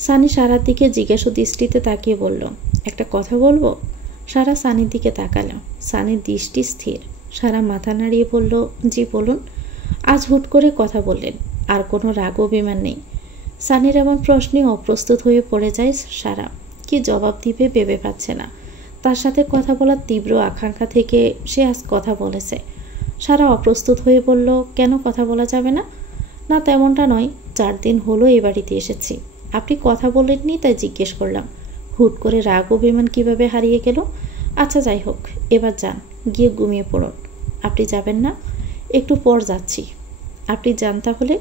সানি সারার দিকে জিজ্ঞাসু দৃষ্টিতে তাকিয়ে বলল, একটা কথা বলবো? সারা সানির দিকে তাকালো। সানির দৃষ্টি স্থির। সারা মাথা নাড়িয়ে বলল, জি বলুন। আজ হুট করে কথা বললেন, আর কোনো রাগ অভিমান নেই। সানির এমন প্রশ্নে অপ্রস্তুত হয়ে পড়ে যায় সারা। কি জবাব দিবে ভেবে পাচ্ছে না। তার সাথে কথা বলার তীব্র আকাঙ্ক্ষা থেকে সে আজ কথা বলেছে। সারা অপ্রস্তুত হয়ে বলল, কেন কথা বলা যাবে না? না তেমনটা নয়, 4 দিন হলো এ বাড়িতে এসেছি, আপনি কথা বলেননি তাই জিজ্ঞেস করলাম। হুট করে রাগ অভিমান কিভাবে হারিয়ে গেল? আচ্ছা যাই হোক, এবার যান, গিয়ে ঘুমিয়ে পড়ুন। আপনি যাবেন না? একটু পর যাচ্ছি। আপনি যান তাহলে?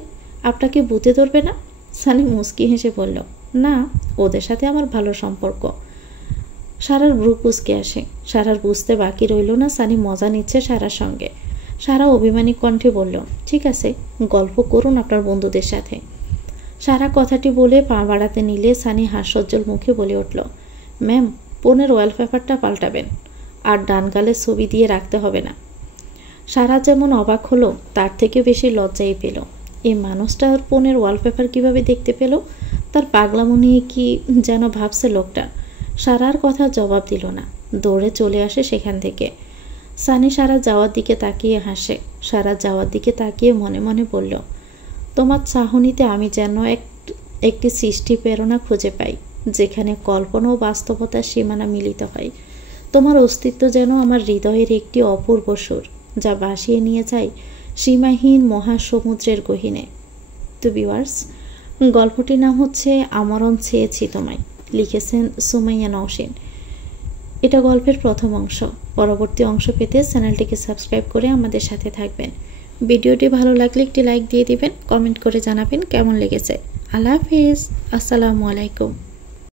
আপনাকে ভূতে ধরবে না? সানি মুচকি হেসে বলল, না, ওদের সাথে আমার ভালো সম্পর্ক। সারার ভ্রু কুঁচকে আসে। সারার বুঝতে বাকি রইল না সানি মজা নিচ্ছে সারার সঙ্গে। সারা অভিমানী কণ্ঠে বলল, ঠিক আছে, গল্প করুন আপনার বন্ধুদের সাথে। সারা কথাটি বলে পা বাড়াতে নিলে সানি হাস্যোজ্জ্বল মুখে বলে উঠল, ম্যাম, ফোনের ওয়ালপেপারটা পাল্টাবেন, আর ডান গালের ছবি দিয়ে রাখতে হবে না। সারা যেমন অবাক হলো, তার থেকে বেশি লজ্জাই পেল। এই মানুষটা ফোনের ওয়ালপেপার কিভাবে দেখতে পেল? তার পাগলামো নিয়ে কি যেন ভাবছে লোকটা। সারার কথা জবাব দিল না, দৌড়ে চলে আসে সেখান থেকে। সানি সারা যাওয়ার দিকে তাকিয়ে হাসে। সারা যাওয়ার দিকে তাকিয়ে মনে মনে বলল, তোমার চাহনিতে আমি যেন একটি সৃষ্টি প্রেরণা খুঁজে পাই, যেখানে কল্পনা ও বাস্তবতার সীমানা মিলিত হয়। তোমার অস্তিত্ব যেন আমার হৃদয়ের একটি অপূর্ব সুর, যা ভাসিয়ে নিয়ে যায় সীমাহীন মহাসমুদ্রের গহীনে। তো ভিউয়ার্স, গল্পটির নাম হচ্ছে আমরণ চেয়েছি তোমায়, লিখেছেন সুমাইয়া নওশিন। এটা গল্পের প্রথম অংশ। পরবর্তী অংশ পেতে চ্যানেলটিকে সাবস্ক্রাইব করে আমাদের সাথে থাকবেন। ভিডিওটি ভালো লাগলে একটি লাইক দিয়ে দিবেন, কমেন্ট করে জানাবেন কেমন লেগেছে। আল্লাহ হাফেজ, আসসালামু আলাইকুম।